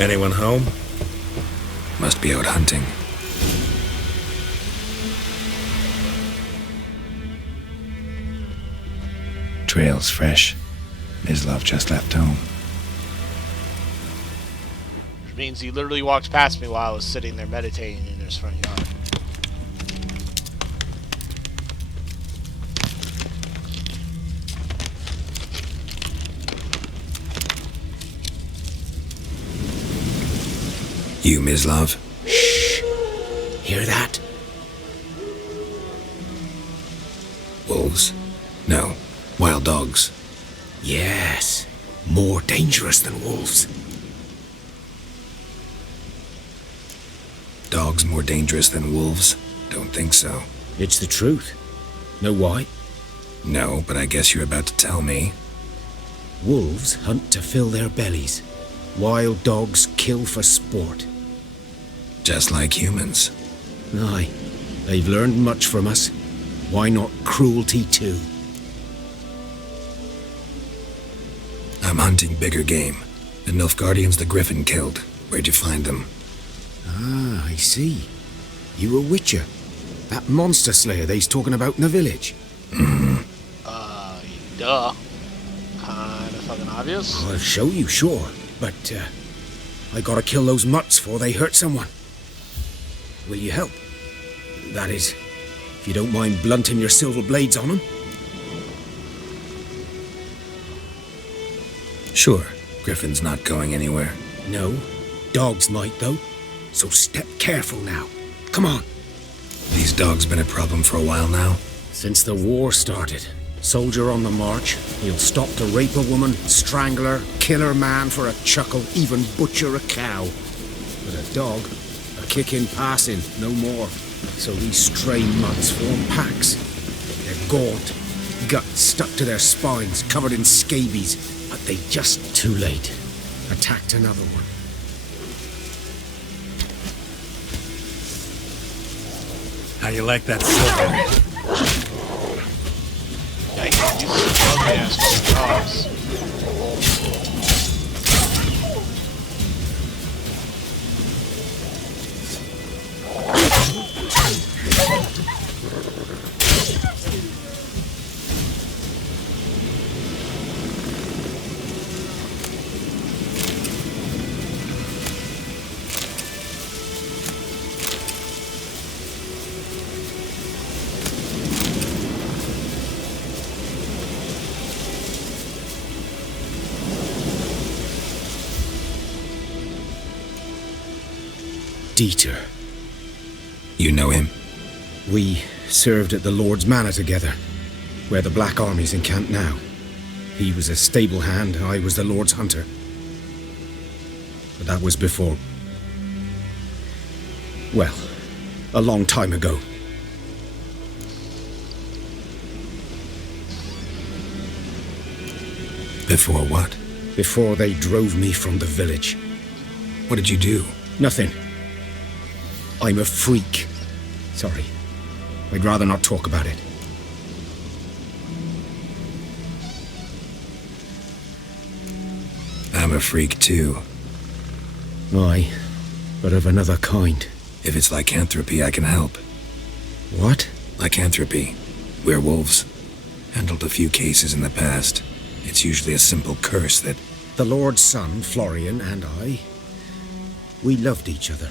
Anyone home? Must be out hunting. Trail's fresh. Mislav just left home. Which means he literally walked past me while I was sitting there meditating in his front yard. You, Mislav? Shh! Hear that? Wolves? No. Wild dogs. Yes. More dangerous than wolves. Dogs more dangerous than wolves? Don't think so. It's the truth. Know why? No, but I guess you're about to tell me. Wolves hunt to fill their bellies. Wild dogs kill for sport. Just like humans. Aye. They've learned much from us. Why not cruelty too? I'm hunting bigger game. The Nilfgaardians the Griffin killed. Where'd you find them? Ah, I see. You a witcher. That monster slayer they's talking about in the village. Mm-hmm. Duh. Kinda fucking obvious. I'll show you, sure. But, I gotta kill those mutts before they hurt someone. Will you help? That is, if you don't mind blunting your silver blades on them. Sure. Griffin's not going anywhere. No. Dogs might, though. So step careful now. Come on. These dogs been a problem for a while now? Since the war started. Soldier on the march. He'll stop to rape a woman, strangle her, kill her man for a chuckle, even butcher a cow. But a dog, a kick in passing, no more. So these stray mutts form packs. They're gaunt, guts stuck to their spines, covered in scabies. But they just too late. Attacked another one. How you like that silver? Yikes, these are ugly ass dogs. Dieter. You know him? We served at the Lord's Manor together, where the Black Army's encamped now. He was a stable hand, I was the Lord's hunter. But that was before... well, a long time ago. Before what? Before they drove me from the village. What did you do? Nothing. I'm a freak. Sorry. I'd rather not talk about it. I'm a freak too. Aye, but of another kind. If it's lycanthropy, I can help. What? Lycanthropy. Werewolves. Handled a few cases in the past. It's usually a simple curse that... The Lord's son, Florian, and I... we loved each other.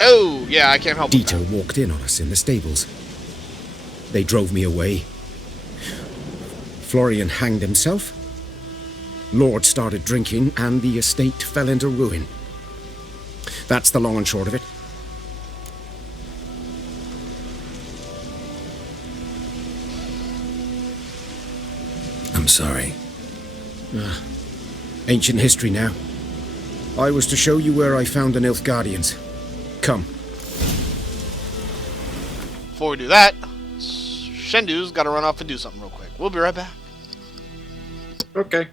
Oh, yeah, I can't help it. Dieter walked in on us in the stables. They drove me away. Florian hanged himself. Lord started drinking, and the estate fell into ruin. That's the long and short of it. I'm sorry. Ancient history now. I was to show you where I found the Nilfgaardians. Come. Before we do that, Shendu's got to run off and do something real quick. We'll be right back. Okay.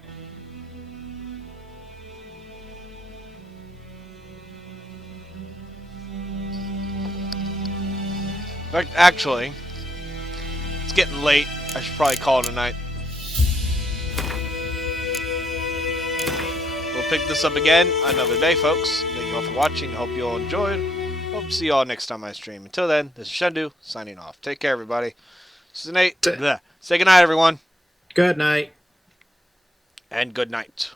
But actually, it's getting late. I should probably call it a night. We'll pick this up again another day, folks. Thank you all for watching. Hope you all enjoyed. Hope to see you all next time I stream. Until then, this is Shendu, signing off. Take care, everybody. This is Nate. Say goodnight, everyone. Good night. And good night.